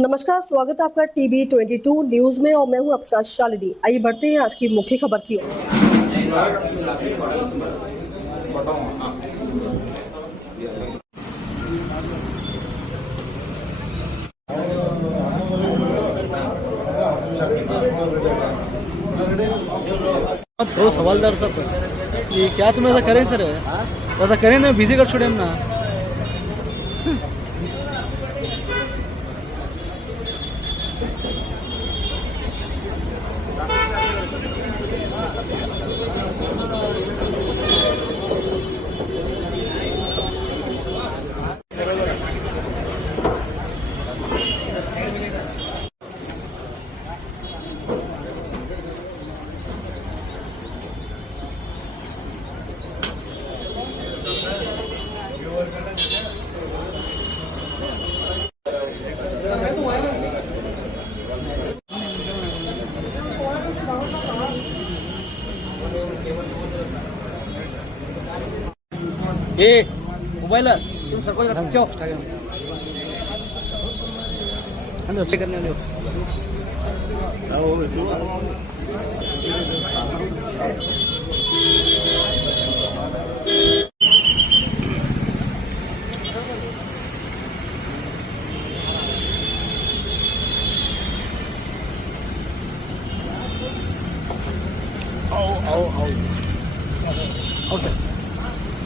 नमस्कार, स्वागत है आपका टीवी 22 न्यूज में और मैं हूं आपके साथ शालिनी। आइए बढ़ते हैं आज की मुख्य खबर की ओर। तो सवालदार सर ये क्या तुम ऐसा करें सर, ऐसा करें ना, बिजी कर छोड़े ना। ए मोबाइल तुम सर को रखो अंदर चेक करने दो। आओ सर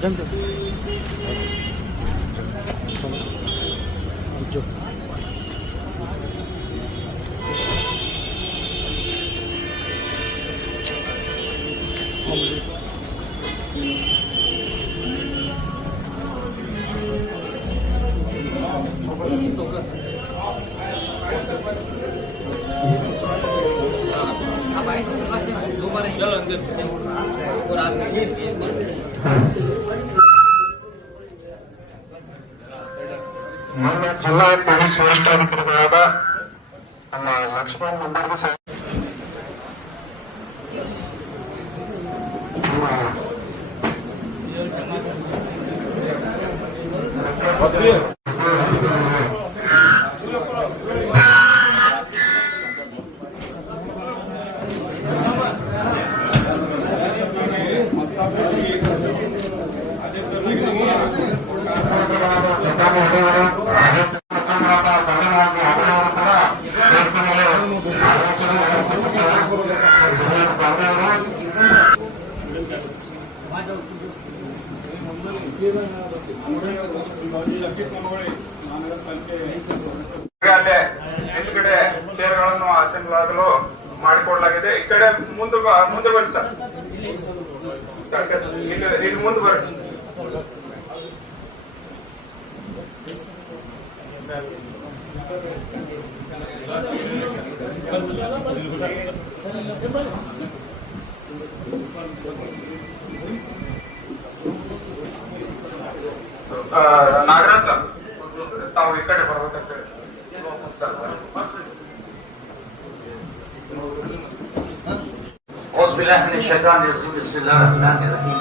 जन जो ಮೊನ್ನೆ ಜಿಲ್ಲಾ ಪೊಲೀಸ್ ವರಿಷ್ಠಾಧಿಕಾರಿಗಳಾದ ನಮ್ಮ ಲಕ್ಷ್ಮಣ್ ನಂಬರ್ಗೆ ಹಿಂದ್ಗಡೆ ಚೇರ್ಗಳನ್ನು ಅಸೆಂಬ್ಲ್ ಆಗಲು ಮಾಡಿಕೊಡಲಾಗಿದೆ. ಈ ಕಡೆ ಮುಂದೆ ಬನ್ನಿ ಸರ್, ಇಲ್ಲಿ ಮುಂದೆ ಬರ್ರಿ. ನಾಗರಾಜ್ ಸರ್, ತಾವು ಈ ಕಡೆ ಬರ್ಬೇಕಂತ ಸರ್. أعوذ بالله من الشيطان الرجيم بسم الله الرحمن الرحيم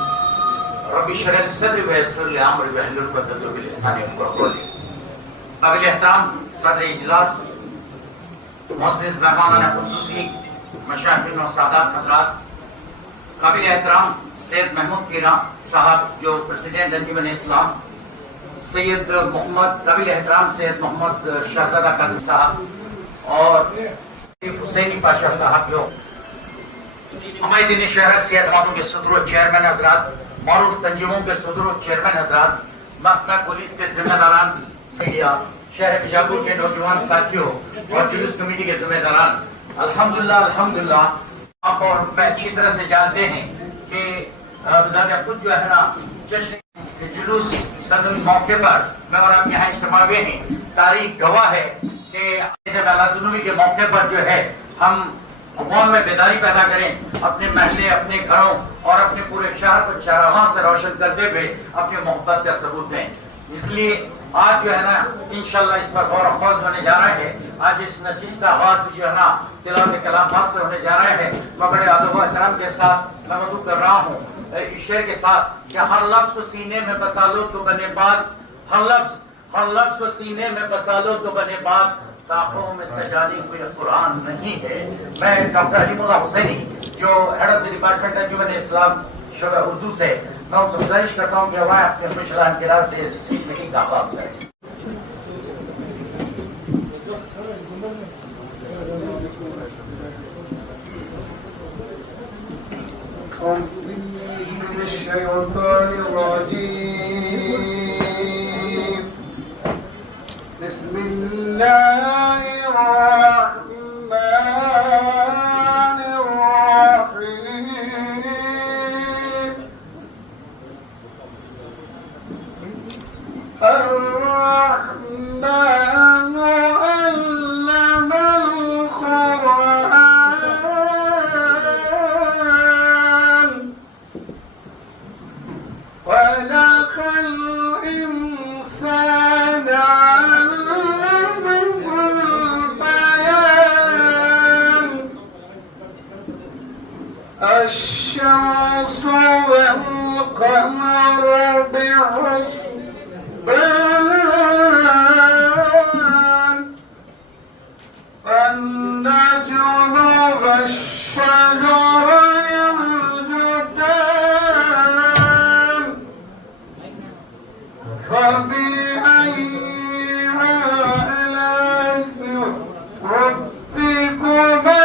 رب اشرح لي صدري ويسر لي امري واحلل عقدة من لساني يفقهوا قولي. قابل احترام صدر اجلاس، معزز مہمانان خصوصی، مشاہدین و سادات حضرات، قابل احترام سید محمود پیرا صاحب جو پریزیڈنٹ انجمن اسلام، سید محمد قابل احترام سید محمد شہزادہ قادری صاحب اور حسینی پاشا صاحب جو ہمارے دینی شہر سیاستوں کے صدر و چیئرمین حضرات، معروف تنظیموں کے صدر و چیئرمین حضرات، محکمہ پولیس کے ذمہ داران، سیاح شہر بیجاپور کے نوجوان ساتھیوں اور جلوس کمیٹی کے ذمہ داران، الحمدللہ آپ اور میں اچھی طرح سے جانتے ہیں کہ خود جو ہے نا جشن جلوس صدر موقع پر میں اور آپ یہاں اجتماع ہوئے ہیں. تاریخ گواہ ہے کہ میلادالنبی کے موقع پر جو ہے ہم عوام میں بیداری پیدا کریں، اپنے محلے، اپنے گھروں اور اپنے پورے شہر کو چراغاں سے روشن کرتے ہوئے اپنی محبت کا ثبوت دیں. اس لیے آج جو ہے نا انشاءاللہ اس پر غور و خوض ہونے جا رہا ہے. آج اس نشست کا آغاز بھی جو ہے نا تلاوت کلام پاک سے ہونے جا رہا ہے. میں بڑے ادب و احترام کے ساتھ میں مدعو کر رہا ہوں اس شعر کے ساتھ کہ ہر لفظ کو سینے میں بسا لو تو بنے بات، ہر لفظ کو سینے میں بسا لو تو بنے بات، ताकों में सजानी हुई कुरान नहीं है। मैं डॉक्टर अलीमुल्लाह हुसैनी जो head of the department of human इस्लाम शोबा उर्दू से मैं उनसे गुजारिश करता हूँ कि वह अपने खुशलान के राज से मीटिंग का आगाज करें। بسم الله الرحمن الرحيم الرحمن علم القرآن خلق الإنسان علمه البيان الشمس والقمر بحسبان والنجم والشجر يسجدان فبأي آلاء ربكما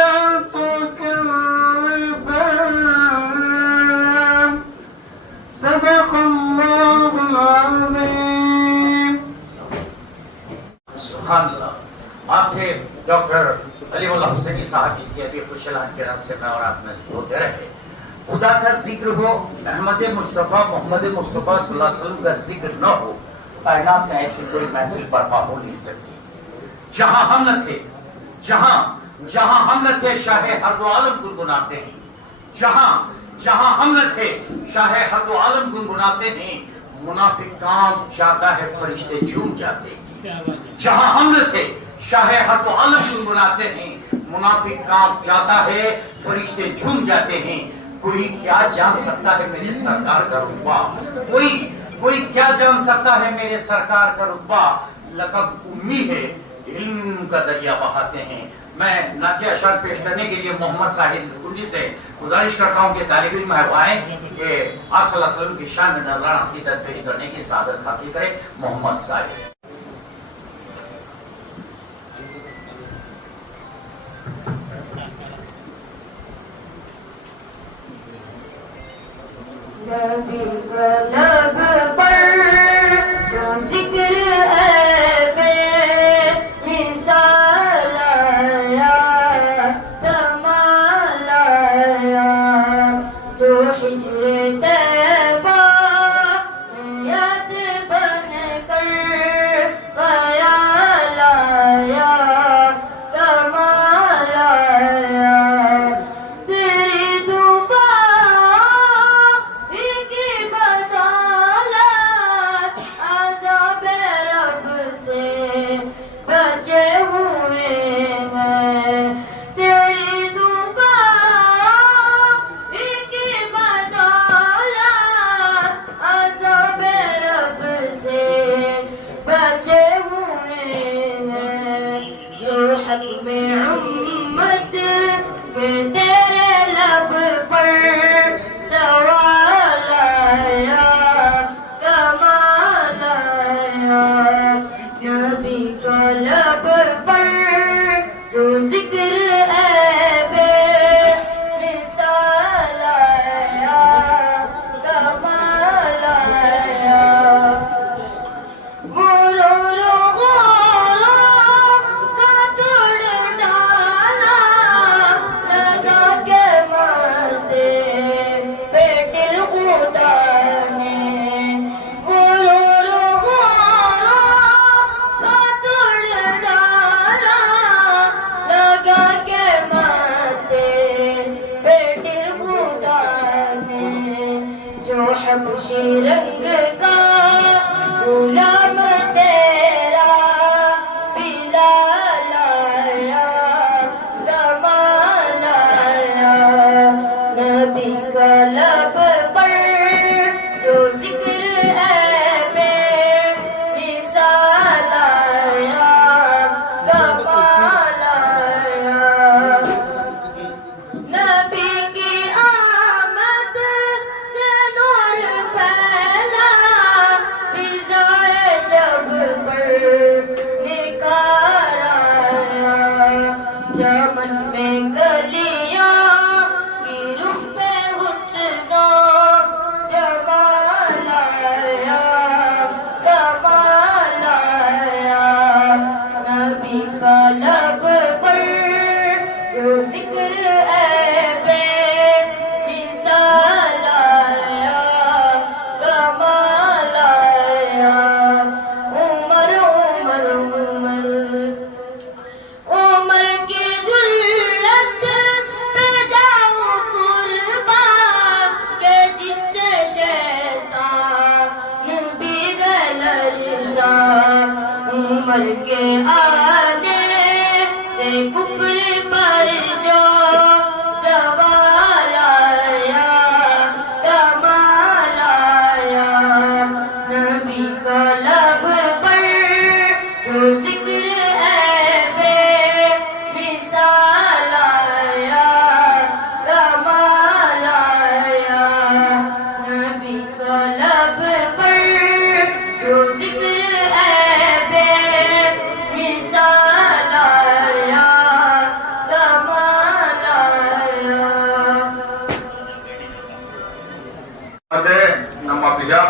تكذبان صدق الله العظيم. सुभान अल्लाह। आपके डॉक्टर अलीमुल्लाह हुसैनी साहब की अभी खुशलान के रास्ते में और आप में होते रहे। खुदा का जिक्र हो, अहमद मुस्तफ़ा मोहम्मद मुस्तफ़ा सल्लल्लाहु अलैहि वसल्लम का जिक्र न हो, कायनात में ऐसी कोई महफिल बर्पा हो नहीं सकती। जहां हम न थे, जहां हम न थे, शाहे हर दो आलम गुनगुनाते हैं। जहां हम न थे, शाहे हर दो आलम गुनगुनाते हैं। मुनाफिक कांप जाता है, फरिश्ते झूम जाते हैं। जहां हम न थे, शाहे हर दो आलम गुनगुनाते हैं। मुनाफिक कांप जाता है, फरिश्ते झूम जाते हैं। कोई क्या जान सकता है मेरे सरकार का रुतबा? कोई क्या जान सकता है मेरे सरकार का रुतबा? लक़ब उम्मी है, इल्म का दरिया बहाते हैं। मैं नातिया अशार पेश करने के लिए मोहम्मद साहिद कुंडी से गुजारिश करता हूँ कि तालिब इल्म आए कि आप सल्लल्लाहु अलैहि वसल्लम की शान में नजराना अकीदत पेश करने की सादत हासिल करें। मोहम्मद साहिद। नबी का लब पर जो जिक्र है बेमिसाल आया, कमाल आया, जो हिज्र तैबा याद बन कर ख्याल आया, कमाल आया। तेरी दुआ बचे हुए हैं। तेरी दुआ की बदौलत अज़ाब रब से बचे हुए हैं। जो हक में उम्मत के तेरे लब पर सवाल आया, कमाल आया। नबी का लब पर जो जिक्र है बेमिसाल आया, कमाल आया। गुरूरों का तोड़ डाला, लगा के माथे पे दिल खुदा ने। हबशी रंग का गुलाम तेरा बिलाल आया, कमाल आया। नबी का लब पर जो जिक्र है बेमिसाल आया, कमाल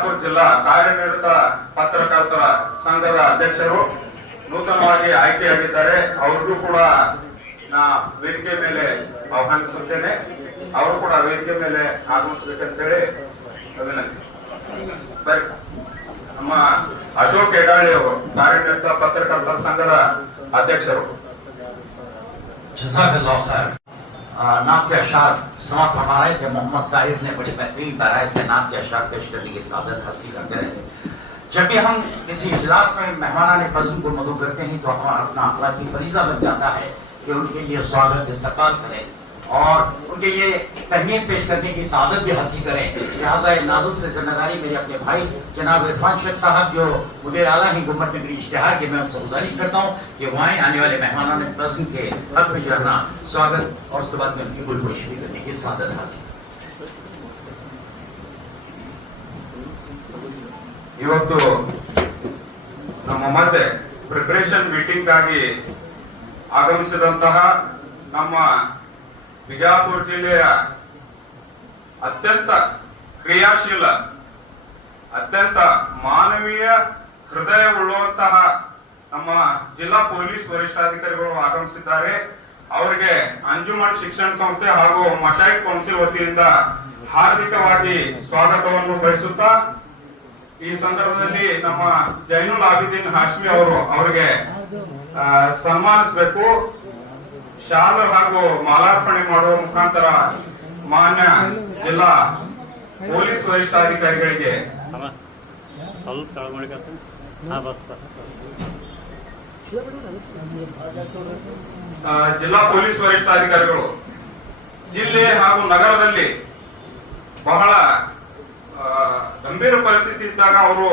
ಬಿಜಾಪುರ ಜಿಲ್ಲಾ ಕಾರ್ಯನಿರತ ಪತ್ರಕರ್ತರ ಸಂಘದ ಅಧ್ಯಕ್ಷರು ನೂತನವಾಗಿ ಆಯ್ಕೆಯಾಗಿದ್ದಾರೆ. ಅವ್ರಿಗೂ ಕೂಡ ನಾ ವೇದಿಕೆ ಮೇಲೆ ಆಹ್ವಾನಿಸುತ್ತೇನೆ. ಅವರು ಕೂಡ ವೇದಿಕೆ ಮೇಲೆ ಆಗಮಿಸಬೇಕಂತೇಳಿ ವಿನಂತಿ. ಬರೀ ನಮ್ಮ ಅಶೋಕ್ ಹೆಗಾಳಿ ಅವರು ಕಾರ್ಯನಿರತ ಪತ್ರಕರ್ತರ ಸಂಘದ ಅಧ್ಯಕ್ಷರು. जज़ाकल्लाह खैर। नाम के अशार समाप्त फरमा रहे थे। मोहम्मद साहिब ने बड़ी बेहतरीन तरह से नाम के अशार पेश करने की सादत हासिल करते रहे। जब भी हम किसी इजलास में मेहमान फजल को मदू करते हैं तो हमारा अपना अखलाकी फरीजा बन जाता है कि उनके लिए स्वागत इस्तकबाल करें और उनके लिए तहनीत पेश करने की सादत भी हासिल करें। लिहाजा नाजुक से जिम्मेदारी मेरे अपने भाई जनाब इरफान शेख साहब जो मुदीर आला हैं गुम्मत नगरी इश्तिहार के, मैं उनसे गुजारिश करता हूँ कि वहाँ आने वाले मेहमानान नज़्म के हक में जो है ना स्वागत और उसके बाद में उनकी गुलगोशी करने की सादत हासिल। ಇವತ್ತು ನಮ್ಮ ಮತ್ತೆ ಪ್ರಿಪರೇಷನ್ ಮೀಟಿಂಗ್ ಆಗಿ ಆಗಮಿಸಿದಂತಹ ನಮ್ಮ ಬಿಜಾಪುರ ಜಿಲ್ಲೆಯ ಅತ್ಯಂತ ಕ್ರಿಯಾಶೀಲ, ಅತ್ಯಂತ ಮಾನವೀಯ ಹೃದಯವುಳ್ಳುವಂತಹ ನಮ್ಮ ಜಿಲ್ಲಾ ಪೊಲೀಸ್ ವರಿಷ್ಠಾಧಿಕಾರಿಗಳು ಆಗಮಿಸಿದ್ದಾರೆ. ಅವರಿಗೆ ಅಂಜುಮನ್ ಶಿಕ್ಷಣ ಸಂಸ್ಥೆ ಹಾಗೂ ಮಶಾಯಿಖ್ ಕೌನ್ಸಿಲ್ ವತಿಯಿಂದ ಹಾರ್ದಿಕವಾಗಿ ಸ್ವಾಗತವನ್ನು ಬಯಸುತ್ತಾ ಈ ಸಂದರ್ಭದಲ್ಲಿ ನಮ್ಮ ಜೈನುಲ್ ಆಬಿದೀನ್ ಹಾಶ್ಮಿ ಅವರು ಅವರಿಗೆ ಸನ್ಮಾನಿಸಬೇಕು. ಶಾಲು ಹಾಗೂ ಮಾಲಾರ್ಪಣೆ ಮಾಡುವ ಮುಖಾಂತರ ಮಾನ್ಯ ಜಿಲ್ಲಾ ಪೊಲೀಸ್ ವರಿಷ್ಠಾಧಿಕಾರಿಗಳಿಗೆ ಜಿಲ್ಲಾ ಪೊಲೀಸ್ ವರಿಷ್ಠಾಧಿಕಾರಿಗಳು ಜಿಲ್ಲೆ ಹಾಗೂ ನಗರದಲ್ಲಿ ಬಹಳ ಗಂಭೀರ ಪರಿಸ್ಥಿತಿ ಇದ್ದಾಗ ಅವರು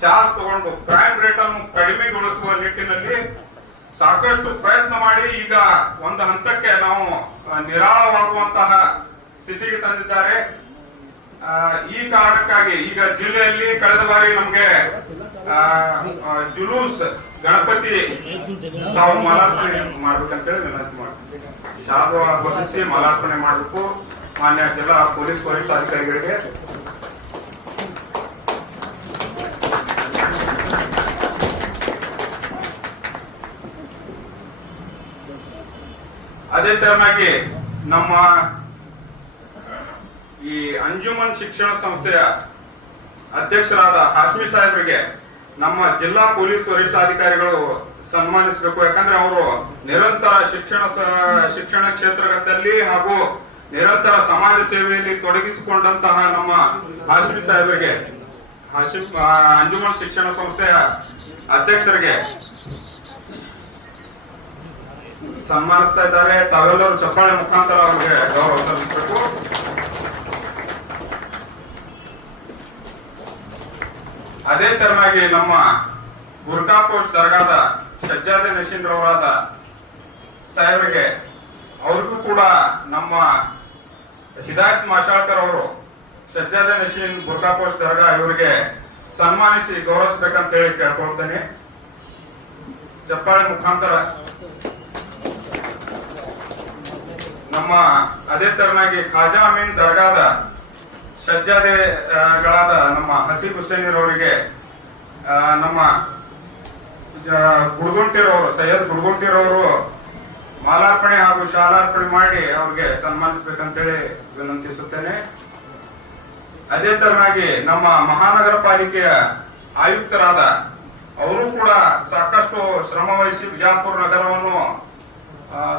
ಚಾರ್ಜ್ ತಗೊಂಡು ಕ್ರೈಮ್ ರೇಟ್ ಅನ್ನು ಕಡಿಮೆಗೊಳಿಸುವ ನಿಟ್ಟಿನಲ್ಲಿ ಸಾಕಷ್ಟು ಪ್ರಯತ್ನ ಮಾಡಿ ಈಗ ಒಂದು ಹಂತಕ್ಕೆ ನಾವು ನಿರಾಳವಾಗುವಂತಹ ಸ್ಥಿತಿಗೆ ತಂದಿದ್ದಾರೆ. ಈ ಕಾರಣಕ್ಕಾಗಿ ಈಗ ಜಿಲ್ಲೆಯಲ್ಲಿ ಕಳೆದ ಬಾರಿ ನಮ್ಗೆ ಜುಲೂಸ್ ಗಣಪತಿ ತಾವು ಮಾಲಾರ್ಪಣೆ ಮಾಡ್ಬೇಕಂತೇಳಿ ವಿನಂತಿ ಮಾಡ್ತೀವಿ. ಶಾಲು ಹೊರಿಸಿ ಮಾಲಾರ್ಪಣೆ ಮಾಡಬೇಕು ಮಾನ್ಯ ಜಿಲ್ಲಾ ಪೊಲೀಸ್ ವರಿಷ್ಠಾಧಿಕಾರಿಗಳಿಗೆ. ಅದೇ ತರನಾಗಿ ನಮ್ಮ ಈ ಅಂಜುಮನ್ ಶಿಕ್ಷಣ ಸಂಸ್ಥೆಯ ಅಧ್ಯಕ್ಷರಾದ ಹಾಶ್ಮಿ ಸಾಹೇಬರಿಗೆ ನಮ್ಮ ಜಿಲ್ಲಾ ಪೊಲೀಸ್ ವರಿಷ್ಠಾಧಿಕಾರಿಗಳು ಸನ್ಮಾನಿಸಬೇಕು. ಯಾಕಂದ್ರೆ ಅವರು ನಿರಂತರ ಶಿಕ್ಷಣ ಕ್ಷೇತ್ರದಲ್ಲಿ ಹಾಗೂ ನಿರಂತರ ಸಮಾಜ ಸೇವೆಯಲ್ಲಿ ತೊಡಗಿಸಿಕೊಂಡಂತಹ ನಮ್ಮ ಹಾಶ್ಮಿ ಸಾಹೇಬರಿಗೆ ಅಂಜುಮನ್ ಶಿಕ್ಷಣ ಸಂಸ್ಥೆಯ ಅಧ್ಯಕ್ಷರಿಗೆ ಸನ್ಮಾನಿಸ್ತಾ ಇದ್ದಾರೆ. ತಾವೆಲ್ಲರೂ ಚಪ್ಪಾಳೆ ಮುಖಾಂತರ ಅವರಿಗೆ ಗೌರವ ಸಲ್ಲಿಸಬೇಕು. ಅದೇ ತರನಾಗಿ ನಮ್ಮ ಗುರ್ಕಾಪೋಷ್ ದರ್ಗಾದ ಶಜ್ಜಾದೆ ನಶೀನ್ ರವರಾದ ಸಾಹೇಬರಿಗೆ ಅವ್ರಿಗೂ ಕೂಡ ನಮ್ಮ ಹಿದಾಯತ್ ಮಾಶಾಳ್ಕರ್ ಅವರು ಶಜ್ಜಾದೆ ನಶೀನ್ ಗುರ್ಕಾಪೋಷ್ ದರ್ಗಾ ಇವರಿಗೆ ಸನ್ಮಾನಿಸಿ ಗೌರವಿಸಬೇಕಂತ ಹೇಳಿ ಕೇಳ್ಕೊಳ್ತೇನೆ. ಚಪ್ಪಾಳೆ ಮುಖಾಂತರ. ನಮ್ಮ ಅದೇ ತರನಾಗಿ ಖಾಜಾ ಅಮೀನ್ ದರ್ಗಾದ ಸಜ್ಜಾದೆಗಳಾದ ನಮ್ಮ ಹಸೀಬ್ ಹುಸೇನಿರವರಿಗೆ ನಮ್ಮ ಗುಡ್ಗುಂಟಿರವರು ಸೈಯದ್ ಗುಡ್ಗುಂಟಿರವರು ಮಾಲಾರ್ಪಣೆ ಹಾಗೂ ಶಾಲಾರ್ಪಣೆ ಮಾಡಿ ಅವ್ರಿಗೆ ಸನ್ಮಾನಿಸಬೇಕಂತೇಳಿ ವಿನಂತಿಸುತ್ತೇನೆ. ಅದೇ ತರನಾಗಿ ನಮ್ಮ ಮಹಾನಗರ ಪಾಲಿಕೆಯ ಆಯುಕ್ತರಾದ ಅವರು ಕೂಡ ಸಾಕಷ್ಟು ಶ್ರಮ ವಹಿಸಿ ಬಿಜಾಪುರ ನಗರವನ್ನು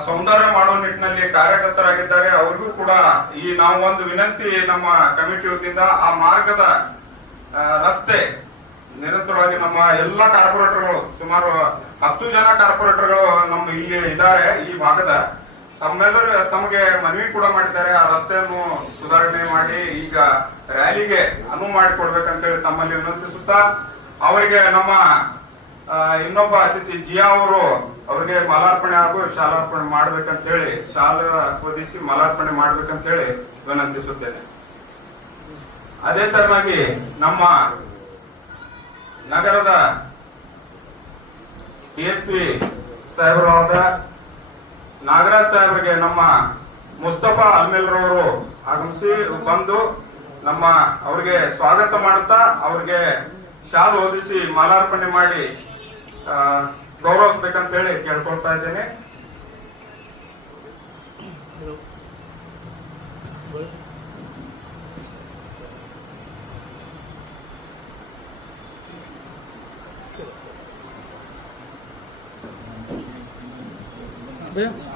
ಸೌಂದರ್ಯ ಮಾಡುವ ನಿಟ್ಟಿನಲ್ಲಿ ಕಾರ್ಯಕರ್ತರಾಗಿದ್ದಾರೆ. ಅವ್ರಿಗೂ ಕೂಡ ಈ ನಾವು ಒಂದು ವಿನಂತಿ ನಮ್ಮ ಕಮಿಟಿ ವತಿಯಿಂದ ಆ ಮಾರ್ಗದ ರಸ್ತೆ ನಿರಂತರವಾಗಿ ನಮ್ಮ ಎಲ್ಲ ಕಾರ್ಪೊರೇಟರ್ಗಳು ಸುಮಾರು 10 ಜನ ಕಾರ್ಪೊರೇಟರ್ಗಳು ನಮ್ಮ ಇಲ್ಲಿ ಇದ್ದಾರೆ ಈ ಭಾಗದ. ತಮ್ಮೆಲ್ಲರೂ ತಮಗೆ ಮನವಿ ಕೂಡ ಮಾಡಿದ್ದಾರೆ ಆ ರಸ್ತೆಯನ್ನು ಸುಧಾರಣೆ ಮಾಡಿ ಈಗ ರ್ಯಾಲಿಗೆ ಅನುವು ಮಾಡಿಕೊಡ್ಬೇಕಂತೇಳಿ ತಮ್ಮಲ್ಲಿ ವಿನಂತಿಸುತ್ತಾ ಅವರಿಗೆ ನಮ್ಮ ಇನ್ನೊಬ್ಬ ಅತಿಥಿ ಜಿಯಾ ಅವರು ಅವರಿಗೆ ಮಾಲಾರ್ಪಣೆ ಹಾಗೂ ಶಾಲಾರ್ಪಣೆ ಮಾಡ್ಬೇಕಂತ ಹೇಳಿ ಶಾಲ ಹೊದಿಸಿ ಮಾಲಾರ್ಪಣೆ ಮಾಡ್ಬೇಕಂತ ಹೇಳಿ ವಿನಂತಿಸುತ್ತೇನೆ. ಅದೇ ತರನಾಗಿ ನಮ್ಮ ನಗರದ ಡಿಎಸ್ಪಿ ಸಾಹೇಬರಾದ ನಾಗರಾಜ್ ಸಾಹೇಬರಿಗೆ ನಮ್ಮ ಮುಸ್ತಫಾ ಅಲ್ಮೇಲ್ ರವರು ಆಗಮಿಸಿ ಬಂದು ಅವ್ರಿಗೆ ಸ್ವಾಗತ ಮಾಡುತ್ತಾ ಅವ್ರಿಗೆ ಶಾಲು ಓದಿಸಿ ಮಾಲಾರ್ಪಣೆ ಮಾಡಿ ಗೌರವಿಸ್ಬೇಕಂತ ಹೇಳಿ ಕೇಳ್ಕೊಳ್ತಾ ಇದ್ದೇನೆ.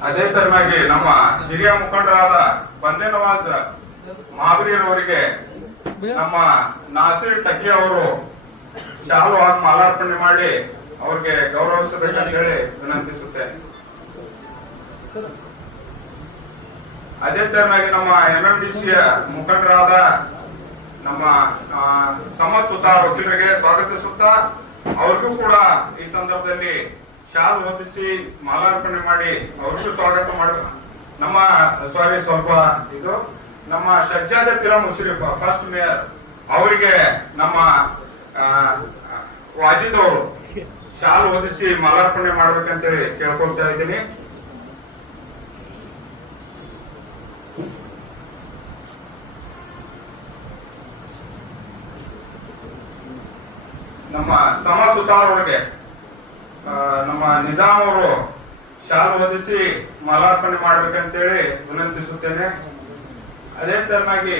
ಅದೇ ತರನಾಗಿ ನಮ್ಮ ಹಿರಿಯ ಮುಖಂಡರಾದ ಬಂದೇ ನವಾಜ್ ಮಾಗಡಿಯವರಿಗೆ ನಮ್ಮ ನಾಸೀರ್ ಟಕ್ಕಿ ಅವರು ಶಾಲು ಹಾಕಿ ಮಾಲಾರ್ಪಣೆ ಮಾಡಿ ಅವ್ರಿಗೆ ಗೌರವಿಸಬೇಕಂತ ಹೇಳಿ ವಿನಂತಿಸುತ್ತೇನೆ. ಅದೇ ತರನಾಗಿ ನಮ್ಮ MMDCಯ ಮುಖಂಡರಾದ ನಮ್ಮ ಸಮತ್ ಸುತಾರ್ ವಕೀಲರಿಗೆ ಸ್ವಾಗತಿಸುತ್ತಾ ಅವ್ರಿಗೂ ಕೂಡ ಈ ಸಂದರ್ಭದಲ್ಲಿ ಶಾಲು ಹೊದಿಸಿ ಮಾಲಾರ್ಪಣೆ ಮಾಡಿ ಅವ್ರಿಗೂ ಸ್ವಾಗತ ಮಾಡ ನಮ್ಮ ಶಜ್ಜಾದ ಪಿರಾ ಮುಷರಿಫ್ ಫಸ್ಟ್ ಮೇಯರ್ ಅವರಿಗೆ ನಮ್ಮ ವಾಜಿದ್ ಅವರು ಶಾಲು ಹೊದಿಸಿ ಮಾಲಾರ್ಪಣೆ ಮಾಡ್ಬೇಕಂತ ಹೇಳಿ ಕೇಳ್ಕೊಳ್ತಾ ಇದ್ದೀನಿ. ನಮ್ಮ ಸಮಾಜ್ ಸುತಾರ್ ಅವರಿಗೆ ನಮ್ಮ ನಿಜಾಮ್ ಅವರು ಶಾಲು ಹೊದಿಸಿ ಮಾಲಾರ್ಪಣೆ ಮಾಡ್ಬೇಕಂತೇಳಿ ವಿನಂತಿಸುತ್ತೇನೆ. ಅದೇ ತರನಾಗಿ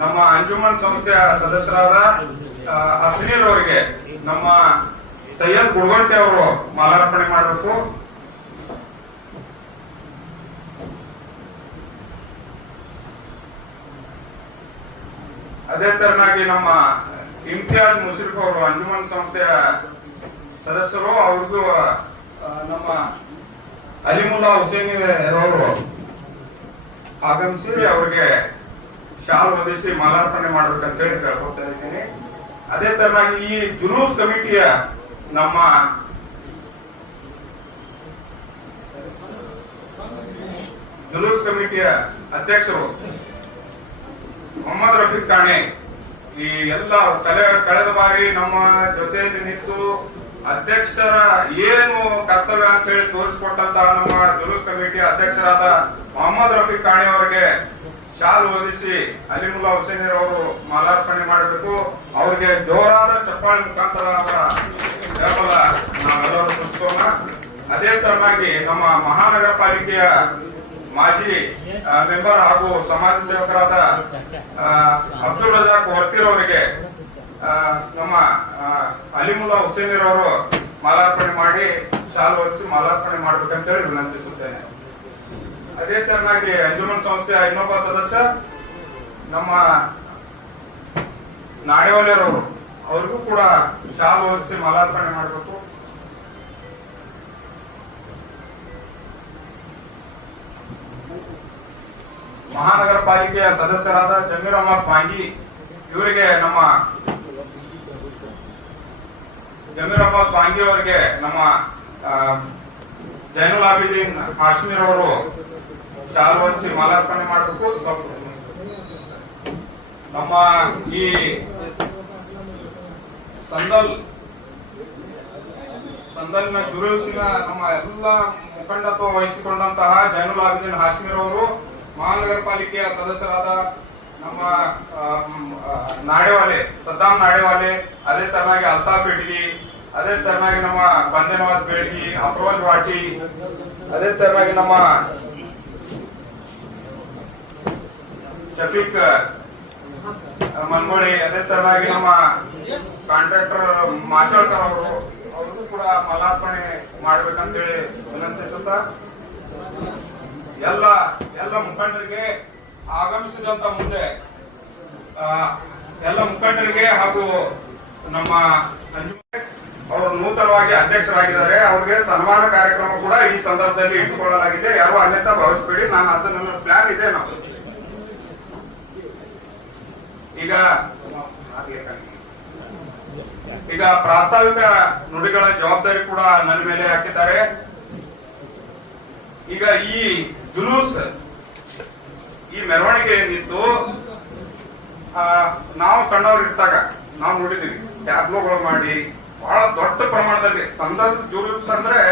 ನಮ್ಮ ಅಂಜುಮನ್ ಸಂಸ್ಥೆಯ ಸದಸ್ಯರಾದ ಅಸ್ನೀರ್ ಅವರಿಗೆ ನಮ್ಮ ಸೈಯದ್ ಗುಡ್ಗಂಟೆ ಅವರು ಮಾಲಾರ್ಪಣೆ ಮಾಡಬೇಕು. ಅದೇ ತರನಾಗಿ ನಮ್ಮ ಇಮ್ತಿಯಾಜ್ ಮುಷರಿಫ್ ಅವರು ಅಂಜುಮನ್ ಸಂಸ್ಥೆಯ ಸದಸ್ಯರು, ಅವ್ರಿಗೂ ನಮ್ಮ ಅಲಿಮುಲ್ಲಾ ಹುಸೇನಿ ಅವರು ಆಗಮಿಸಿ ಅವ್ರಿಗೆ ಶಾಲು ಹೊದಿಸಿ ಮಾಲಾರ್ಪಣೆ ಮಾಡ್ಬೇಕಂತ ಹೇಳಿ ಕೇಳ್ಕೊತಾ ಇದ್ದೀನಿ. ಅದೇ ತರನಾಗಿ ಈ ಜುಲೂಸ್ ಕಮಿಟಿಯ ನಮ್ಮ ಅಧ್ಯಕ್ಷರು ಮೊಹಮ್ಮದ್ ರಫೀಕ್ ಕಾಣೆ ಈ ಎಲ್ಲ ಕಳೆದ ಬಾರಿ ನಮ್ಮ ಜೊತೆಯಲ್ಲಿ ನಿಂತು ಅಧ್ಯಕ್ಷರ ಏನು ಕರ್ತವ್ಯ ಅಂತ ಹೇಳಿ ತೋರಿಸಿಕೊಟ್ಟಂತಹ ನಮ್ಮ ಜುಲೂಸ್ ಕಮಿಟಿ ಅಧ್ಯಕ್ಷರಾದ ಮೊಹಮ್ಮದ್ ರಫೀಕ್ ಕಾಣೆ ಅವರಿಗೆ ಶಾಲು ಹೊದಿಸಿ ಅಲಿಮುಲ್ಲಾ ಹುಸೇನಿ ಅವರು ಮಾಲಾರ್ಪಣೆ ಮಾಡಬೇಕು. ಅವರಿಗೆ ಜೋರಾದ ಚಪ್ಪಾಳೆ ಮುಖಾಂತರ ಅವರ ಬೆಂಬಲ ನಾವೆಲ್ಲರೂ ಸೂಚಿಸೋಣ. ಅದೇ ತರನಾಗಿ ನಮ್ಮ ಮಹಾನಗರ ಪಾಲಿಕೆಯ ಮಾಜಿ ಮೆಂಬರ್ ಹಾಗೂ ಸಮಾಜ ಸೇವಕರಾದ ಅಬ್ದುಲ್ ರಜಾಕ್ ವರ್ತೀರ್ ಅವರಿಗೆ ನಮ್ಮ ಅಲಿಮುಲ್ಲಾ ಹುಸೇನಿ ಅವರು ಮಾಲಾರ್ಪಣೆ ಮಾಡಿ ಶಾಲು ಹೊದಿಸಿ ಮಾಲಾರ್ಪಣೆ ಮಾಡ್ಬೇಕಂತ ಹೇಳಿ ವಿನಂತಿಸುತ್ತೇನೆ. ಅದೇ ತರನಾಗಿ ಅಂಜುಮನ್ ಸಂಸ್ಥೆಯ ಇನ್ನೊಬ್ಬ ಸದಸ್ಯ ನಮ್ಮ ನಾಡೇವಾಲಿಯರವರು, ಅವ್ರಿಗೂ ಕೂಡ ಶಾಲು ಹೊದಿಸಿ ಮಾಲಾರ್ಪಣೆ ಮಾಡಬೇಕು. ಮಹಾನಗರ ಪಾಲಿಕೆಯ ಸದಸ್ಯರಾದ ಜಮೀರ್ ಅಹಮದ್ ಮಾಂಗಿ ಇವರಿಗೆ ನಮ್ಮ ಜಮೀರ್ ಅಹಮದ್ ಮಾಂಗಿ ಅವರಿಗೆ ನಮ್ಮ ಜೈನುಲ್ ಆಬಿದೀನ್ ಹಾಶ್ಮೀರ್ ಅವರು ಶಾಲು ಹೊದಿಸಿ ಮಾಲಾರ್ಪಣೆ ಮಾಡಬೇಕು. ನಮ್ಮ ಈ ಸಂದಲ್ನ ಜುಲೂಸಿನ ನಮ್ಮ ಎಲ್ಲ ಮುಖಂಡತ್ವ ವಹಿಸಿಕೊಂಡಂತಹ ಜೈನುಲ್ ಆಬಿದೀನ್ ಹಾಶ್ಮೀರ್ ಅವರು, ಮಹಾನಗರ ಪಾಲಿಕೆಯ ಸದಸ್ಯರಾದ ನಮ್ಮ ಸದ್ದಾಂ ನಾಡೇವಾಲೆ, ಅದೇ ತರನಾಗಿ ಅಲ್ತಾಫ್ ಬೇಡ್ಗಿ, ಅದೇ ತರನಾಗಿ ನಮ್ಮ ಬಂದೇ ನವಾಜ್ ಬೇಡ್ಗಿ, ಅಫ್ರೋಜ್ ವಾಟಿ, ಅದೇ ತರನಾಗಿ ನಮ್ಮ ಶಫೀಕ್ ಮನ್ಗೋಳಿ, ಅದೇ ತರನಾಗಿ ನಮ್ಮ ಕಾಂಟ್ರಾಕ್ಟರ್ ಮಾಶಾಳ್ಕರ್ ಅವರು, ಅವ್ರಿಗೂ ಕೂಡ ಮಾಲಾರ್ಪಣೆ ಮಾಡ್ಬೇಕಂತೇಳಿ ವಿನಂತಿಸುತ್ತಾ ಎಲ್ಲ ಮುಖಂಡರಿಗೆ ಆಗಮಿಸಿದಂತ ಮುಂದೆ ಎಲ್ಲ ಮುಖಂಡರಿಗೆ ಹಾಗೂ ನಮ್ಮ ಅವರು ನೂತನವಾಗಿ ಅಧ್ಯಕ್ಷರಾಗಿದ್ದಾರೆ, ಅವರಿಗೆ ಸನ್ಮಾನ ಕಾರ್ಯಕ್ರಮ ಕೂಡ ಈ ಸಂದರ್ಭದಲ್ಲಿ ಇಟ್ಟುಕೊಳ್ಳಲಾಗಿದೆ. ಯಾರು ಅನ್ಯತಾ ಭಾವಿಸಬೇಡಿ, ನಾನು ಅದನ್ನ ಪ್ಲಾನ್ ಇದೆ. ನಾವು ಈಗ ಪ್ರಾಸ್ತಾವಿಕ ನುಡಿಗಳ ಜವಾಬ್ದಾರಿ ಕೂಡ ನನ್ನ ಮೇಲೆ ಹಾಕಿದ್ದಾರೆ. ಈಗ ಈ ಜುಲೂಸ್, ಈ ಮೆರವಣಿಗೆ ನಿಂತು ನಾವು ಸಣ್ಣವ್ರು ಇರ್ತಾಗ ನಾವು ನೋಡಿದೀವಿ, ಟ್ಯಾಬ್ಲೋಗಳು ಮಾಡಿ ಬಹಳ ದೊಡ್ಡ ಪ್ರಮಾಣದಲ್ಲಿ ಸಂದರ್ಭ ಜುಲೂಸ್ ಅಂದ್ರೆ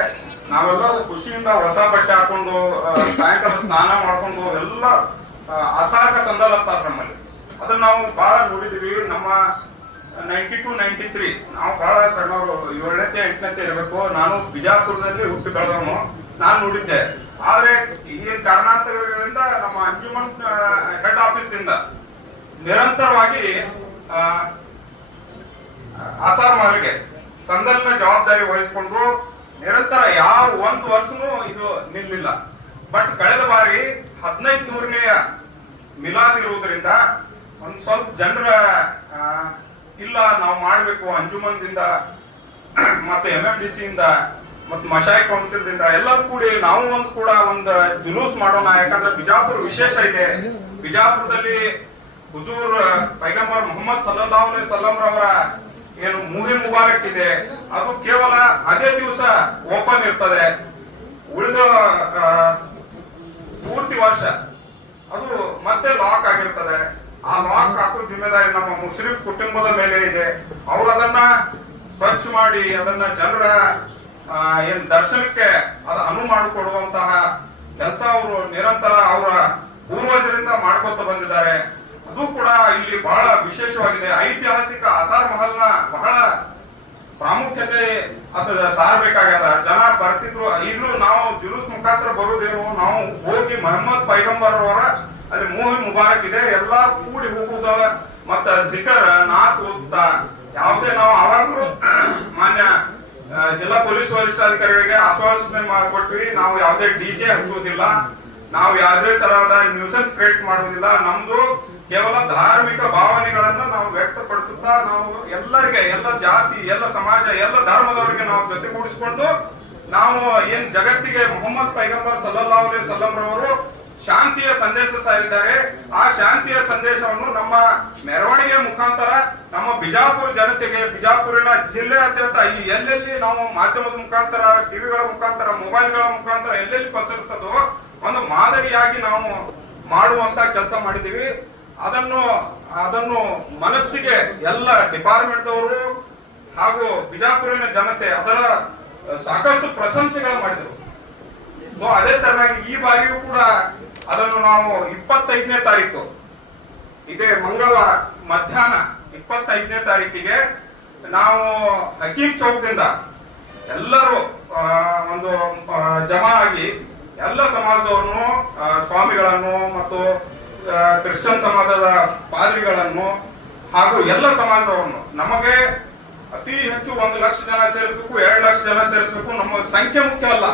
ನಾವೆಲ್ಲ ಖುಷಿಯಿಂದ ಹೊಸ ಬಟ್ಟೆ ಹಾಕೊಂಡು ಸಾಯಂಕಾಲ ಸ್ನಾನ ಮಾಡ್ಕೊಂಡು ಎಲ್ಲ ಅಸಾರ್ಕ ಸಂದಲ್ ಅಂತಾರ ನಮ್ಮಲ್ಲಿ. ಅದನ್ನ ನಾವು ಬಹಳ ನೋಡಿದೀವಿ. ನಮ್ಮ 92, 93 ನಾವು ಬಹಳ ಸಣ್ಣವರು, 7ನೇ 8ನೇ ಇರಬೇಕು. ನಾನು ಬಿಜಾಪುರದಲ್ಲಿ ಹುಟ್ಟಿ ಬೆಳೆದವನು, ನಾನು ನೋಡಿದ್ದೆ. ಆದ್ರೆ ಈ ಕಾರಣಾಂತರಗಳಿಂದ ನಮ್ಮ ಅಂಜುಮನ್ ಹೆಡ್ ಆಫೀಸ್ ದಿಂದ ನಿರಂತರವಾಗಿ ಆಸಾರ್ ಮಾಲಿಗೆ ಸಂದರ್ಭ ಜವಾಬ್ದಾರಿ ವಹಿಸಿಕೊಂಡು ನಿರಂತರ ಯಾವ ಒಂದು ವರ್ಷನೂ ಇದು ನಿಲ್ಲಿಲ್ಲ. ಬಟ್ ಕಳೆದ ಬಾರಿ 1500ನೇ ಮಿಲಾದ್ ಇರುವುದರಿಂದ ಒಂದ್ ಸ್ವಲ್ಪ ಜನರ ಇಲ್ಲ ನಾವು ಮಾಡ್ಬೇಕು ಅಂಜುಮನ್ದಿಂದ ಮತ್ತೆ MMDC ಇಂದ ಮತ್ತೆ ಮಶಾಯಿ ಕೌನ್ಸಿಲ್ ದಿಂದ ಎಲ್ಲರೂ ಕೂಡಿ ನಾವು ಒಂದು ಜುಲೂಸ್ ಮಾಡೋಣ. ಯಾಕಂದ್ರೆ ಬಿಜಾಪುರ ವಿಶೇಷ ಇದೆ. ಬಿಜಾಪುರದಲ್ಲಿ ಹುಜೂರ್ ಪೈಗಂಬರ್ ಮುಹಮ್ಮದ್ ಸಲ್ಲಲ್ಲಾಹು ಅಲೈಹಿ ವಸಲ್ಲಂ ರವರ ಏನು ಮೂಹಿ ಮುಬಾರಕ್ ಇದೆ, ಅದು ಕೇವಲ ಅದೇ ದಿವಸ ಓಪನ್ ಇರ್ತದೆ. ಉಳಿದ ಪೂರ್ತಿ ವರ್ಷ ಅದು ಮತ್ತೆ ಲಾಕ್ ಆಗಿರ್ತದೆ. ಆ ಲಾಕ್ ಹಾಕೋ ಜಿಮ್ಮೆದಾರಿ ನಮ್ಮ ಮುಸ್ಲಿಂ ಕುಟುಂಬದ ಮೇಲೆ ಇದೆ. ಅವರು ಅದನ್ನ ಸ್ವಚ್ಛ ಮಾಡಿ ಅದನ್ನ ಜನರ ಏನ್ ದರ್ಶನಕ್ಕೆ ಅದು ಅನುವು ಮಾಡಿಕೊಡುವಂತಹ ಕೆಲಸ ಅವರು ನಿರಂತರ ಅವರ ಪೂರ್ವಜರಿಂದ ಮಾಡ್ಕೊತ ಬಂದಿದ್ದಾರೆ. ಅದು ಕೂಡ ಇಲ್ಲಿ ಬಹಳ ವಿಶೇಷವಾಗಿದೆ. ಐತಿಹಾಸಿಕ ಆಸಾರ್ ಮಹಲ್ನ ಬಹಳ ಪ್ರಾಮುಖ್ಯತೆ ಅದು ಸಾರಬೇಕಾಗ್ಯದ. ಜನ ಬರ್ತಿದ್ರು. ಇನ್ನು ನಾವು ಜುಲೂಸ್ ಮುಖಾಂತರ ಬರುವುದೇನು, ನಾವು ಹೋಗಿ ಮೊಹಮ್ಮದ್ ಪೈಗಂಬರ್ ಅವರ ಅಲ್ಲಿ ಮೂಹಿ ಮುಬಾರಕ್ ಇದೆ, ಎಲ್ಲಾ ಕೂಡಿ ಹೋಗುದ ಮತ್ತ ಜಿಕರ್ ನಾತ್ ಓದ್ತಾ ಯಾವುದೇ ನಾವು ಅವಾಗ್ಲೂ ಮಾನ್ಯ ಜಿಲ್ಲಾ ಪೊಲೀಸ್ ವರಿಷ್ಠಾಧಿಕಾರಿಗಳಿಗೆ ಆಶ್ವಾಸನೆ ಮಾಡಿಕೊಟ್ವಿ. ನಾವು ಯಾವುದೇ DJ ಹಚ್ಚುವುದಿಲ್ಲ, ನಾವು ಯಾವುದೇ ತರಹದ ನ್ಯೂಸೆನ್ಸ್ ಕ್ರಿಯೇಟ್ ಮಾಡುವುದಿಲ್ಲ. ನಮ್ದು ಕೇವಲ ಧಾರ್ಮಿಕ ಭಾವನೆಗಳನ್ನ ನಾವು ವ್ಯಕ್ತಪಡಿಸುತ್ತಾ ನಾವು ಎಲ್ಲರಿಗೆ, ಎಲ್ಲ ಜಾತಿ, ಎಲ್ಲ ಸಮಾಜ, ಎಲ್ಲ ಧರ್ಮದವರಿಗೆ ನಾವು ಜೊತೆಗೂಡಿಸಿಕೊಂಡು ನಾವು ಏನ್ ಜಗತ್ತಿಗೆ ಮುಹಮ್ಮದ್ ಪೈಗಂಬರ್ ಸಲ್ಲಲ್ಲಾಹು ಅಲೈಹಿ ವಸಲ್ಲಂ ರವರು ಶಾಂತಿಯ ಸಂದೇಶ ಸಾರಿದ್ದಾರೆ. ಆ ಶಾಂತಿಯ ಸಂದೇಶವನ್ನು ನಮ್ಮ ಮೆರವಣಿಗೆ ಮುಖಾಂತರ ನಮ್ಮ ಬಿಜಾಪುರ ಜನತೆಗೆ, ಬಿಜಾಪುರಿನ ಜಿಲ್ಲೆಯಾದ್ಯಂತ ಎಲ್ಲೆಲ್ಲಿ ನಾವು ಮಾಧ್ಯಮದ ಮುಖಾಂತರ, ಟಿವಿಗಳ ಮುಖಾಂತರ, ಮೊಬೈಲ್ಗಳ ಮುಖಾಂತರ ಎಲ್ಲೆಲ್ಲಿ ಪಸರಿಸ್ತದೋ ಒಂದು ಮಾದರಿಯಾಗಿ ನಾವು ಮಾಡುವಂತ ಕೆಲಸ ಮಾಡಿದೀವಿ. ಅದನ್ನು ಮನಸ್ಸಿಗೆ ಎಲ್ಲ ಡಿಪಾರ್ಟ್ಮೆಂಟ್ ಅವರು ಹಾಗೂ ಬಿಜಾಪುರಿನ ಜನತೆ ಅದರ ಸಾಕಷ್ಟು ಪ್ರಶಂಸೆಗಳು ಮಾಡಿದರು. ಸೊ ಅದೇ ತರನಾಗಿ ಈ ಬಾರಿಯೂ ಕೂಡ ಅದನ್ನು ನಾವು 25ನೇ ತಾರೀಕು, ಇದೇ ಮಂಗಳವಾರ ಮಧ್ಯಾಹ್ನ 25ನೇ ತಾರೀಕಿಗೆ ನಾವು ಹಕೀಂ ಚೌಕದಿಂದ ಎಲ್ಲರೂ ಒಂದು ಜಮಾ ಆಗಿ ಎಲ್ಲ ಸಮಾಜದವರನ್ನು, ಸ್ವಾಮಿಗಳನ್ನು ಮತ್ತು ಕ್ರಿಶ್ಚಿಯನ್ ಸಮಾಜದ ಪಾದ್ರಿಗಳನ್ನು ಹಾಗೂ ಎಲ್ಲ ಸಮಾಜದವರನ್ನು, ನಮಗೆ ಅತಿ ಹೆಚ್ಚು 1 ಲಕ್ಷ ಜನ ಸೇರಿಸಬೇಕು, 2 ಲಕ್ಷ ಜನ ಸೇರಿಸಬೇಕು. ನಮ್ಮ ಸಂಖ್ಯೆ ಮುಖ್ಯ ಅಲ್ಲ,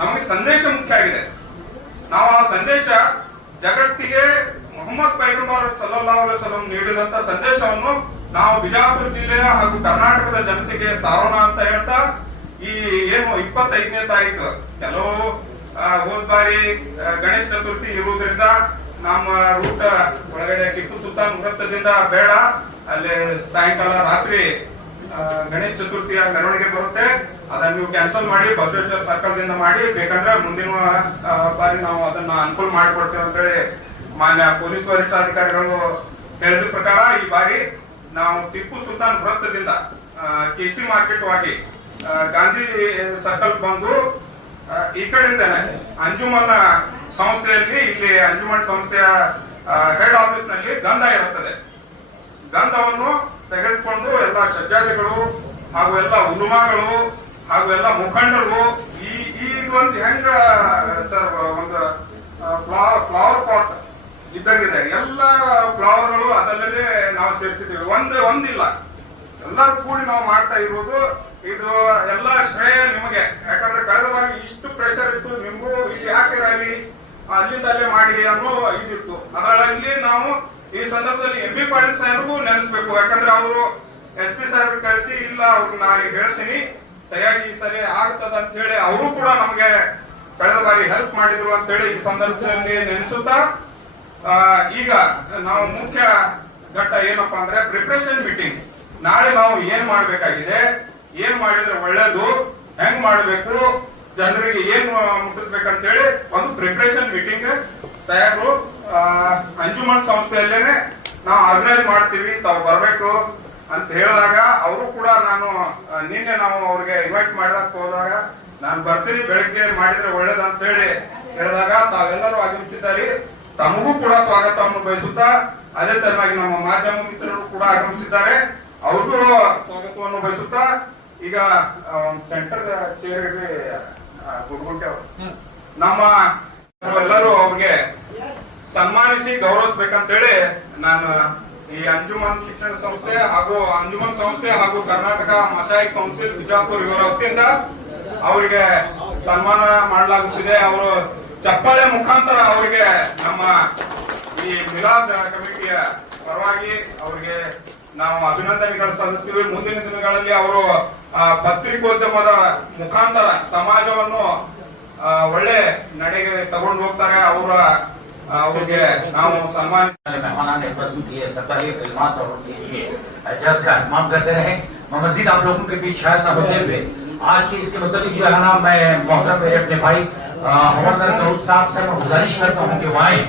ನಮಗೆ ಸಂದೇಶ ಮುಖ್ಯ ಆಗಿದೆ. ನಾವು ಆ ಸಂದೇಶ ಜಗತ್ತಿಗೆ ಮುಹಮ್ಮದ್ ಪೈಗಂಬರ್ ಸಲ್ಲಲ್ಲಾಹು ಅಲೈಹಿ ವಸಲ್ಲಂ ನೀಡಿದಂತ ಸಂದೇಶವನ್ನು ನಾವು ಬಿಜಾಪುರ ಜಿಲ್ಲೆಯ ಹಾಗೂ ಕರ್ನಾಟಕದ ಜನತೆಗೆ ಸಾರೋಣ ಅಂತ ಹೇಳ್ತಾ ಈ ಏನು 25ನೇ ತಾರೀಕು ಕೆಲವು ಹೋದ್ ಬಾರಿ ಗಣೇಶ ಚತುರ್ಥಿ ಇರುವುದರಿಂದ ನಮ್ಮ ರೂಟ್ ಒಳಗಡೆ ಟಿಪ್ಪು ಸುಲ್ತಾನ್ ವೃತ್ತದಿಂದ ಬೇಡ, ಅಲ್ಲಿ ಸಾಯಂಕಾಲ ರಾತ್ರಿ ಗಣೇಶ ಚತುರ್ಥಿಯ ಮೆರವಣಿಗೆ ಬರುತ್ತೆ. ಅದನ್ನ ನೀವು ಕ್ಯಾನ್ಸಲ್ ಮಾಡಿ ಬಸವೇಶ್ವರ ಸರ್ಕಲ್ ದಿಂದ ಮಾಡಿ, ಬೇಕಂದ್ರೆ ಮುಂದಿನ ಬಾರಿ ನಾವು ಅದನ್ನ ಅನುಕೂಲ ಮಾಡಿಕೊಡ್ತೇವೆ ಅಂತ ಹೇಳಿ ಮಾನ್ಯ ಪೊಲೀಸ್ ವರಿಷ್ಠಾಧಿಕಾರಿಗಳು ಹೇಳಿದ ಪ್ರಕಾರ ಈ ಬಾರಿ ನಾವು ಟಿಪ್ಪು ಸುಲ್ತಾನ್ ವೃತ್ತದಿಂದ KC ಮಾರ್ಕೆಟ್ ವಾಗಿ ಗಾಂಧಿ ಸರ್ಕಲ್ ಬಂದು ಈ ಕಡೆಯಿಂದಾನೆ ಅಂಜುಮನ್ ಸಂಸ್ಥೆಯಲ್ಲಿ, ಇಲ್ಲಿ ಅಂಜುಮನ್ ಸಂಸ್ಥೆಯ ಹೆಡ್ ಆಫೀಸ್ ನಲ್ಲಿ ಗಂಧ ಇರುತ್ತದೆ. ಗಂಧವನ್ನು ತೆಗೆದುಕೊಂಡು ಎಲ್ಲ ಸಜ್ಜಾದಿಗಳು ಹಾಗೂ ಎಲ್ಲ ಉಲುಮಾಗಳು ಹಾಗೂ ಎಲ್ಲ ಮುಖಂಡರು ಈಗ ಒಂದು ಹೆಂಗ ಸರ್ ಒಂದು ಫ್ಲವರ್ ಪಾಟ್ ಇದ್ದಂಗಿದೆ, ಎಲ್ಲ ಫ್ಲವರ್ಗಳು ಅದಲ್ಲೇ ನಾವು ಸೇರಿಸಿದ್ದೀವಿ. ಒಂದಿಲ್ಲ, ಎಲ್ಲರೂ ಕೂಡಿ ನಾವು ಮಾಡ್ತಾ ಇರುವುದು. ಇದು ಎಲ್ಲ ಶ್ರೇಯ ನಿಮಗೆ. ಯಾಕಂದ್ರೆ ಕಳೆದ ಬಾರಿ ಇಷ್ಟು ಪ್ರೆಷರ್ ಇತ್ತು, ನಿಮಗೂ ಇಲ್ಲಿ ಯಾಕೆ ರ್ಯಾಲಿ ಅಲ್ಲಿಂದ ಅಲ್ಲೇ ಮಾಡಿ ಅನ್ನೋ ಇದಿತ್ತು. ಅದರಲ್ಲಿ ನಾವು ಈ ಸಂದರ್ಭದಲ್ಲಿ MB ಪಾಟೀಲ್ ಸಾಹೇಬ್ಗೂ ನೆನೆಸ್ಬೇಕು. ಯಾಕಂದ್ರೆ ಅವರು SP ಸಾಹೇಬ್ ಕಳಿಸಿ, ಇಲ್ಲ ಅವ್ರಿಗೆ ನಾ ಹೇಳ್ತೀನಿ ಸರಿಯಾಗಿ ಸರಿ ಆಗ್ತದ ಅಂತ ಹೇಳಿ ಅವರು ಕೂಡ ನಮ್ಗೆ ಕಳೆದ ಬಾರಿ ಹೆಲ್ಪ್ ಮಾಡಿದ್ರು ಅಂತ ಹೇಳಿ ಈ ಸಂದರ್ಭದಲ್ಲಿ ನೆನೆಸುತ್ತಾ, ಈಗ ನಾವು ಮುಖ್ಯ ಘಟ್ಟ ಏನಪ್ಪಾ ಅಂದ್ರೆ ಪ್ರಿಪರೇಷನ್ ಮೀಟಿಂಗ್. ನಾಳೆ ನಾವು ಏನ್ ಮಾಡ್ಬೇಕಾಗಿದೆ, ಏನ್ ಮಾಡಿದ್ರೆ ಒಳ್ಳೇದು, ಹೆಂಗ್ ಮಾಡ್ಬೇಕು, ಜನರಿಗೆ ಏನ್ ಮುಟ್ಟಿಸ್ಬೇಕಂತ ಹೇಳಿ ಒಂದು ಪ್ರಿಪರೇಷನ್ ಮೀಟಿಂಗ್ ಸಾಹೇಬ್ರು ಅಂಜುಮನ್ ಸಂಸ್ಥೆಯಲ್ಲೇನೆ ನಾವು ಆರ್ಗನೈಸ್ ಮಾಡ್ತೀವಿ, ತಾವು ಬರ್ಬೇಕು ಅಂತ ಹೇಳಿದಾಗ ಅವರು ಕೂಡ ನಾನು ನಿನ್ನೆ ನಾವು ಅವ್ರಿಗೆ ಇನ್ವೈಟ್ ಮಾಡಕ್ ಹೋದಾಗ ನಾನು ಬರ್ತೀನಿ ಬೆಳಿಗ್ಗೆ ಮಾಡಿದ್ರೆ ಒಳ್ಳೇದಂತ ಹೇಳಿ ಹೇಳಿದಾಗ ತಾವೆಲ್ಲರೂ ಆಗಮಿಸಿದ್ದಾರೆ. ತಮಗೂ ಕೂಡ ಸ್ವಾಗತವನ್ನು ಬಯಸುತ್ತಾ ಅದೇ ತರವಾಗಿ ನಮ್ಮ ಮಾಧ್ಯಮ ಮಿತ್ರರು ಕೂಡ ಆಗಮಿಸಿದ್ದಾರೆ, ಅವ್ರಿಗೂ ಸ್ವಾಗತವನ್ನು ಬಯಸುತ್ತಾ ಈಗ ಸೆಂಟರ್ ಚೇರ್ಗೆ ಗುಡ್ಗುಂಟೆ ನಮ್ಮ ಎಲ್ಲರೂ ಅವ್ರಿಗೆ ಸನ್ಮಾನಿಸಿ ಗೌರವಿಸಬೇಕಂತೇಳಿ ನಾನು ಈ ಅಂಜುಮನ್ ಶಿಕ್ಷಣ ಸಂಸ್ಥೆ ಹಾಗೂ ಕರ್ನಾಟಕ ಮಶಾಯಿಕ್ ಕೌನ್ಸಿಲ್ ಬಿಜಾಪುರ ಇವರ ವತಿಯಿಂದ ಅವರಿಗೆ ಸನ್ಮಾನ ಮಾಡಲಾಗುತ್ತಿದೆ. ಅವರು ಚಪ್ಪಾಳೆ ಮುಖಾಂತರ ಅವರಿಗೆ ನಮ್ಮ ಈ ಮಿಲಾದ್ ಕಮಿಟಿಯ ಪರವಾಗಿ ಅವರಿಗೆ ನಾವು ಅಭಿನಂದನೆಗಳು ಸಲ್ಲಿಸ್ತೀವಿ. ಮುಂದಿನ ದಿನಗಳಲ್ಲಿ ಅವರು ಪತ್ರಿಕೋದ್ಯಮದ ಮುಖಾಂತರ ಸಮಾಜವನ್ನು ಒಳ್ಳೆ ನಡೆಗೆ ತಗೊಂಡು ಹೋಗ್ತಾರೆ. ಅವ್ರಿಗೆ ನಾವು ಸನ್ಮಾನ करते रहे। मजीद आप लोगों के बीच शायद न होते हुए आज की इसके मुताबिक जो है ना, मैं मोहतरम मेरे अपने भाई हवलदार दाऊद साहब से मैं गुजारिश करता हूँ कि वो आए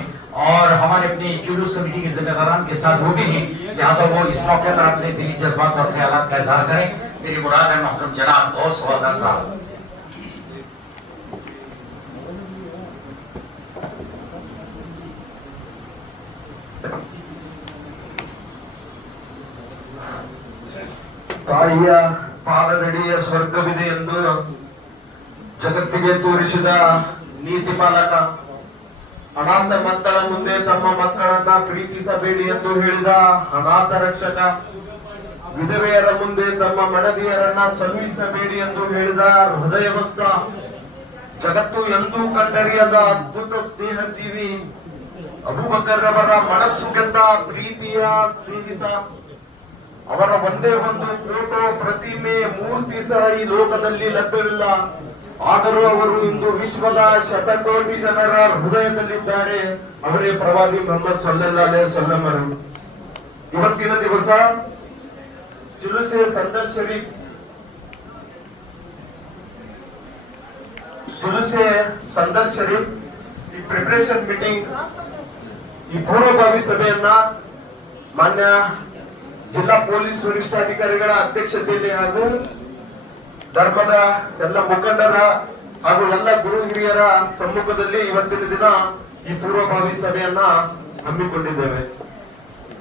और हमारे अपनी जुलूस कमेटी के जिम्मेदारान के साथ वो भी हैं, यहाँ पर वो इस मौके पर अपने दिली जज्बात और ख्यालात का इजहार करें। मेरी मुराद है मोहतरम जनाब और हवलदार साहब। ತಾಯಿಯ ಪಾದದಡಿಯ ಸ್ವರ್ಗವಿದೆ ಎಂದು ಜಗತ್ತಿಗೆ ತೋರಿಸಿದ ನೀತಿ ಪಾಲಕ, ಅನಾಥ ಮಕ್ಕಳ ಮುಂದೆ ತಮ್ಮ ಮಕ್ಕಳನ್ನ ಪ್ರೀತಿಸಬೇಡಿ ಎಂದು ಹೇಳಿದ ಅನಾಥ ರಕ್ಷಕ, ವಿಧವೆಯರ ಮುಂದೆ ತಮ್ಮ ಮಡದಿಯರನ್ನ ಸನ್ನಿಸಬೇಡಿ ಎಂದು ಹೇಳಿದ ಹೃದಯವಂತ, ಜಗತ್ತು ಎಂದೂ ಕಂಡರಿಯದ ಅದ್ಭುತ ಸ್ನೇಹ ಜೀವಿ ಅಬೂಬಕರ್ ಅವರ ಮನಸ್ಸು ಗೆದ್ದ ಪ್ರೀತಿಯ ಸ್ನೇಹಿತ, ಅವರ ಒಂದೇ ಒಂದು ಫೋಟೋ, ಪ್ರತಿಮೆ, ಮೂರ್ತಿ ಸಹ ಈ ಲೋಕದಲ್ಲಿ ಲಭ್ಯವಿಲ್ಲ. ಆದರೂ ಅವರು ಇಂದು ವಿಶ್ವದ ಶತಕೋಟಿ ಜನರ ಹೃದಯದಲ್ಲಿದ್ದಾರೆ. ಅವರೇ ಪ್ರವಾದಿ ಮೊಹಮ್ಮದ್ ಸಲ್ಲಲ್ಲಾಹು ಅಲೈಹಿ ವಸಲ್ಲಂ. ಇವತ್ತಿನ ದಿವಸ ಜುಲೂಸೆ ಸಂದಲ್ ಶರೀಫ್ ಈ ಪ್ರಿಪರೇಷನ್ ಮೀಟಿಂಗ್, ಈ ಪೂರ್ವಭಾವಿ ಸಭೆಯನ್ನ ಮಾನ್ಯ ಜಿಲ್ಲಾ ಪೊಲೀಸ್ ವರಿಷ್ಠಾಧಿಕಾರಿಗಳ ಅಧ್ಯಕ್ಷತೆಯಲ್ಲಿ ಹಾಗೂ ಧರ್ಮದ ಎಲ್ಲ ಮುಖಂಡರ ಹಾಗೂ ಎಲ್ಲ ಗುರು ಹಿರಿಯರ ಸಮ್ಮುಖದಲ್ಲಿ ಇವತ್ತಿನ ದಿನ ಈ ಪೂರ್ವಭಾವಿ ಸಭೆಯನ್ನ ಹಮ್ಮಿಕೊಂಡಿದ್ದೇವೆ.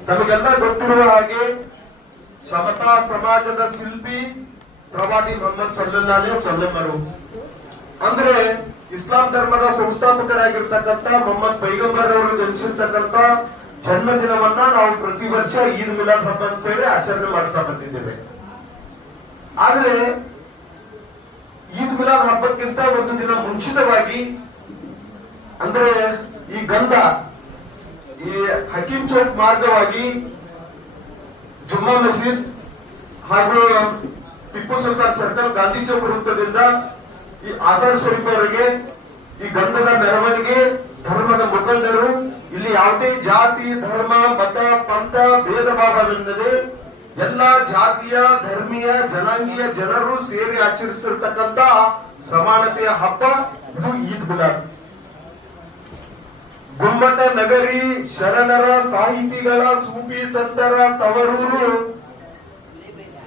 ನಮಗೆಲ್ಲ ಗೊತ್ತಿರುವ ಹಾಗೆ ಸಮತಾ ಸಮಾಜದ ಶಿಲ್ಪಿ ಪ್ರವಾದಿ ಮೊಹಮ್ಮದ್ ಸಲ್ಲಲ್ಲಾಹು ಅಲೈಹಿ ವಸಲ್ಲಂ ಅಂದ್ರೆ ಇಸ್ಲಾಂ ಧರ್ಮದ ಸಂಸ್ಥಾಪಕರಾಗಿರ್ತಕ್ಕಂಥ ಮೊಹಮ್ಮದ್ ಪೈಗಂಬರ್ ಅವರು ಜನಿಸಿರ್ತಕ್ಕಂಥ ಜನ್ಮದಿನವನ್ನ ನಾವು ಪ್ರತಿ ವರ್ಷ ಈದ್ ಮಿಲಾದ್ ಹಬ್ಬ ಅಂತೇಳಿ ಆಚರಣೆ ಮಾಡ್ತಾ ಬಂದಿದ್ದೇವೆ. ಆದ್ರೆ ಈದ್ ಮಿಲಾದ್ ಹಬ್ಬಕ್ಕಿಂತ ಒಂದು ದಿನ ಮುಂಚಿತವಾಗಿ, ಅಂದ್ರೆ ಈ ಗಂಧ ಈ ಹಕೀಂ ಚೌಕ್ ಮಾರ್ಗವಾಗಿ ಜುಮ್ಮಾ ಮಸೀದ್ ಹಾಗೂ ಟಿಪ್ಪು ಸುಲ್ತಾನ್ ಸರ್ಕಲ್, ಗಾಂಧಿ ಚೌಕ್ ವೃತ್ತದಿಂದ ಈ ಆಸಾದ್ ಶರೀಫ್ ಅವರಿಗೆ ಈ ಗಂಧದ ಮೆರವಣಿಗೆ, ಧರ್ಮದ ಮುಖಂಡರು, ಇಲ್ಲಿ ಯಾವುದೇ ಜಾತಿ, ಧರ್ಮ, ಮತ, ಪಂಥ ಭೇದ ಭಾವವಿಲ್ಲದೆ ಎಲ್ಲಾ ಜಾತಿಯ, ಧರ್ಮೀಯ, ಜನಾಂಗೀಯ ಜನರು ಸೇರಿ ಆಚರಿಸಿರ್ತಕ್ಕಂಥ ಸಮಾನತೆಯ ಹಬ್ಬ ಇದು ಈದ್ ಮಿಲಾದ್. ಗುಮ್ಮಟ ನಗರಿ ಶರಣರ, ಸಾಹಿತಿಗಳ, ಸೂಫಿ ಸಂತರ ತವರೂರು,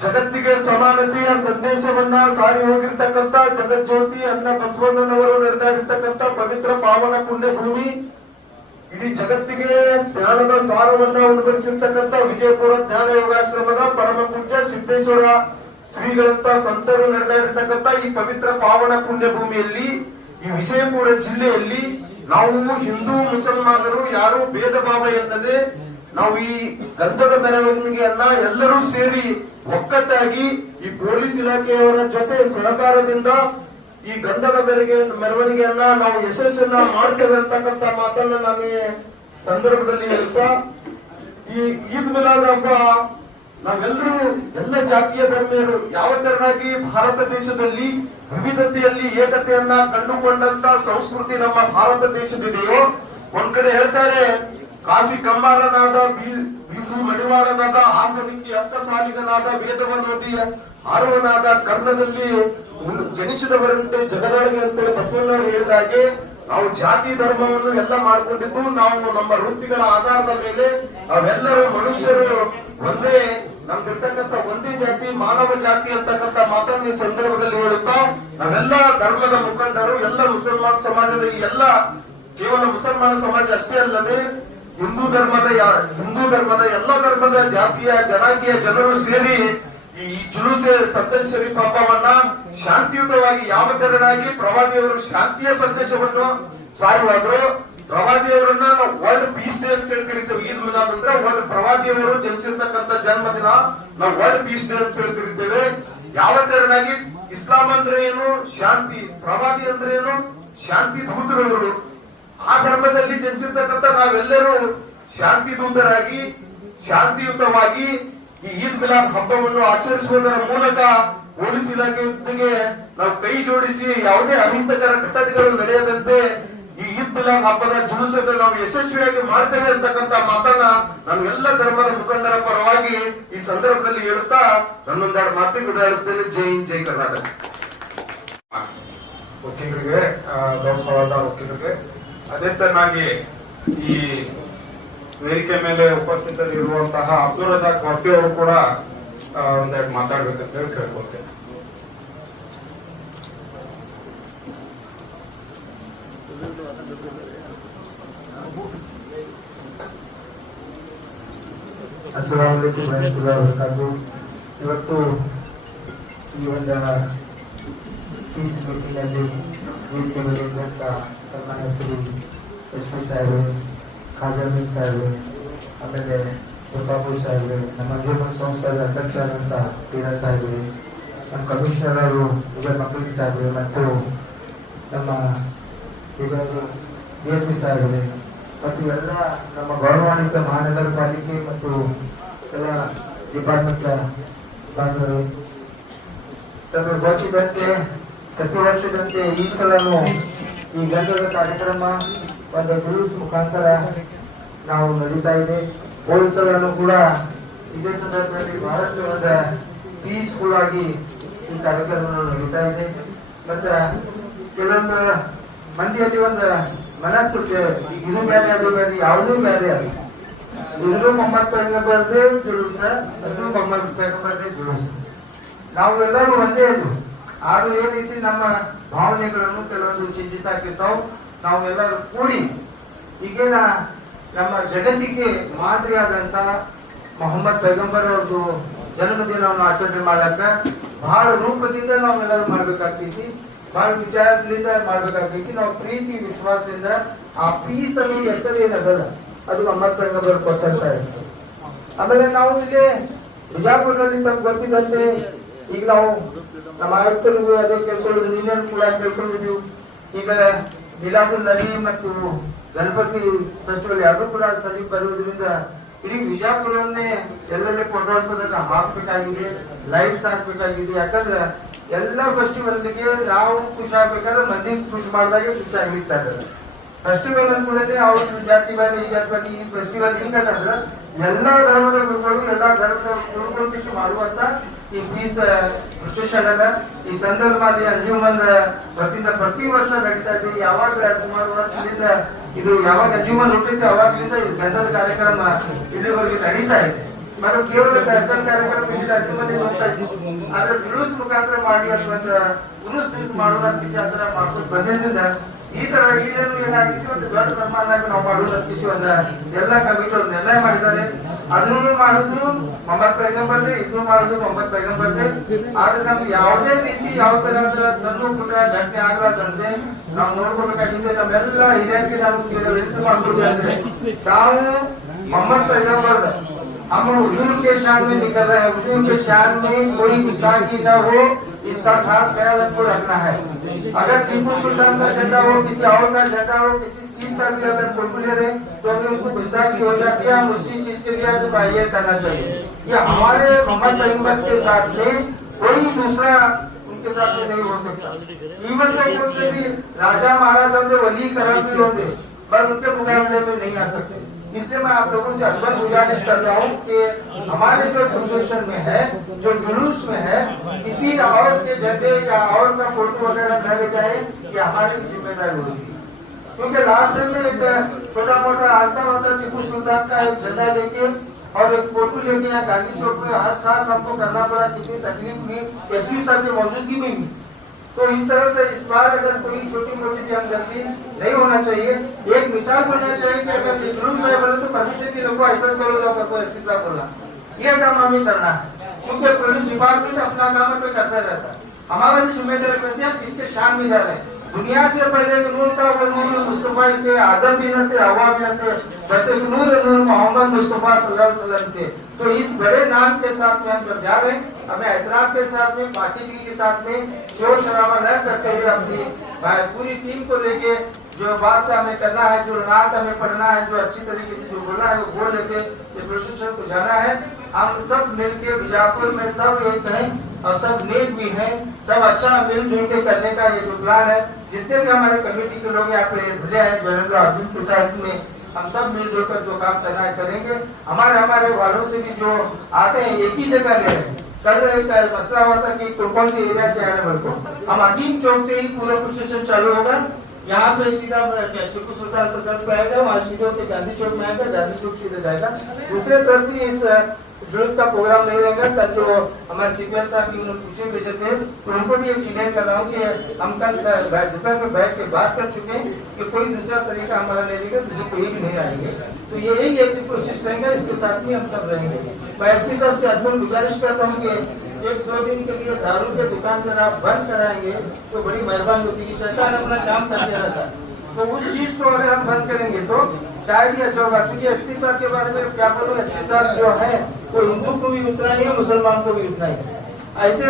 ಜಗತ್ತಿಗೆ ಸಮಾನತೆಯ ಸಂದೇಶವನ್ನ ಸಾರಿ ಹೋಗಿರ್ತಕ್ಕಂಥ ಜಗಜ್ಯೋತಿ ಅನ್ನ ಬಸವಣ್ಣನವರು ನಡೆದಾಡಿರ್ತಕ್ಕಂಥ ಪವಿತ್ರ ಪಾವನ ಪುಣ್ಯ ಭೂಮಿ, ಇಡೀ ಜಗತ್ತಿಗೆ ಜ್ಞಾನದ ಸಾರವನ್ನ ಉಣಬಡಿಸಿರ್ತಕ್ಕಂಥ ವಿಜಯಪುರ ಜ್ಞಾನ ಯೋಗಾಶ್ರಮದ ಪರಮ ಪೂಜ್ಯ ಸಿದ್ದೇಶ್ವರ ಶ್ರೀಗಳಂತ ಸಂತರು ನಡೆದಾಡಿರ್ತಕ್ಕಂಥ ಈ ಪವಿತ್ರ ಪಾವನ ಪುಣ್ಯ ಭೂಮಿಯಲ್ಲಿ, ಈ ವಿಜಯಪುರ ಜಿಲ್ಲೆಯಲ್ಲಿ ನಾವು ಹಿಂದೂ ಮುಸಲ್ಮಾನರು ಯಾರು ಭೇದ ಭಾವ ಎನ್ನದೆ ನಾವು ಈ ಗಂಧದ ಮೆರವಣಿಗೆಯನ್ನ ಎಲ್ಲರೂ ಸೇರಿ ಒಕ್ಕಟ್ಟಾಗಿ ಈ ಪೊಲೀಸ್ ಇಲಾಖೆಯವರ ಜೊತೆ ಸಹಕಾರದಿಂದ ಈ ಗಂಧದ ಮೆರವಣಿಗೆಯನ್ನ ನಾವು ಯಶಸ್ಸನ್ನ ಮಾಡ್ತೇವೆ ಅಂತಕ್ಕಂಥ ಮಾತನ್ನ ನಾನು ಈ ಸಂದರ್ಭದಲ್ಲಿ ಹೇಳ್ತಾ, ಈ ಈದ್ ಮಿಲಾದ್ ಹಬ್ಬ ನಾವೆಲ್ಲರೂ ಎಲ್ಲ ಜಾತಿಯ ಧರ್ಮೀಯರು ಯಾವ ತರನಾಗಿ ಭಾರತ ದೇಶದಲ್ಲಿ ವಿವಿಧತೆಯಲ್ಲಿ ಏಕತೆಯನ್ನ ಕಂಡುಕೊಂಡಂತ ಸಂಸ್ಕೃತಿ ನಮ್ಮ ಭಾರತ ದೇಶದಿದೆಯೋ, ಒಂದ್ ಕಡೆ ಹೇಳ್ತಾರೆ ಕಾಶಿ ಕಂಬಾರನಾದ, ಬೀಸು ಮಡಿವಾಳನಾದ, ಹಾಸನಿಕ್ಕಿ ಅಕ್ಕ ಸಾಲಿಗನಾದ, ವೇದವನ್ನೋದಿ ಆರುವನಾದ, ಕರ್ಣದಲ್ಲಿ ಜನಿಸಿದವರಂತೆ ಜಗದೊಳಗೆ ಅಂತೇಳಿ ಬಸವಣ್ಣವರು ಹೇಳಿದ ಹಾಗೆ ನಾವು ಜಾತಿ ಧರ್ಮವನ್ನು ಎಲ್ಲ ಮಾಡ್ಕೊಂಡಿದ್ದು ನಾವು ನಮ್ಮ ವೃತ್ತಿಗಳ ಆಧಾರದ ಮೇಲೆ ನಾವೆಲ್ಲರೂ ಮನುಷ್ಯರು ಒಂದೇ, ನಮ್ಗಿರ್ತಕ್ಕಂಥ ಒಂದೇ ಜಾತಿ ಮಾನವ ಜಾತಿ ಅಂತಕ್ಕಂಥ ಮಾತನ್ನು ಈ ಸಂದರ್ಭದಲ್ಲಿ ಹೇಳುತ್ತಾ ನಾವೆಲ್ಲ ಧರ್ಮದ ಮುಖಂಡರು, ಎಲ್ಲ ಮುಸಲ್ಮಾನ್ ಸಮಾಜದ ಈ ಎಲ್ಲ ಕೇವಲ ಮುಸಲ್ಮಾನ ಸಮಾಜ ಅಷ್ಟೇ ಅಲ್ಲದೆ ಹಿಂದೂ ಧರ್ಮದ ಎಲ್ಲ ಧರ್ಮದ ಜಾತಿಯ ಜನಾಂಗೀಯ ಜನರು ಸೇರಿ ಈ ಜುಲೂಸೆ ಸಫ್ದಲ್ ಶರೀಫ್ ಹಬ್ಬವನ್ನ ಶಾಂತಿಯುತವಾಗಿ ಯಾವ ತೆರನಾಗಿ ಪ್ರವಾದಿಯವರು ಶಾಂತಿಯ ಸಂದೇಶವನ್ನು ಸಾರುವಾದ್ರು. ಪ್ರವಾದಿಯವರನ್ನ ನಾವು ವರ್ಲ್ಡ್ ಪೀಸ್ ಡೇ ಅಂತ ಹೇಳಿ ಕರಿತೇವೆ. ಈದ್ ಮಿಲಾದ್ ಅಂದ್ರೆ ವರ್ಲ್ಡ್ ಪ್ರವಾದಿಯವರು ಜನಿಸಿರ್ತಕ್ಕಂಥ ಜನ್ಮದಿನ, ನಾವು ವರ್ಲ್ಡ್ ಪೀಸ್ ಡೇ ಅಂತ ಹೇಳಿ ಕರಿತೇವೆ. ಯಾವ ತೆರನಾಗಿ ಇಸ್ಲಾಂ ಅಂದ್ರೆ ಏನು, ಶಾಂತಿ, ಪ್ರವಾದಿ ಅಂದ್ರೆ ಏನು, ಶಾಂತಿ ದೂತರವರು. ಆ ಧರ್ಮದಲ್ಲಿ ಜನಿಸಿರ್ತಕ್ಕಂಥ ನಾವೆಲ್ಲರೂ ಶಾಂತಿ ದೂತರಾಗಿ ಶಾಂತಿಯುತವಾಗಿ ಈ ಈದ್ ಮಿಲಾದ್ ಹಬ್ಬವನ್ನು ಆಚರಿಸುವುದರ ಮೂಲಕ ಪೊಲೀಸ್ ಇಲಾಖೆಯೊಂದಿಗೆ ನಾವು ಕೈ ಜೋಡಿಸಿ ಯಾವುದೇ ಅಹಿತಕರ ಘಟನೆಗಳು ನಡೆಯದಂತೆ ಈ ಈದ್ ಮಿಲಾದ್ ಹಬ್ಬದ ಜುಲೂಸನ್ನು ನಾವು ಯಶಸ್ವಿಯಾಗಿ ಮಾಡ್ತೇವೆ ಅಂತಕ್ಕಂಥ ಮಾತನ್ನ ನಾನು ಎಲ್ಲ ಧರ್ಮದ ಮುಖಂಡರ ಪರವಾಗಿ ಈ ಸಂದರ್ಭದಲ್ಲಿ ಹೇಳುತ್ತಾ ನನ್ನೊಂದೆರಡು ಮಾತಿಗೆ ಗುಡಾಡುತ್ತೇನೆ. ಜೈ ಹಿಂದ್, ಜೈ ಕರ್ನಾಟಕ. ವಕೀಲರಿಗೆ, ಗೌರವವಾದ ವಕೀಲರಿಗೆ, ಅದೇ ತರನಾಗಿ ಈ ವೇದಿಕೆ ಮೇಲೆ ಉಪಸ್ಥಿತರಿರುವಂತಹ ಅಬ್ದುಲ್ ರಜಾಕ್ ವರ್ತಿ ಅವರು ಕೂಡ ಒಂದೆರಡು ಮಾತಾಡ್ಬೇಕಂತ ಹೇಳಿ ಕೇಳ್ಕೊಳ್ತೇನೆ. ಅಸ್ಸಲಾಮು ಅಲೈಕುಂ ವರಹಮತುಲ್ಲಾಹಿ ವಬರಕಾತುಹು. ಇವತ್ತು ಈ ಒಂದು ಪೀಸ್ ಮೀಟಿಂಗ್ನಲ್ಲಿ ವೇದಿಕೆ ಮೇಲೆ ಇದ್ದಂಥ ಸನ್ಮಾನ್ಯ ಶ್ರೀ SP ಸಾಹೇಬರು, ಖಾಜಾಮೀನ್ ಸಾಹೇಬರು, ಆಮೇಲೆ ಗೋಪಾಪುರ್ ಸಾಹೇಬರು, ನಮ್ಮ ಅಂಜುಮನ್ ಸಂಸ್ಥೆಯ ಅಧ್ಯಕ್ಷರಾದಂಥ ಪೀರಾ ಸಾಹೇಬರು, ನಮ್ಮ ಕಮಿಷನರ್ ಅವರು ವಿಜಯ್ ಮಕ್ಕಳಿಗೆ ಸಾಹೇಬರು ಮತ್ತು ನಮ್ಮ DSP ಸಾಹೇಬರು ಮತ್ತು ಎಲ್ಲ ನಮ್ಮ ಗೌರವಾನ್ವಿತ ಮಹಾನಗರ ಪಾಲಿಕೆ ಮತ್ತು ಎಲ್ಲ ಡಿಪಾರ್ಟ್ಮೆಂಟ್ ಬಾಂಧವರು, ತಮಗೆ ಗೊತ್ತಿದ್ದಂತೆ ಪ್ರತಿ ವರ್ಷದಂತೆ ಈ ಸಲನೂ ಈ ಗಂಧದ ಕಾರ್ಯಕ್ರಮ ಒಂದು ಜುಲೂಸ್ ಮುಖಾಂತರ ನಾವು ನಡೀತಾ ಇದೆ. ಹೋದ ಸಲನೂ ಕೂಡ ಇದೇ ಸಂದರ್ಭದಲ್ಲಿ ಬಹಳಷ್ಟು ಒಂದು ಪೀಸ್ಫುಲ್ ಆಗಿ ಈ ಕಾರ್ಯಕ್ರಮ ನಡೀತಾ ಇದೆ. ಮತ್ತೆ ಕೆಲವೊಂದು ಮಂದಿಯಲ್ಲಿ ಒಂದು ಮನಸ್ಸು ಇದು ಬೇರೆ ಅದು ಬೇರೆ ಯಾವುದೂ ಬೇರೆ ಅಲ್ಲ. ಇದು ಮೊಹಮ್ಮದ್ ಪೈಗಂಬರ್ದೇ ಜುಲೂಸ, ಅದು ಮೊಹಮ್ಮದ್ ಪೈಗಂಬರ್ದೇ ಜುಲೂಸ. ನಾವು ಎಲ್ಲರೂ ಒಂದೇ ಅದು. ಆದ್ರೂ ಏನ್ ರೀತಿ ನಮ್ಮ ಭಾವನೆಗಳನ್ನು ಕೆಲವೊಂದು ಚೇಂಜಸ್ ಆಗಿರ್ತಾವ. ನಾವು ಎಲ್ಲರೂ ಕೂಡಿ ಈಗೇನ ನಮ್ಮ ಜಗತ್ತಿಗೆ ಮಾದರಿಯಾದಂತ ಮೊಹಮ್ಮದ್ ಪೈಗಂಬರ್ ಅವ್ರದ್ದು ಜನ್ಮದಿನವನ್ನು ಆಚರಣೆ ಮಾಡಾಕ ಬಹಳ ರೂಪದಿಂದ ನಾವೆಲ್ಲರೂ ಮಾಡ್ಬೇಕಾಗ್ತೈತಿ, ಬಹಳ ವಿಚಾರದಿಂದ ಮಾಡ್ಬೇಕಾಗ್ತೈತಿ. ನಾವು ಪ್ರೀತಿ ವಿಶ್ವಾಸದಿಂದ ಆ ಪೀಸ್ ಅನ್ನೋ ಹೆಸರು ಏನದಲ್ಲ ಅದು ಮೊಹಮ್ಮದ್ ಪೈಗಂಬರ್ ಕೊಟ್ಟಂತ ಹೆಸರು. ಆಮೇಲೆ ನಾವು ಇಲ್ಲಿ ಬಿಜಾಪುರದಲ್ಲಿ ತಮ್ಗೆ ಗೊತ್ತಿದ್ದಂತೆ ಈಗ ನಾವು ನಮ್ಮ ಆಯುಕ್ತರಿಗೂ ಅದೇ ಕೇಳ್ಕೊಳ್ಳೋದು, ನೀನೇನು ಕೂಡ ಕೇಳ್ಕೊಂಡಿದ್ದೀವಿ. ಈಗ ಮಿಲಾದುಲ್ ನಬಿ ಮತ್ತು ಗಣಪತಿ ಫೆಸ್ಟಿವಲ್ ಎರಡೂ ಕೂಡ ಸಮೀಪ ಬರುವುದರಿಂದ ಇಡೀ ಬಿಜಾಪುರವನ್ನೇ ಎಲ್ಲೆಲ್ಲಿ ಕೊಂಡೋಡಿಸೋದನ್ನ ಹಾಕ್ಬೇಕಾಗಿದೆ, ಲೈಟ್ಸ್ ಹಾಕ್ಬೇಕಾಗಿದೆ. ಯಾಕಂದ್ರೆ ಎಲ್ಲ ಫೆಸ್ಟಿವಲ್ಗೆ ನಾವು ಖುಷಿ ಆಗ್ಬೇಕಾದ್ರೆ ಮಂದಿ ಖುಷಿ ಮಾಡಿದಾಗೆ ಖುಷಿ ಆಗ್ಲಿಕ್ಕೆ ಸಾಧ್ಯ. ಫೆಸ್ಟಿವಲ್ ಅಂದ್ಕೂಡಲೇ ಅವ್ರ ಜಾತಿ ಬೇರೆ ಈ ಜಾತಿ ಬೇರೆ, ಈ ಫೆಸ್ಟಿವಲ್ ಹಿಂಗಂದ್ರೆ ಎಲ್ಲಾ ಧರ್ಮದ ಗುರುಗಳು ಎಲ್ಲಾ ಧರ್ಮದ ಗುರುಗಳು ಖುಷಿ ಮಾಡುವಂತ ಈ ಪೀಸ್ ಪ್ರೊಸೆಷನ್ ಅಲ್ಲ. ಈ ಸಂದರ್ಭದಲ್ಲಿ ಅಂಜುಮನ್ ವತಿಯಿಂದ ಪ್ರತಿ ವರ್ಷ ನಡೀತಾ ಇದೆ. ಯಾವಾಗ ಸುಮಾರು ವರ್ಷದಿಂದ ಇದು ಯಾವಾಗ ಅಂಜುಮನ್ ಹುಟ್ಟಿದೆ ಅವಾಗ್ಲಿಂದ ಈ ಗಂಧದ ಕಾರ್ಯಕ್ರಮ ಇಲ್ಲಿವರೆಗೆ ನಡೀತಾ ಇದೆ. ಮತ್ತು ಕೇವಲ ಗಂಧದ ಕಾರ್ಯಕ್ರಮ ಇಲ್ಲಿ ಅಂಜುಮನ್ ಹೋಗ್ತಾ ಇದೆ. ಆದ್ರೆ ಜುಲೂಸ್ ಮುಖಾಂತರ ಮಾಡಿ ಅಥವಾ ಜುಲೂಸ್ ಮಾಡೋದಂತ ವಿಚಾರ ಮಾಡ್ಕೊಂಡು ಬಂದಿದ್ದರಿಂದ ಈ ತರ ಈಗೇನು ಏನಾಗಿತ್ತು ಒಂದು ದೊಡ್ಡ ಪ್ರಮಾಣದಾಗ ನಾವು ಮಾಡೋದಕ್ಕೆ ಒಂದು ಎಲ್ಲ ಕಮಿಟಿ ಒಂದು ನಿರ್ಣಯ ಮಾಡಿದ್ದಾರೆ. ಅದನ್ನು ಮಾಡುದು ಮೊಹಮ್ಮದ್ ಪೈಗಂಬರ್ದೆ, ಇದನ್ನು ಮಾಡುದು ಮೊಹಮ್ಮದ್ ಪೈಗಂಬರ್ದೆ. ಆದ್ರೆ ನಮ್ಗೆ ಯಾವುದೇ ರೀತಿ ಯಾವ ತರಹದ ಸಣ್ಣ ಪುಟ್ಟ ಘಟನೆ ಆಗಲಾರ್ದಂತೆ ನಾವು ನೋಡ್ಕೋಬೇಕಾಗಿದೆ. ನಮ್ಮೆಲ್ಲ ಹಿರಿಯರಿಗೆ ನಾವು ವಿನಂತಿ ಮಾಡ್ಕೊಳ್ತೀವಿ ಅಂದ್ರೆ ತಾವು ಮೊಹಮ್ಮದ್ ಪೈಗಂಬರ್ದ हम हुजूर के शान में निकल रहे हैं, हुजूर के शान में कोई गुस्ताखी न हो इसका खास ख्याल हमको रखना है. अगर टीपू सुल्तान का झंडा हो, किसी और का झंडा हो, किसी चीज का भी अगर पॉपुलर है तो हमें उनको गुस्ताखी हो जाती है. हम उसी चीज के लिए तो बाह्य करना चाहिए. ये हमारे मोहम्मद पैगंबर के साथ में कोई दूसरा उनके साथ में नहीं हो सकता. इवन तो कुछ भी राजा महाराज होते, वली करम भी होते, पर उनके मुकाबले में नहीं आ सकते. इसलिए मैं आप लोगों से अदब गुजारिश करता हूँ कि हमारे जो प्रोसेशन में है, जो जुलूस में है, किसी और के झंडे या और का फोटो वगैरह न ले जाए, ये हमारी जिम्मेदारी होगी. क्योंकि लास्ट टाइम में एक छोटा मोटा हादसा हुआ था, टीपू सुल्तान का एक झंडा लेके और एक फोटो लेके यहाँ गांधी चौक में हर साथ हमको करना पड़ा, कितनी तकलीफ हुई एसपी साहब की मौजूदगी में भी। तो इस तरह से इस बार अगर कोई छोटी मोटी भी हम गलती नहीं होना चाहिए, एक मिसाल बनना चाहिए कि अगर जुलूम साहब बोले तो परमिशन की लोगों ऐसा करो जाओ करको एसपी साहब बोला, ये काम हमें करना है। क्योंकि पुलिस डिपार्टमेंट अपना काम पे करता रहता है, हमारा भी जिम्मेदारी बनती है किसके शान में जा रहे हैं। दुनिया से पहले नूर था, वो नूर मुस्तफा थे, आदम भी न थे, हवा भी न थे, वैसे नूर मोहम्मद मुस्तफा सल्लल्लाहु अलैहि वसल्लम थे। तो इस बड़े नाम के साथ में हम जब जा रहे हैं, हमें एहतराम के साथ में, पाकीज़गी के साथ में, शोर शराबा न करते हुए अपनी पूरी टीम को लेके जो बात हमें करना है, जो नात हमें पढ़ना है, जो अच्छी तरीके से जो बोलना है वो बोल लेके प्रशिक्षण को जाना है। हम सब मिलके बीजापुर में सब एक हैं और सब नेक भी हैं, सब अच्छा मिलजुल के करने का ये जो प्लान है, जितने भी हमारे कमेटी के लोग यहाँ पे भले हैं जनरल अर्जुन के साथ में, हम सब मिलजुल कर जो काम करना है करेंगे। हमारे वालों से भी जो आते हैं एक ही जगह ले रहे हैं। कल एक मसला हुआ था कि कौन सी एरिया से आने वाले को, हम हकीम चौक से ही पूरा प्रशिक्षण चालू होगा। यहाँ पे सीधा टीपू सुल्तान सर्कल पे आएगा, वहाँ सीधे के गांधी चौक में आएगा, गांधी चौक सीधे जाएगा। दूसरे तरफ से इस जुलूस का प्रोग्राम नहीं रहेगा। कल जो हमारे सीपीआर साहब की उन्होंने पूछे भेजे थे, तो उनको भी एक क्लियर कर रहा हूँ कि हम कल दोपहर में बैठ के बात कर चुके हैं कि कोई दूसरा तरीका हमारा नहीं रहेगा, दूसरे कोई भी नहीं आएंगे। तो यही एक कोशिश करेंगे, इसके साथ ही हम सब रहेंगे। मैं एसपी साहब से अदबन गुजारिश करता हूँ कि 1-2 दिन के लिए दारू के दुकान अगर आप बंद कराएंगे तो बड़ी मेहरबानी होती है। सरकार अपना काम करते रहता है, तो उस चीज को अगर हम बंद करेंगे तो शायद ही अच्छा होगा। क्योंकि एसपी साहब के बारे में क्या बोलूं, एसपी साहब जो है वो हिंदू को भी उतना ही है, मुसलमान को भी उतना ही है। ऐसे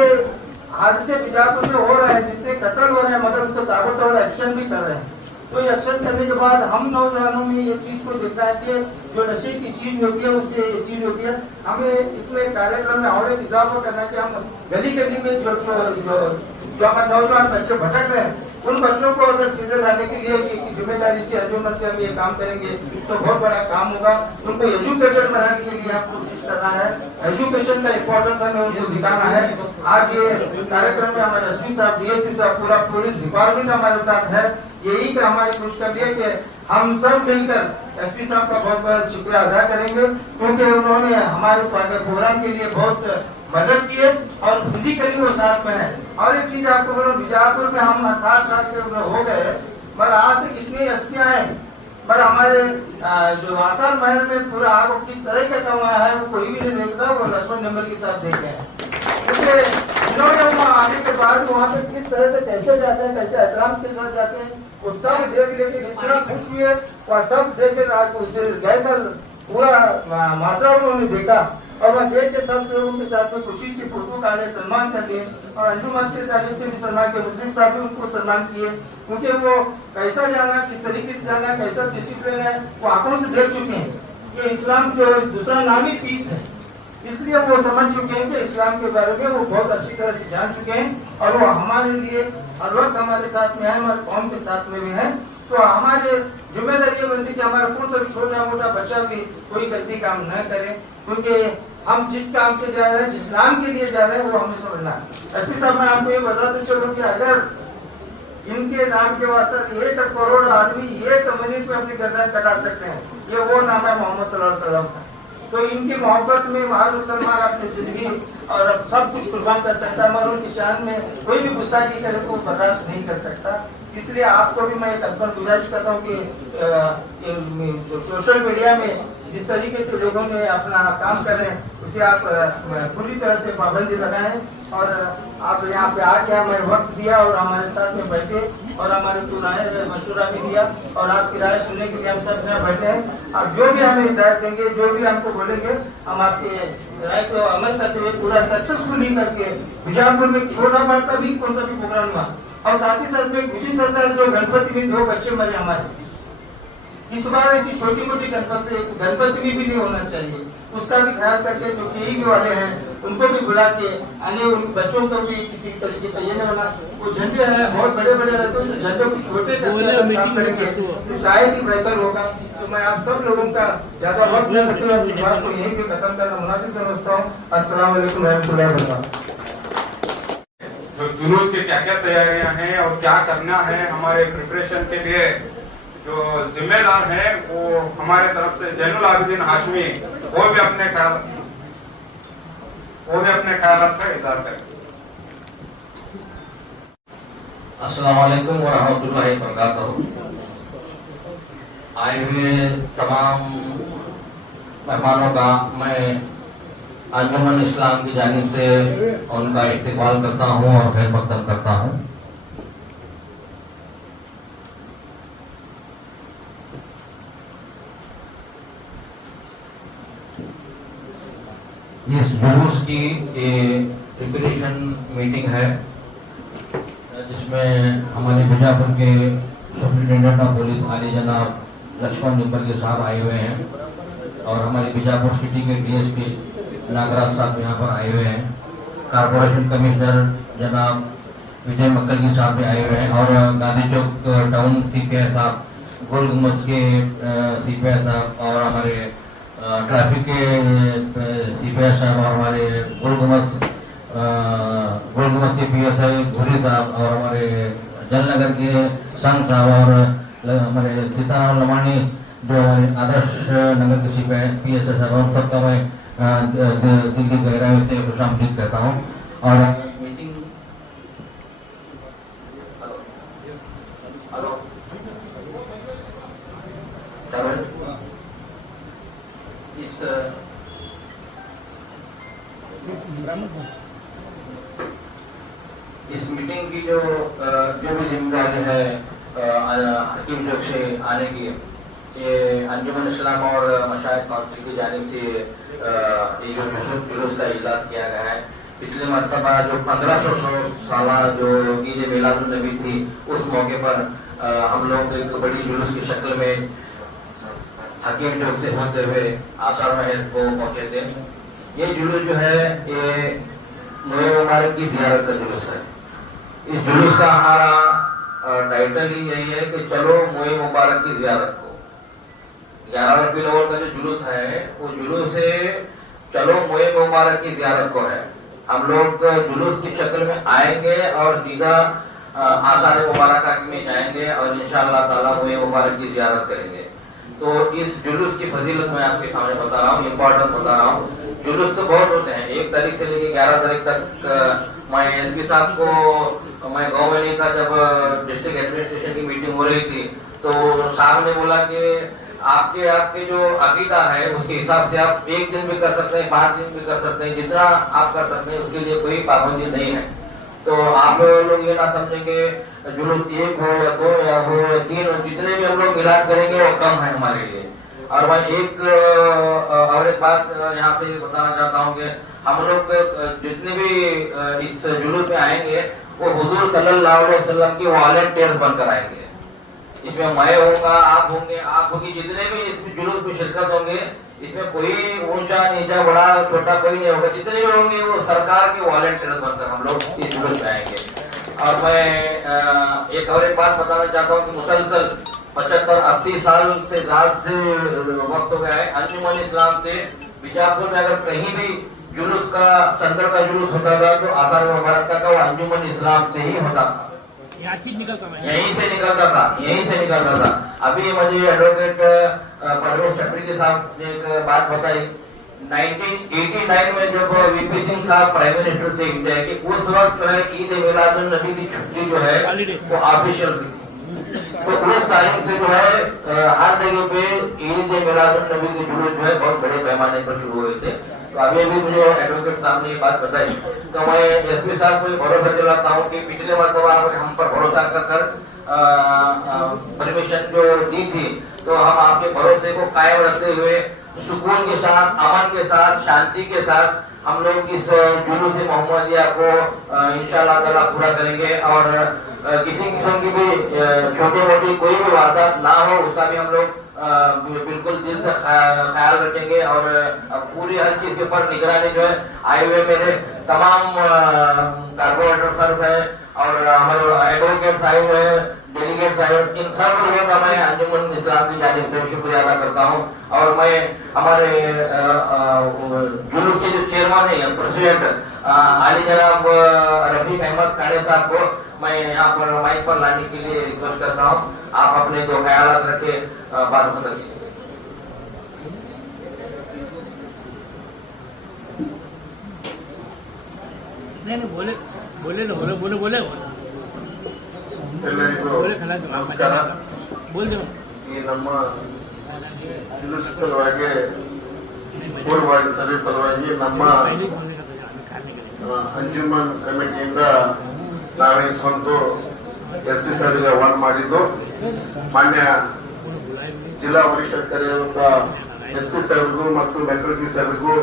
हादसे बीजापुर में हो रहे हैं, जितने कत्ल हो रहे हैं, मगर उसको ताबड़तोड़ एक्शन भी कर रहे हैं। तो ये एक्शन करने के बाद हम नौजवानों में ये चीज को देखना है कि जो नशे की चीज होती है उससे ये चीज होती है। हमें इसमें कार्यक्रम में और एक इजाफा करना है कि हम गली गली में जो हमारे नौजवान बच्चे भटक रहे हैं, उन बच्चों को अगर सीधे लाने के लिए की जिम्मेदारी से अर्जुन से हम ये काम करेंगे तो बहुत बड़ा काम होगा। उनको एजुकेटेड बनाने के लिए हम कोशिश करना है, एजुकेशन का इम्पोर्टेंस हमें उनको दिखाना है। आज ये कार्यक्रम में हमारे एसपी साहब, डीएसपी साहब, पूरा पुलिस डिपार्टमेंट हमारे साथ है। यही का हमारी खुशखबरी है कि हम सब मिलकर एसपी साहब का बहुत बहुत शुक्रिया अदा करेंगे, क्योंकि उन्होंने हमारे प्रोग्राम के लिए बहुत मदद की है और फिजिकली वो साथ में है। और एक चीज आपको बोलो, बीजापुर में हम 60 साल के हो गए, मगर आज तक इतने एसपी आए, पर हमारे जो आसार महल में पूरा आग किस तरह का कमाया है वो कोई भी नहीं देखता, वो लक्ष्मण नंबर के साथ देखे हैं। इसलिए इन्होंने वहाँ आने के बाद वहाँ पे किस तरह से कैसे जाते हैं, कैसे एहतराम के साथ जाते हैं, वो सब देख लेके इतना खुश हुए। वह सब देख के जैसा पूरा मात्रा उन्होंने देखा और वह देख के सब लोगों के साथ में खुशी से फोटो काटे, सम्मान कर लिए। और अंजुमन से भी सम्मान किया, मुस्लिम साहब भी उनको सम्मान किए, क्योंकि वो कैसा जाना, किस तरीके से जाना, कैसा डिसिप्लिन है वो आंखों से देख चुके हैं कि इस्लाम के दूसरा नाम ही पीस है। इसलिए वो समझ चुके हैं कि इस्लाम के बारे में वो बहुत अच्छी तरह से जान चुके हैं और वो हमारे लिए हर वक्त हमारे साथ में है, हमारे कौम के साथ में भी है। तो हमारे जिम्मेदारी बनती कि हमारा कौन सा भी छोटा मोटा बच्चा भी कोई गलती काम न करे, क्योंकि हम जिस काम के जा रहे हैं, जिस नाम के लिए जा रहे हैं वो हमें समझना है। एसपी साहब, मैं आपको ये बताते चलूं कि अगर इनके नाम के वास्ते 1 करोड़ आदमी 1 मिनट में अपनी गर्दन कटा सकते हैं, ये वो नाम है मोहम्मद सल्लल्लाहु अलैहि वसल्लम का। तो इनकी मोहब्बत में हर मुसलमान अपनी जिंदगी और सब कुछ कुर्बान कर सकता है, मगर उनकी शान में कोई भी गुस्ताखी करे तो बर्दाश्त नहीं कर सकता। इसलिए आपको भी मैं एक अदबन गुजारिश करता हूँ कि सोशल मीडिया में जिस तरीके से लोगों ने अपना काम कर रहे हैं उसे आप पूरी तरह से पाबंदी लगाएं। और आप यहाँ पे आके हमें वक्त दिया और हमारे साथ में बैठे और हमारे को राय मशवरा भी दिया और आपकी राय सुनने के लिए हम सब यहाँ बैठे हैं। आप जो भी हमें हिदायत देंगे, जो भी हमको बोलेंगे, हम आपके राय को अमल करते हुए पूरा सक्सेसफुली करके बीजापुर में छोटा बड़ा भी कौन सा भी प्रोग्राम हुआ और साथ ही साथ में गुजरी जो गणपति में 2 बच्चे मरे हमारे, इस बार ऐसी छोटी मोटी गणपति भी नहीं होना चाहिए, उसका भी ख्याल करके जो केई वाले हैं उनको भी बुला के आने, उन बच्चों को भी किसी तरीके से ये नहीं होना। वो झंडे हैं बहुत बड़े बड़े रहते हैं, झंडे को छोटे काम करेंगे तो शायद ही बेहतर होगा। तो मैं आप सब लोगों का ज्यादा वक्त न लेते हुए अपनी बात को यहीं पे खत्म करना मुनासिब समझता हूँ। अस्सलाम वालेकुम रहमतुल्लाहि व बरकातहू। जो जुलूस की क्या क्या तैयारियां हैं और क्या करना है हमारे प्रिपरेशन के लिए, जो जिम्मेदार हैं वो हमारे तरफ से जैनुल आबिदीन हाशमी वो भी अपने ख्यालात का इजहार करें। अस्सलाम वालेकुम व रहमतुल्लाहि व बरकातहू। आए हुए तमाम मेहमानों का मैं अंजुमन इस्लाम की जानिब से उनका इस्तकबाल करता हूँ और खैर मकदम करता हूँ। इस जुलूस की प्रिपरेशन मीटिंग है जिसमें हमारे बीजापुर के सुप्रिंटेंडेंट ऑफ पुलिस आली जनाब लक्ष्मण निम्बर्गे साहब आए हुए हैं और हमारे बीजापुर सिटी के डीएसपी नागराज साहब यहाँ पर आए हुए हैं। कारपोरेशन कमिश्नर जनाब विजय मक्कलगी साहब भी आए हुए हैं और गांधी चौक टाउन सीपीआई साहब, गोल गुम्बद के सीपीआई साहब और हमारे ट्रैफिक के सीपीआई साहब और हमारे गोल गुम्बद के पीएसआई घोरी साहब और हमारे जलनगर के संघ साहब और हमारे सीताराम लमानी जो आदर्श नगर के पीएसआई साहब उन सबका मैं दिल की गहराई से खुशामदीद कहता हूँ। और मीटिंग इस मीटिंग की जो भी जिम्मेदारी है हकीम चौक से आने की, ये अंजुमन इस्लाम और मशाइख काउंसिल की जानिब से ये जो जुलूस का इजलास किया गया है। पिछले मरतबा जो 1500 साल जो ईद मिलादुन नबी थी उस मौके पर हम लोग एक बड़ी जुलूस की शक्ल में हकीम चौक से होते हुए आसार महल को पहुंचे थे। ये जुलूस जो है ये मोए मुबारक की ज़ियारत का जुलूस है। इस जुलूस का हमारा टाइटल ही यही है कि चलो मोए मुबारक की ज़ियारत को। 11 रबीउल अव्वल का जो जुलूस है वो जुलूस है चलो मोए मुबारक की ज़ियारत को है। हम लोग जुलूस की शक्ल में आएंगे और सीधा आसार मुबारक में जाएंगे और इंशाअल्लाह ताला मोए मुबारक की ज़ियारत करेंगे। तो इस जुलूस की फजीलत मैं आपके सामने बता रहा हूँ, इम्पोर्टेंस बता रहा हूँ। जुलूस तो बहुत होते हैं, 1 तारीख से लेकर 11 तारीख तक। मैं एसपी साहब को मैं गाँव में नहीं था जब डिस्ट्रिक्ट एडमिनिस्ट्रेशन की मीटिंग हो रही थी, तो साहब ने बोला कि आपके जो अकीदा है उसके हिसाब से आप 1 दिन भी कर सकते हैं, 5 दिन भी कर सकते हैं, जितना आप कर सकते हैं उसके लिए कोई पाबंदी नहीं है। तो आप लोग ये ना समझेंगे जुलूस 1 हो या 2 या हो या 3 हो, जितने भी हम लोग मिलाद करेंगे वो कम है हमारे लिए। और मैं एक बात यहाँ से बताना चाहता हूँ कि हम लोग जितने भी इस जुलूस में आएंगे वो हुजूर सल्लल्लाहु अलैहि वसल्लम की वॉलंटियर्स बनकर आएंगे। इसमें मैं होगा, आप होंगे, आप होगी, जितने भी इस जुलूस में शिरकत होंगे इसमें कोई ऊंचा नीचा बड़ा छोटा कोई नहीं होगा। जितने भी होंगे वो सरकार के वॉलंटियर्स बनकर हम लोग इस जुलूस में आएंगे। और मैं एक बात बताना चाहता हूँ कि मुसलसल 75-80 साल से ज्यादा से वक्त हो गया है। अंजुमन इस्लाम से बीजापुर में अगर कहीं भी जुलूस का संदर का जुलूस होता था तो आसार मुबारक का वो अंजुमन इस्लाम से ही होता था, यहीं से निकलता था। अभी मुझे एडवोकेट परवेज चटर्जी साहब ने एक बात बताई, 1989 में जब वीपी सिंह साहब प्राइम मिनिस्टर थे इंडिया के, उस वक्त जो है ईद मिलादुन नबी की छुट्टी जो है वो ऑफिशियल थी। तो उस तारीख से जो है हर जगह पे ईद मिलादुन नबी के जुलूस जो है बहुत बड़े पैमाने पर शुरू हुए थे। तो अभी मुझे एडवोकेट साहब ने ये बात बताई, तो मैं एसपी साहब को भरोसा दिलाता हूँ कि पिछले मरतबा हम पर भरोसा कर परमिशन जो दी थी, तो हम आपके भरोसे को कायम रखते हुए सुकून के साथ, अमन के साथ, शांति के साथ हम लोग इस जुलूस मोहम्मदिया को इंशाअल्लाह ताला पूरा करेंगे। और किसी किस्म की भी छोटी मोटी कोई भी वारदात ना हो उसका भी हम लोग बिल्कुल दिल से ख्याल रखेंगे। और पूरी हर चीज के ऊपर निगरानी जो है आए हुए मेरे तमाम कारपोरेटर सर है और हमारे एडवोकेट आए हुए हैं, डेलीगेट आए हुए, इन सब लोगों का मैं अंजुमन इस्लाम की जानिब से शुक्रिया अदा करता हूँ। और मैं हमारे जुलूस के जो चेयरमैन है प्रेसिडेंट आली जनाब रफीक अहमद खाड़े साहब को मैं यहाँ पर माइक पर लाने के लिए रिक्वेस्ट करता हूँ। आप अपने जो ख्यालात रखे बात बता दीजिए। बोले बोले बोले बोले बोले ಎಲ್ಲರಿಗೂ ನಮಸ್ಕಾರ. बोल दो ಈ ನಮ್ಮ ಯುನಿವರ್ಸಿಟಿ ಸಲುವಾಗಿ ಪೂರ್ವವಾಗಿ ಸಭೆ ಸಲುವಾಗಿ ನಮ್ಮ ಅಂಜುಮನ್ ಕಮಿಟಿಯಿಂದ ನಾವೇ ಸ್ವಂತ SP ಸರ್ಗೆ ವಾರ್ನ್ ಮಾಡಿದ್ದು. ಮಾನ್ಯ ಜಿಲ್ಲಾ ವರಿಷ್ಠಾಧಿಕಾರಿಯಾದಂತ SP ಸಾಹೇಬ್ರಿಗೂ ಮತ್ತು ಮೆಟ್ರೋಜಿ ಸಾಹೇಬ್ರಿಗೂ,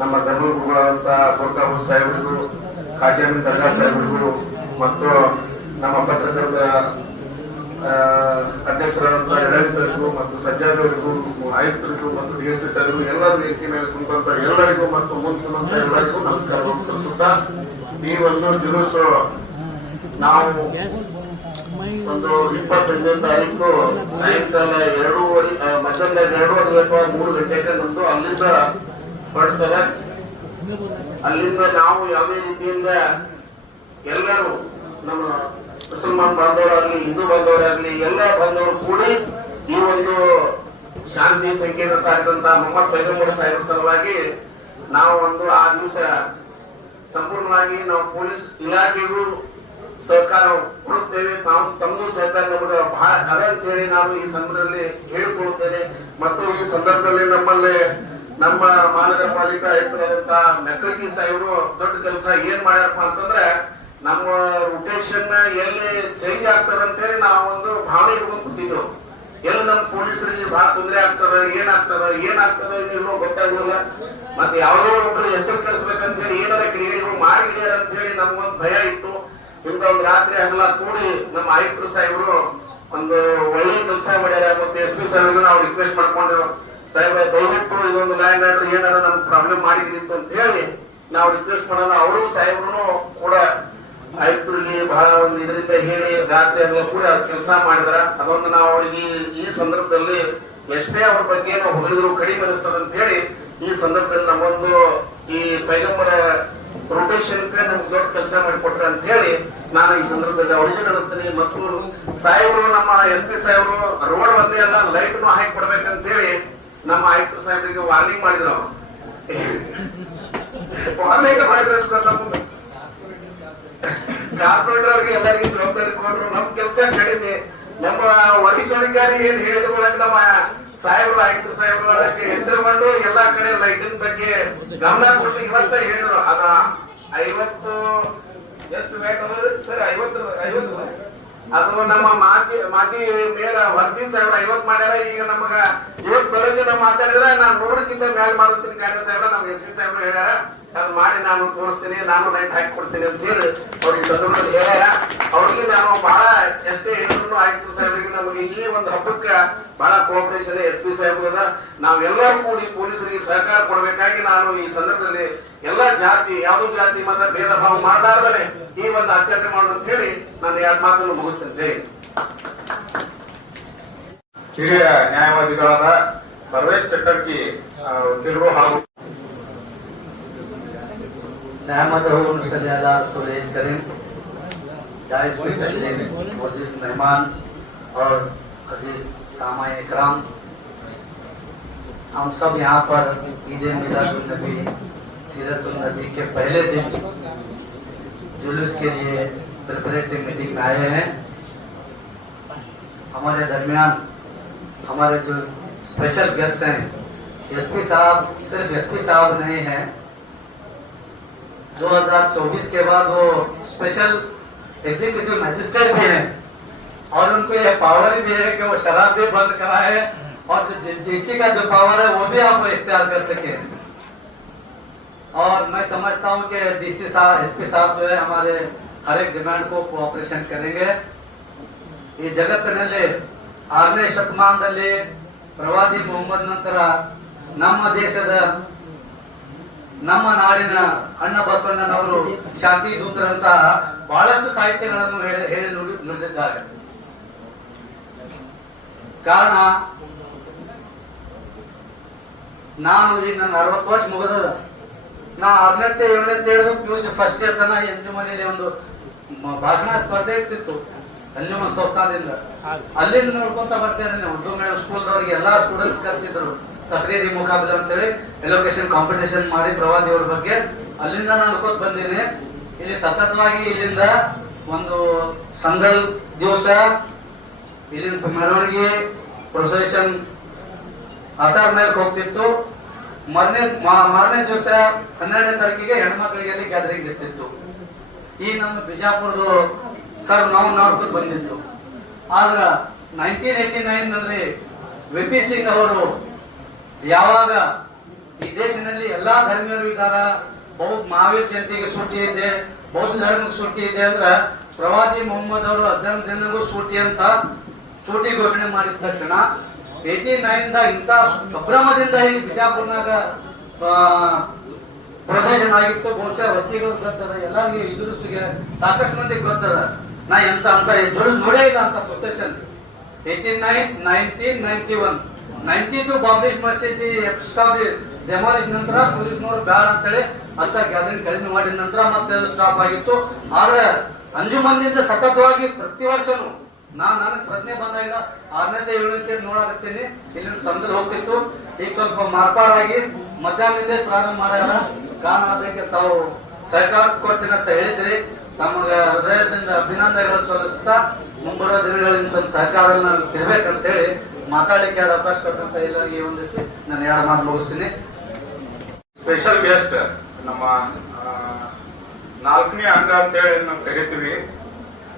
ನಮ್ಮ ಧರ್ಮಗುರುಗಳಾದಂತ ಗೋರ್ಖಾಪುರ ಸಾಹೇಬ್ರಿಗೂ, ಖಾಜಾಮೀನ್ ದರ್ಗಾ ಸಾಹೇಬ್ರಿಗೂ ಮತ್ತು ನಮ್ಮ ಪತ್ರಕರ್ತರ ಅಧ್ಯಕ್ಷರಾದಂತಹ ಯಡಾಳಿ ಸರ್ಗೂ ಮತ್ತು ಸಜ್ಜಾದ್ ಅವರಿಗೂ, ಆಯುಕ್ತರಿಗೂ ಮತ್ತು DSP ಸರ್ಗೂ ಎಲ್ಲರ ವೇದಿಕೆ ಮೇಲೆ ಕುಂತ ಎಲ್ಲರಿಗೂ ಮತ್ತು ಮುಂದಿನ ಎಲ್ಲರಿಗೂ ನಮಸ್ಕಾರಗಳು ಸಲ್ಲಿಸುತ್ತಾ, ಈ ಒಂದು ಜುಲೂಸು ನಾವು ಒಂದು 25ನೇ ತಾರೀಕು ಸಾಯಂಕಾಲ 2:30 ಮಧ್ಯಾಹ್ನ 2:30 ಅಥವಾ 3 ಗಂಟೆಗೆ ನಮ್ದು ಅಲ್ಲಿಂದ ಹೊರಡ್ತಾರೆ. ಅಲ್ಲಿಂದ ನಾವು ಯಾವುದೇ ರೀತಿಯಿಂದ ಎಲ್ಲರೂ ನಮ್ಮ ಮುಸಲ್ಮಾನ್ ಬಾಂಧವರಾಗ್ಲಿ, ಹಿಂದೂ ಬಾಂಧವರಾಗ್ಲಿ, ಎಲ್ಲ ಬಾಂಧವರು ಕೂಡಿ ಈ ಒಂದು ಶಾಂತಿ ಸಂಕೇತ ಸಾರಿದಂತ ಮೊಹಮ್ಮದ್ ಪೈಗಂಬರ್ ಸಾಹೇಬ್ ಸಲುವಾಗಿ ನಾವು ಒಂದು ಆ ದಿವಸ ಸಂಪೂರ್ಣವಾಗಿ ನಾವು ಪೊಲೀಸ್ ಇಲಾಖೆಗೂ ಸಹಕಾರ ಕೊಡುತ್ತೇವೆ. ನಾವು ತಮ್ಮದು ಸಹಕಾರ ನಮಗೆ ಬಹಳ ಅದ ಅಂತ ಹೇಳಿ ನಾನು ಈ ಸಂದರ್ಭದಲ್ಲಿ ಹೇಳಿಕೊಳ್ಳುತ್ತೇನೆ. ಮತ್ತು ಈ ಸಂದರ್ಭದಲ್ಲಿ ನಮ್ಮಲ್ಲಿ ನಮ್ಮ ಮಹಾನಗರ ಪಾಲಿಕಾ ಆಯುಕ್ತರಾದಂತಹ ಮೆಟ್ರಿಕಿ ಸಾಹೇಬರು ದೊಡ್ಡ ಕೆಲಸ ಏನ್ ಮಾಡ್ಯಾರಪ್ಪ ಅಂತಂದ್ರೆ, ನಮ್ಮ ರೊಟೇಷನ್ ಎಲ್ಲಿ ಚೇಂಜ್ ಆಗ್ತದಂತೇಳಿ ನಾವು ಒಂದು ಭಾವನೆ ಇಟ್ಕೊಂಡು ಕೂತಿದ್ದೆವು. ಎಲ್ಲಿ ನಮ್ಮ ಪೊಲೀಸರಿಗೆ ಬಹಳ ತೊಂದರೆ ಏನಾಗ್ತದ ನೀವು ಗೊತ್ತಾಗಿಲ್ಲ. ಮತ್ತೆ ಯಾವುದೋ ಒಬ್ಬರು ಹೆಸರು ಕಳಿಸ್ಬೇಕಂತ ಹೇಳಿ ಏನಾರ ಕ್ರಿಯೆಗಳು ಮಾಡಿಡ್ಯಾರ ಅಂತ ಹೇಳಿ ನಮ್ಗೊಂದು ಭಯ ಇತ್ತು. ಇಂತ ಒಂದು ರಾತ್ರಿ ಹಗಲ ಕೂಡಿ ನಮ್ಮ ಆಯುಕ್ತರು ಸಾಹೇಬರು ಒಂದು ಒಳ್ಳೆ ಕೆಲಸ ಮಾಡ್ಯಾರ. ಮತ್ತೆ SP ಸಾಹೇಬ್ರಿಗೂ ನಾವು ರಿಕ್ವೆಸ್ಟ್ ಮಾಡ್ಕೊಂಡು, ಸಾಹೇಬ್ರ ದಯವಿಟ್ಟು ಇದೊಂದು ಲ್ಯಾಂಡ್ ಆರ್ಡರ್ ಏನಾರ ನಮ್ಗೆ ಪ್ರಾಬ್ಲಮ್ ಮಾಡಿದ್ದಿತ್ತು ಅಂತ ಹೇಳಿ ನಾವು ರಿಕ್ವೆಸ್ಟ್ ಮಾಡೋಣ. ಅವರು ಸಾಹೇಬ್ರು ಕೂಡ ಆಯುಕ್ತರಿಗೆ ಬಹಳ ಒಂದು ಇದರಿಂದ ಹೇಳಿ ರಾತ್ರಿ ಹಗಲ ಕೂಡ ಕೆಲಸ ಮಾಡಿದಾರ. ಅದೊಂದು ನಾವು ಅವರಿಗೆ ಈ ಸಂದರ್ಭದಲ್ಲಿ ಎಷ್ಟೇ ಅವ್ರ ಬಗ್ಗೆ ನಾವು ಹೊಗಳಿದ್ರು ಕಡಿಮೆ ಅನಿಸ್ತದ ಅಂತ ಹೇಳಿ ಈ ಸಂದರ್ಭದಲ್ಲಿ ನಮ್ಮೊಂದು ಈ ಪೈಗಂಬರ ರೊಟೇಷನ್ ನಮ್ಗೆ ದೊಡ್ಡ ಕೆಲಸ ಮಾಡಿಕೊಟ್ರೆ ಅಂತ ಹೇಳಿ ನಾನು ಈ ಸಂದರ್ಭದಲ್ಲಿ ಅವರಿಗೆ ನಡೆಸ್ತೀನಿ. ಮತ್ತು ಸಾಹೇಬರು ನಮ್ಮ SP ಸಾಹೇಬರು ರೋಡ್ ಒಂದೇ ಅಲ್ಲ ಲೈಟ್ ಹಾಕಿ ಕೊಡ್ಬೇಕಂತ ಹೇಳಿ ನಮ್ಮ ಆಯುಕ್ತ ಸಾಹೇಬರಿಗೆ ವಾರ್ನಿಂಗ್ ಮಾಡಿದ್ರು. ವಾರ್ನಿಂಗ್ ಮಾಡಿದ್ರು ಸರ್. ನಮ್ಮ ಕಾರ್ಪೊರೇಟರ್ ಅವ್ರಿಗೆ ಎಲ್ಲರಿಗೂ ಜವಾಬ್ದಾರಿ ಕೊಟ್ಟರು. ನಮ್ ಕೆಲಸ ಕಡಿಮೆ. ನಮ್ಮ ವರಿಷ್ಠಾಧಿಕಾರಿ ಏನ್ ಹೇಳಿದ ನಮ್ಮ ಸಾಹೇಬರು ಆಯುಕ್ತ ಸಾಹೇಬರು ಅದಕ್ಕೆ ಹೆಸರುಗೊಂಡು ಎಲ್ಲಾ ಕಡೆ ಲೈಟಿನ ಬಗ್ಗೆ ಗಮನ ಕೊಟ್ಟು ಇವತ್ತ ಹೇಳಿದ್ರು. ಅದ 50 ಎಷ್ಟು ವೇಟ್ ಸರ್ 50 ಅದು ನಮ್ಮ ಮಾಜಿ ಮೇಲ ವರ್ದಿ ಸಾಹೇಬ್ರ 50 ಮಾಡ್ಯಾರ. ಈಗ ನಮಗ ಇವತ್ತು ಬೆಳಗ್ಗೆ ನಾವು ಮಾತಾಡಿದ್ರೆ ನಾನು 100ಕ್ಕಿಂತ ಮೇಲೆ ಮಾಡಿಸ್ತೀನಿ ಕಾರ್ಯ ಸಾಹೇಬ್ರ ನಮ್ಗೆ SP ಸಾಹೇಬ್ರು ಹೇಳ್ಯಾರ. ಅದು ಮಾಡಿ ನಾನು ತೋರಿಸ್ತೀನಿ, ನಾನು ಲೈಟ್ ಹಾಕಿ ಕೊಡ್ತೀನಿ ಅಂತ ಹೇಳಿ ಅವ್ರಿಗೆ ಸಂದರ್ಭದಲ್ಲಿ ಹೇಳ್ಯಾರ. ಅವ್ರಿಗೆ ನಾನು ಬಹಳ ಎಷ್ಟೇ ಹೇಳಿದ್ರು ಆಯುಕ್ತ ಸಾಹೇಬ್ರಿಗೆ ನಮಗೆ ಈ ಒಂದು ಹಬ್ಬಕ್ಕೆ ಬಹಳ ಕೋಆಪರೇಷನ್ SP ಸಾಹೇಬ್ರದ ನಾವೆಲ್ಲರೂ ಕೂಡಿ ಪೊಲೀಸರಿಗೆ ಸಹಕಾರ ಕೊಡಬೇಕಾಗಿ ನಾನು ಈ ಸಂದರ್ಭದಲ್ಲಿ ಎಲ್ಲಾ ಜಾತಿ ಯಾವುದೋ ಜಾತಿ ಮತ ಭೇದ ಭಾವ ಮಾಡಲಾರ್ದೇ ಈ ಒಂದು ಆಚರಣೆ ಮಾಡೋದು ಅಂತ ಹೇಳಿ ನಾನು 2 ಮಾತನ್ನು ಮುಗಿಸ್ತೇನೆ. ಹಿರಿಯ ನ್ಯಾಯವಾದಿಗಳಾದ ಪರ್ವೇಶ್ ಚಟ್ಟರ್ಕಿ ವಕೀಲರು ಹಾಗೂ करीम दाइस में तशरीफ मोअज़्ज़िज़ मेहमान और अजीज सामाए इकराम, हम सब यहाँ पर ईद मिलादुन्नबी सीरतुन्नबी के पहले दिन जुलूस के लिए प्रिपरेटरी मीटिंग में आए हैं। हमारे दरमियान हमारे जो स्पेशल गेस्ट हैं, SP साहब सिर्फ SP साहब नहीं हैं, 2024 के बाद वो स्पेशल एग्जीक्यूटिव मैजिस्ट्रेट भी हैं और उनको ये पावर भी है कि वो शराब भी बंद कराए और जो JC का जो पावर है वो भी आप इख्तियार कर सके। और मैं समझता हूँ कि DC साहब SP साहब जो है हमारे हर एक डिमांड को कोऑपरेशन करेंगे. ಈ ಜಗತ್ತಿನಲ್ಲಿ 6ನೇ ಶತಮಾನದಲ್ಲಿ ಪ್ರವಾದಿ ಮೊಹಮ್ಮದ್ ನಂತರ ನಮ್ಮ ದೇಶದ ನಮ್ಮ ನಾಡಿನ ಅಣ್ಣ ಬಸವಣ್ಣನವರು ಶಾಂತಿ ದೂತರಂತಹ ಬಹಳಷ್ಟು ಸಾಹಿತ್ಯಗಳನ್ನು ಹೇಳಿ ನುಡಿದಿದ್ದಾರೆ. ಕಾರಣ ನಾನು ಈಗ ನನ್ನ 60 ವರ್ಷ ಮುಗಿದದ. ನಾ 6ನೇ 7ನೇ ಹೇಳಿದ್ರು PUC ಫಸ್ಟ್ ಇಯರ್ ತನ ಎಂಜುಮನೆಯಲ್ಲಿ ಒಂದು ಭಾಷಣ ಸ್ಪರ್ಧೆ ಇರ್ತಿತ್ತು ಅಂಜುಮ ಸಂಸ್ಥಾನದಿಂದ. ಅಲ್ಲಿಂದ ನೋಡ್ಕೊಂತ ಬರ್ತಾ ಇದ್ದೇನೆ. ಉರ್ದು ಮೀಡಿಯಂ ಸ್ಕೂಲ್ದವ್ರಿಗೆ ಎಲ್ಲಾ ಸ್ಟೂಡೆಂಟ್ಸ್ ಕರ್ತಿದ್ರು ತಹರೀರಿ ಮುಖಾಬಲ ಅಂತೇಳಿ ಎಲೋಕೇಶನ್ ಕಾಂಪಿಟೇಷನ್ ಮಾಡಿ ಪ್ರವಾದಿಯವ್ರ ಬಗ್ಗೆ ಅಲ್ಲಿಂದ ನೋಡ್ಕೊತ ಬಂದೀನಿ. ಇಲ್ಲಿ ಸತತವಾಗಿ ಇಲ್ಲಿಂದ ಒಂದು ಸಂಗಲ್ ದಿವಸ ಇಲ್ಲಿಂದ ಮೆರವಣಿಗೆ ಪ್ರೊಸೆಷನ್ ಆಸಾರ್ ಮೇಲೆ ಹೋಗ್ತಿತ್ತು. ಮಾರನೇ ದಿವಸ 12ನೇ ತಾರೀಕಿಗೆ ಹೆಣ್ಮಕ್ಳಿಗೆ ಅಲ್ಲಿ ಗ್ಯಾದರಿಂಗ್ ಇರ್ತಿತ್ತು. ಈ ನಮ್ಮ ಬಿಜಾಪುರದ ಸರ್ ನಾವು ನೋಡ್ಕೊಂಡು ಬಂದಿತ್ತು. ಆದ್ರ 1989 ನಲ್ಲಿ VP ಸಿಂಗ್ ಅವರು ಯಾವಾಗ ಈ ದೇಶದಲ್ಲಿ ಎಲ್ಲಾ ಧರ್ಮೀಯರು ಇದ್ದಾರ, ಮಹಾವೀರ್ ಜಯಂತಿಗೆ ಸೂಟಿ ಇದೆ, ಬೌದ್ಧ ಧರ್ಮಕ್ಕೆ ಸೂಟಿ ಇದೆ ಅಂದ್ರ ಪ್ರವಾದಿ ಮೊಹಮ್ಮದ್ ಅವರು ಅಜಮ್ ಜನಗೂ ಸೂಟಿ ಅಂತ ಸೂಟಿ ಘೋಷಣೆ ಮಾಡಿದ ತಕ್ಷಣ 89 ಇಂತ ಸಂಭ್ರಮದಿಂದ ಈ ಬಿಜಾಪುರ್ನಾಗ ಪ್ರೊಸೆಷನ್ ಆಗಿತ್ತು. ಬಹುಶಃ ಹೊತ್ತಿಗೆ ಗೊತ್ತದ, ಎಲ್ಲರಿಗೂ ಇದುರಿಗೆ ಸಾಕಷ್ಟು ಮಂದಿಗೆ ಗೊತ್ತದ. ನಾ ಎಂತ ಅಂತ ನೋಡೇ ಇಲ್ಲ ಅಂತ ಪ್ರೊಸೆಷನ್. 89, 90, 91, 92 ಬಾಂಬೆ ಮಸೀದಿ ಡೆಮಾಲಿಷ್ ನಂತರ ಪೊಲೀಸ್ನವರು ಬೇಡ ಅಂತೇಳಿ ಅಂತ ಗ್ಯಾದರಿಂಗ್ ಕಡಿಮೆ ಮಾಡಿದ ನಂತರ ಮತ್ತೆ ಸ್ಟಾಪ್ ಆಗಿತ್ತು. ಆದ್ರೆ ಅಂಜುಮನ್ನಿಂದ ಸತತವಾಗಿ ಪ್ರತಿ ವರ್ಷನು ನನಗೆ ಪ್ರಜ್ಞೆ ಬಂದಾಗ 6ನೇ 7ನೇ ನೋಡಾಕತ್ತೀನಿ. ಇಲ್ಲಿಂದ ಸಂದ್ರ ಹೋಗ್ತಿತ್ತು. ಈಗ ಸ್ವಲ್ಪ ಮಾರ್ಪಾಡಾಗಿ ಮಧ್ಯಾಹ್ನದಿಂದ ಪ್ರಾರಂಭ ಮಾಡ್ಯಾರ. ಕಾರಣ ಅದಕ್ಕೆ ತಾವು ಸಹಕಾರ ಕೊಡ್ತೀನಿ ಅಂತ ಹೇಳಿದ್ರಿ. ನಮಗೆ ಹೃದಯದಿಂದ ಅಭಿನಂದನೆಗಳು ಸಲ್ಲಿಸ್ತಾ ಮುಂಬರುವ ದಿನಗಳಲ್ಲಿ ತಮ್ಮ ಸಹಕಾರ ಇರ್ಬೇಕಂತ ಹೇಳಿ ಮಾತಾಡಲಿಕ್ಕೆ ಅವಕಾಶ ಕೊಟ್ಟಂತ ಎಲ್ಲರಿಗೆ ಹೊಂದಿಸಿ ನಾನು 2 ಮಾತು ಮುಗಿಸ್ತೀನಿ. ಸ್ಪೆಷಲ್ ಗೆಸ್ಟ್ ನಮ್ಮ 4ನೇ ಅಂಗ ಅಂತ ಹೇಳಿ ನಾವು ಕರಿತೀವಿ,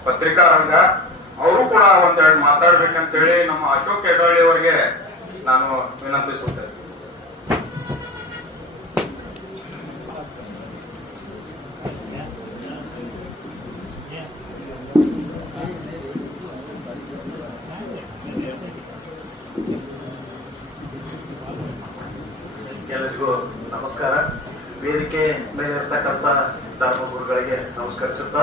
ಪತ್ರಿಕಾ ರಂಗ. ಅವರು ಕೂಡ ಒಂದೆರಡು ಮಾತಾಡ್ಬೇಕಂತೇಳಿ ನಮ್ಮ ಅಶೋಕ್ ಹೆಡಳ್ಳಿ ಅವರಿಗೆ ನಾನು ವಿನಂತಿಸುತ್ತೇನೆ. ಎಲ್ಲರಿಗೂ ನಮಸ್ಕಾರ. ವೇದಿಕೆ ಮೇಲೆ ಇರ್ತಕ್ಕಂಥ ಧರ್ಮಗುರುಗಳಿಗೆ ನಮಸ್ಕರಿಸುತ್ತಾ,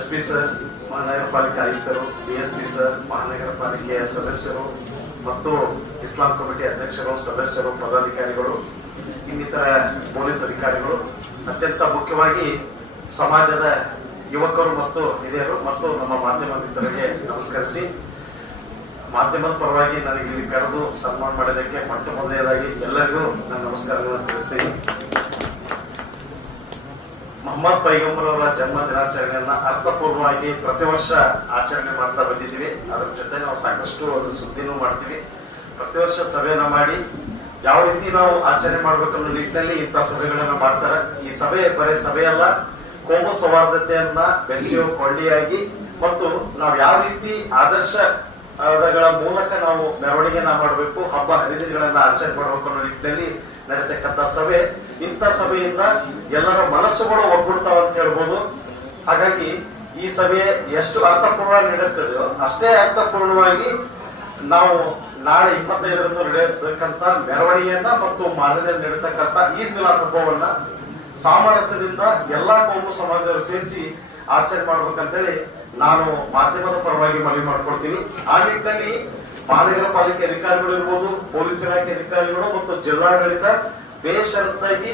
SP ಸರ್, ಮಹಾನಗರ ಪಾಲಿಕೆ ಆಯುಕ್ತರು, DSP ಸರ್, ಮಹಾನಗರ ಪಾಲಿಕೆಯ ಸದಸ್ಯರು ಮತ್ತು ಇಸ್ಲಾಂ ಕಮಿಟಿ ಅಧ್ಯಕ್ಷರು, ಸದಸ್ಯರು, ಪದಾಧಿಕಾರಿಗಳು, ಇನ್ನಿತರ ಪೊಲೀಸ್ ಅಧಿಕಾರಿಗಳು, ಅತ್ಯಂತ ಮುಖ್ಯವಾಗಿ ಸಮಾಜದ ಯುವಕರು ಮತ್ತು ಹಿರಿಯರು ಮತ್ತು ನಮ್ಮ ಮಾಧ್ಯಮ ಮಿತ್ರರಿಗೆ ನಮಸ್ಕರಿಸಿ, ಮಾಧ್ಯಮದ ಪರವಾಗಿ ನನಗೆ ಇಲ್ಲಿ ಕರೆದು ಸನ್ಮಾನ ಮಾಡೋದಕ್ಕೆ ಮೊಟ್ಟ ಮೊದಲನೇದಾಗಿ ಎಲ್ಲರಿಗೂ ನಾನು ನಮಸ್ಕಾರಗಳನ್ನು ತಿಳಿಸ್ತೀನಿ. ಮೊಹಮ್ಮದ್ ಪೈಗಂಬರ್ ಅವರ ಜನ್ಮ ದಿನಾಚರಣೆಯನ್ನ ಅರ್ಥಪೂರ್ಣವಾಗಿ ಪ್ರತಿ ವರ್ಷ ಆಚರಣೆ ಮಾಡ್ತಾ ಬಂದಿದ್ದೀವಿ. ಅದರ ಜೊತೆ ನಾವು ಸಾಕಷ್ಟು ಒಂದು ಸುದ್ದಿನೂ ಮಾಡ್ತೀವಿ. ಪ್ರತಿ ವರ್ಷ ಸಭೆಯನ್ನ ಮಾಡಿ ಯಾವ ರೀತಿ ನಾವು ಆಚರಣೆ ಮಾಡ್ಬೇಕನ್ನೋ ನಿಟ್ಟಿನಲ್ಲಿ ಇಂಥ ಸಭೆಗಳನ್ನ ಮಾಡ್ತಾರೆ. ಈ ಸಭೆ ಬರೀ ಸಭೆಯಲ್ಲ, ಕೋಮು ಸೌಹಾರ್ದತೆಯನ್ನ ಬೆಸೆಯುವ ಕೊಂಡಿಯಾಗಿ ಮತ್ತು ನಾವು ಯಾವ ರೀತಿ ಆದರ್ಶಗಳ ಮೂಲಕ ನಾವು ಮೆರವಣಿಗೆನ ಮಾಡಬೇಕು, ಹಬ್ಬ ಹರಿದಿನಗಳನ್ನ ಆಚರಣೆ ಮಾಡಬೇಕು ಅನ್ನೋ ನಿಟ್ಟಿನಲ್ಲಿ ನಡೀತಕ್ಕಂಥ ಸಭೆ. ಇಂಥ ಸಭೆಯಿಂದ ಎಲ್ಲರ ಮನಸ್ಸುಗಳು ಒಗ್ಗೂಡ್ತಾವ ಅಂತ ಹೇಳ್ಬೋದು. ಹಾಗಾಗಿ ಈ ಸಭೆ ಎಷ್ಟು ಅರ್ಥಪೂರ್ಣವಾಗಿ ನಡೆಯುತ್ತದೆಯೋ ಅಷ್ಟೇ ಅರ್ಥಪೂರ್ಣವಾಗಿ ನಾವು ನಾಳೆ 25ರಂದು ನಡೆಯತಕ್ಕಂಥ ಮೆರವಣಿಗೆಯನ್ನ ಮತ್ತು ಮಾರನೇ ನಡೀತಕ್ಕಂಥ ಈದ್ ಮಿಲಾದ್ ಹಬ್ಬವನ್ನ ಸಾಮರಸ್ಯದಿಂದ ಎಲ್ಲಾ ಕೋಮು ಸಮಾಜದವರು ಸೇರಿಸಿ ಆಚರಣೆ ಮಾಡ್ಬೇಕಂತೇಳಿ ನಾನು ಮಾಧ್ಯಮದ ಪರವಾಗಿ ಮನವಿ ಮಾಡ್ಕೊಳ್ತೀನಿ. ಆ ನಿಟ್ಟಿನಲ್ಲಿ ಮಹಾನಗರ ಪಾಲಿಕೆ ಅಧಿಕಾರಿಗಳು ಇರ್ಬೋದು, ಪೊಲೀಸ್ ಇಲಾಖೆ ಅಧಿಕಾರಿಗಳು ಮತ್ತು ಜಿಲ್ಲಾಡಳಿತ ಬೇಷರತ್ತಾಗಿ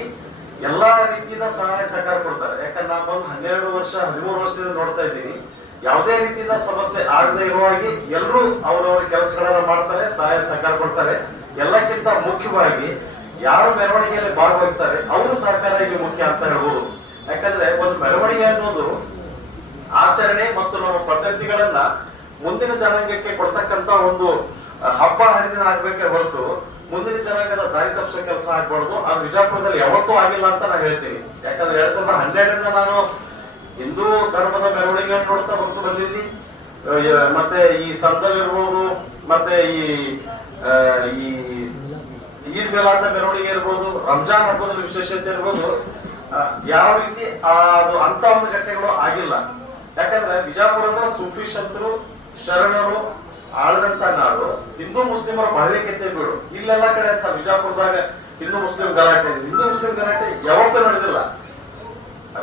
ಎಲ್ಲಾ ರೀತಿಯಿಂದ ಸಹಾಯ ಸಹಕಾರ ಕೊಡ್ತಾರೆ. ಯಾಕಂದ್ರೆ ನಾನು ಬಂದು 12 ವರ್ಷ 13 ವರ್ಷದಿಂದ ನೋಡ್ತಾ ಇದ್ದೀನಿ. ಯಾವುದೇ ರೀತಿಯಿಂದ ಸಮಸ್ಯೆ ಆಗದೆ ಇರುವಾಗಿ ಎಲ್ಲರೂ ಅವರವರ ಕೆಲಸಗಳನ್ನ ಮಾಡ್ತಾರೆ, ಸಹಾಯ ಸಹಕಾರ ಕೊಡ್ತಾರೆ. ಎಲ್ಲಕ್ಕಿಂತ ಮುಖ್ಯವಾಗಿ ಯಾರು ಮೆರವಣಿಗೆಯಲ್ಲಿ ಭಾಗವಹಿಸ್ತಾರೆ ಅವರು ಸಹಕಾರ ಇಲ್ಲಿ ಮುಖ್ಯ ಅಂತ ಹೇಳ್ಬೋದು. ಯಾಕಂದ್ರೆ ಒಂದು ಮೆರವಣಿಗೆ ಅನ್ನೋದು ಆಚರಣೆ ಮತ್ತು ನಮ್ಮ ಪದ್ಧತಿಗಳನ್ನ ಮುಂದಿನ ಜನಾಂಗಕ್ಕೆ ಕೊಡ್ತಕ್ಕಂತ ಒಂದು ಹಬ್ಬ ಹರಿದಿನ ಆಗ್ಬೇಕೇ ಹೊರತು ಮುಂದಿನ ಜನಾಂಗದ ದಾರಿ ತಪ್ಪಿಸೋ ಕೆಲಸ ಆಗ್ಬಾರ್ದು. ಅದು ವಿಜಯಪುರದಲ್ಲಿ ಯಾವತ್ತೂ ಆಗಿಲ್ಲ ಅಂತ ನಾನು ಹೇಳ್ತೀನಿ. ಯಾಕಂದ್ರೆ 2012ರಿಂದ ನಾನು ಹಿಂದೂ ಧರ್ಮದ ಮೆರವಣಿಗೆಯನ್ನು ನೋಡ್ತಾ ಬರ್ತು ಬಂದಿದ್ದೀನಿ. ಮತ್ತೆ ಈ ಸಂದಲ್ ಇರ್ಬೋದು, ಮತ್ತೆ ಈ ಈದ್ ಮಿಲಾದ್ ಮೆರವಣಿಗೆ ಇರ್ಬೋದು, ರಂಜಾನ್ ಹಬ್ಬದ ವಿಶೇಷತೆ ಇರ್ಬೋದು, ಯಾವ ರೀತಿ ಅದು ಅಂತ ಒಂದು ಘಟನೆಗಳು ಆಗಿಲ್ಲ. ಯಾಕಂದ್ರೆ ವಿಜಯಪುರದ ಸೂಫಿ ಸಂತರು ಶರಣರು ಆಳದಂತ ನಾಡು, ಹಿಂದೂ ಮುಸ್ಲಿಮರ ಭಾವೈಕ್ಯತೆ ಬೀಡು. ಇಲ್ಲೆಲ್ಲ ಕಡೆ ಅಂತ ವಿಜಯಪುರದಾಗ ಹಿಂದೂ ಮುಸ್ಲಿಂ ಗಲಾಟೆ, ಹಿಂದೂ ಮುಸ್ಲಿಂ ಗಲಾಟೆ ಯಾವತ್ತೂ ನಡೆದಿಲ್ಲ.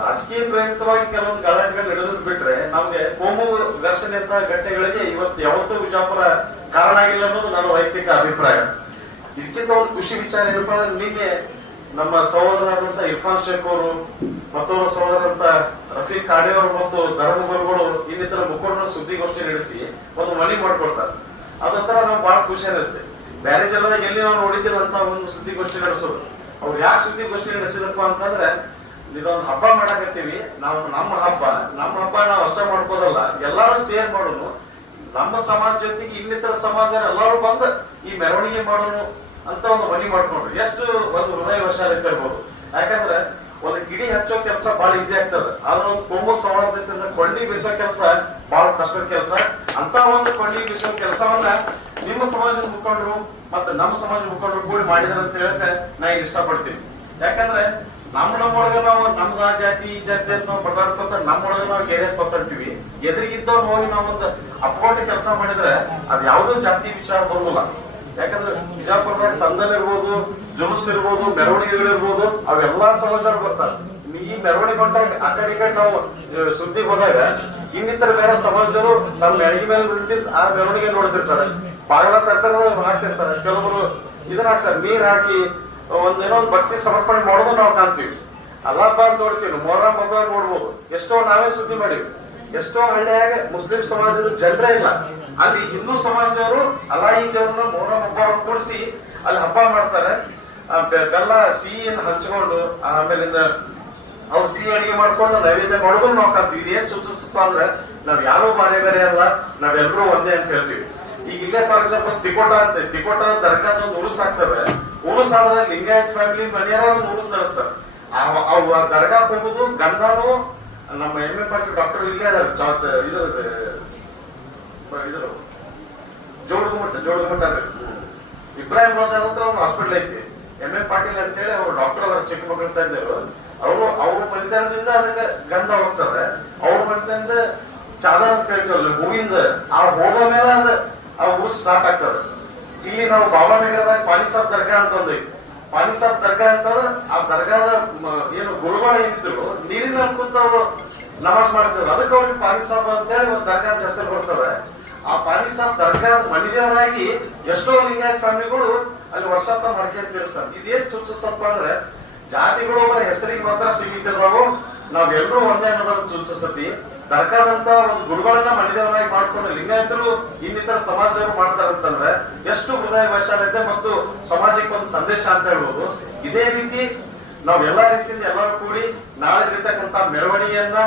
ರಾಜಕೀಯ ಪ್ರೇರಿತವಾಗಿ ಕೆಲವೊಂದು ಗಲಾಟೆಗಳು ನಡೆದ್ ಬಿಟ್ರೆ ನಮ್ಗೆ ಕೋಮು ಘರ್ಷಣೆ ಅಂತ ಘಟನೆಗಳಿಗೆ ಇವತ್ತು ಯಾವತ್ತೂ ವಿಜಯಪುರ ಕಾರಣ ಆಗಿಲ್ಲ ಅನ್ನೋದು ನನ್ನ ವೈಯಕ್ತಿಕ ಅಭಿಪ್ರಾಯ. ಇದಕ್ಕಿಂತ ಒಂದು ಖುಷಿ ವಿಚಾರ ಏನಪ್ಪಾ ಅಂದ್ರೆ ನಿನ್ನೆ ನಮ್ಮ ಸಹೋದರರಾದಂತ ಇರ್ಫಾನ್ ಶೇಖ್ ಅವರು ಮತ್ತೊಬ್ಬ ಸಹೋದರಂತ ರಫೀಕ್ ಖಾಡಿ ಅವರು ಮತ್ತು ಧರ್ಮಗುರುಗಳು ಇನ್ನಿತರ ಮುಖಂಡರು ಸುದ್ದಿಗೋಷ್ಠಿ ನಡೆಸಿ ಒಂದು ಮನಿ ಮಾಡ್ಕೊಡ್ತಾರೆ. ಅದೊಂಥರ ನಮ್ಗೆ ಬಹಳ ಖುಷಿ ಅನಿಸ್ತದೆ. ಬೇರೆ ಜಿಲ್ಲೆದಾಗ ಎಲ್ಲಿ ನಾವು ನೋಡಿದಿರಂತ ಒಂದು ಸುದ್ದಿಗೋಷ್ಠಿ ನಡೆಸೋದು. ಅವ್ರು ಯಾಕೆ ಸುದ್ದಿಗೋಷ್ಠಿ ನಡೆಸಿದಪ್ಪ ಅಂತಂದ್ರೆ, ಇದೊಂದು ಹಬ್ಬ ಮಾಡಕತ್ತೀವಿ ನಾವು, ನಮ್ಮ ಹಬ್ಬ ನಾವು ಅಷ್ಟೇ ಮಾಡ್ಕೋದಲ್ಲ, ಎಲ್ಲಾರು ಸೇರ್ ಮಾಡೋನು, ನಮ್ಮ ಸಮಾಜ ಜೊತೆಗೆ ಇನ್ನಿತರ ಸಮಾಜ ಎಲ್ಲರೂ ಬಂದು ಈ ಮೆರವಣಿಗೆ ಮಾಡೋನು ಅಂತ ಒಂದು ಮನಿ ಮಾಡ್ಕೊಂಡ್ರು. ಎಷ್ಟು ಒಂದು ಹೃದಯ ವಶಾಲಿಕೆ ಇರ್ಬೋದು. ಯಾಕಂದ್ರೆ ಒಂದು ಗಿಡಿ ಹಚ್ಚೋ ಕೆಲಸ ಬಹಳ ಈಸಿ ಆಗ್ತದೆ, ಆದ್ರೆ ಒಂದು ಕೊಂಬು ಸವಾಲದಿಂದ ಕೊಂಡಿ ಬೀಸೋ ಕೆಲಸ ಬಹಳ ಕಷ್ಟದ ಕೆಲಸ. ಅಂತ ಒಂದು ಕೊಂಡಿ ಬೀಸೋ ಕೆಲಸವನ್ನ ನಿಮ್ಮ ಸಮಾಜದ ಮುಖಂಡರು ಮತ್ತೆ ನಮ್ಮ ಸಮಾಜದ ಮುಖಂಡರು ಕೂಡಿ ಮಾಡಿದಾರೆ ಅಂತ ಹೇಳಕ್ಕೆ ನಾ ಇಷ್ಟಪಡ್ತೀನಿ. ಯಾಕಂದ್ರೆ ನಮ್ಮೊಳಗ ನಾವು ನಮ್ದ ಜಾತಿ ಈ ಜಾತಿ ಅಂತ ನಾವು ಬಡದಾಡ್ಕೊತ ನಮ್ಮೊಳಗ ನಾವು ಗೇರೆ ಕೊಟ್ಟಿರ್ತೀವಿ. ಎದುರಿಗಿದ್ದವ್ರು ಹೋಗಿ ನಾವೊಂದು ಅಪ್ಕೊಂಡು ಕೆಲಸ ಮಾಡಿದ್ರೆ ಅದ್ ಯಾವ್ದೋ ಜಾತಿ ವಿಚಾರ ಬರೋದಿಲ್ಲ. ಯಾಕಂದ್ರೆ ಬಿಜಾಪುರದಾಗ ಸಂದಲ್ ಇರ್ಬೋದು, ಜುಲೂಸ್ ಇರ್ಬೋದು, ಮೆರವಣಿಗೆಗಳಿರ್ಬೋದು, ಅವೆಲ್ಲಾ ಸಮಾಜದವ್ರು ಬರ್ತಾರೆ. ಈ ಮೆರವಣಿಗೆ ಹೊಂಟಾಗ ಆ ಕಡೆ ಈ ಕಡೆ ನಾವು ಸುದ್ದಿಗೆ ಹೋದಾಗ ಇನ್ನಿತರ ಬೇರೆ ಸಮಾಜದವರು ತಮ್ಮ ಮೆರವಣಿಗೆ ಮೇಲೆ ಬಿಡ್ತಿದ್ ಆ ಮೆರವಣಿಗೆ ನೋಡ್ತಿರ್ತಾರೆ, ಬಾಗಲ ತರ್ತಾರೆ, ಹಾಕ್ತಿರ್ತಾರೆ. ಕೆಲವರು ಇದನ್ನ ಹಾಕ್ತಾರೆ, ನೀರ್ ಹಾಕಿ ಒಂದೇನೋ ಒಂದು ಭಕ್ತಿ ಸಮರ್ಪಣೆ ಮಾಡೋದು ನಾವು ಕಾಣ್ತೀವಿ. ಅಲ್ಲಪ್ಪ ಅಂತ ನೋಡ್ತೀವಿ. ಮೊಹರಂ ಹಬ್ಬ ನೋಡ್ಬೋದು, ಎಷ್ಟೋ ನಾವೇ ಸುದ್ದಿ ಮಾಡಿವಿ. ಎಷ್ಟೋ ಹಳ್ಳಿಯಾಗ ಮುಸ್ಲಿಂ ಸಮಾಜದ ಜನರೇ ಇಲ್ಲ, ಅಲ್ಲಿ ಹಿಂದೂ ಸಮಾಜದವರು ಅಲಾಯಿ ದೇವ್ರನ್ನ ಮೊಹರಂ ಹಬ್ಬ ಕೂಡಿಸಿ ಅಲ್ಲಿ ಹಬ್ಬ ಮಾಡ್ತಾರೆ. ಬೆಲ್ಲ ಸಿಹಿಯನ್ನು ಹಂಚ್ಕೊಂಡು ಆಮೇಲಿಂದ ಅವ್ರು ಸಿಹಿ ಅಡಿಗೆ ಮಾಡ್ಕೊಂಡು ನೈವೇದ್ಯ ಮಾಡೋದು ನಾವು ಕಾಣ್ತೀವಿ. ಇದೇನ್ ಸೂಚಿಸುತ್ತ ಅಂದ್ರೆ ನಾವ್ ಯಾರು ಬೇರೆ ಬೇರೆ ಅಲ್ಲ, ನಾವೆಲ್ಲರೂ ಒಂದೇ ಅಂತ ಹೇಳ್ತೀವಿ. ಈಗ ಇಲ್ಲೇ ಫಾರ್ ಎಕ್ಸಾಂಪಲ್ ತಿಕೋಟ ಅಂತ, ತಿಕೋಟ ದರ್ಗಾದ ಒಂದು ಉರುಸ್ ಆಗ್ತದೆ. ಉರುಸ್ ಆದ್ರೆ ಲಿಂಗಾಯತ್ ಫ್ಯಾಮಿಲಿ ಮನೆಯಾರ ಒಂದು ಉರುಸ್ ನಡೆಸ್ತಾರೆ. ಅವು ದರ್ಗಾ ಹೋಗುದು ಗಂಧಾನು ನಮ್ಮ ಎಂ ಎ ಪಾಟೀಲ್ ಡಾಕ್ಟರ್ ಇಲ್ಲೇ ಅದಾರೆ, ಇದ್ರು ಜೋಡಗುಮಠ ಇಬ್ರಾಹಿಂ ರೋಜಾನ್ ಅಂತ ಒಂದು ಹಾಸ್ಪಿಟಲ್ ಐತಿ. ಎಂ ಎ ಪಾಟೀಲ್ ಅಂತ ಹೇಳಿ ಅವ್ರು ಡಾಕ್ಟರ್ ಅವರ ಚಿಕ್ಕಮಗಳೂರು ತಂದೆಯವರು. ಅವ್ರ ಮನೆತನದಿಂದ ಅದಕ್ಕೆ ಗಂಧ ಹೋಗ್ತದೆ. ಅವ್ರ ಮನೆತನದಿಂದ ಚಾದರ್ ಅಂತ ಹೇಳ್ತೀವಲ್ಲ ಹೂವಿಂದ, ಆ ಹೋಗೋ ಮೇಲೆ ಅದ ಆ ಊರು ಸ್ಟಾರ್ಟ್ ಆಗ್ತದೆ. ಇಲ್ಲಿ ನಾವು ಬಾಬಾನಗರದಾಗ ಪಾನಿಸಾಬ್ ದರ್ಗಾ ಅಂತ ಒಂದೈತಿ. ಪಾನಿಸಾಬ್ ದರ್ಗಾ ಅಂತಂದ್ರೆ ಆ ದರ್ಗಾದ ಏನು ಗುರುಗಳು ಏನಿದ್ರು ನೀರಿನ ಅನ್ಕೊಂತ ಅವರು ನಮಾಜ್ ಮಾಡ್ತಿದ್ರು. ಅದಕ್ಕೆ ಅವ್ರಿಗೆ ಪಾನಿಸಾಬ್ ಅಂತ ಹೇಳಿ ಒಂದು ದರ್ಗಾದ ಹೆಸರು ಬರ್ತದೆ. ಆ ಪಾನಿಸಾಬ್ ದರ್ಗಾ ಮನಿದೇವರಾಗಿ ಎಷ್ಟೋ ಲಿಂಗಾಯತ್ ಫ್ಯಾಮಿಲಿಗಳು ಅಲ್ಲಿ ವರ್ಷಾಂತ ಮಾಡ್ಕೊಂಡು ತಿರ್ಸ್ತಾರೆ. ಇದೇನ್ ಸೂಚಿಸಪ್ಪ ಅಂದ್ರೆ ಜಾತಿಗಳು ಅವರ ಹೆಸರಿಗೆ ಮಾತ್ರ ಸೀಮಿತ ಇದಾವು, ನಾವೆಲ್ಲರೂ ಒಂದೇ ಅನ್ನೋದನ್ನು ಸೂಚಿಸತಿ. ದರ್ಗಾದಂತ ಒಂದು ಗುರುಗಳನ್ನ ಮನಿದೇವರಾಗಿ ಮಾಡ್ಕೊಂಡು ಲಿಂಗಾಯತರು ಇನ್ನಿತರ ಸಮಾಜದವರು ಮಾಡ್ತಾರಂತಂದ್ರೆ ಎಷ್ಟು ಹೃದಯ ವೈಶಾಲ್ಯತೆ ಮತ್ತು ಸಮಾಜಕ್ಕೆ ಒಂದು ಸಂದೇಶ ಅಂತ ಹೇಳ್ಬೋದು. ಇದೇ ರೀತಿ ನಾವ್ ಎಲ್ಲಾ ರೀತಿಯಿಂದ ಎಲ್ಲರೂ ಕೂಡಿ ನಾಳೆ ಇರ್ತಕ್ಕಂತ ಮೆರವಣಿಗೆಯನ್ನ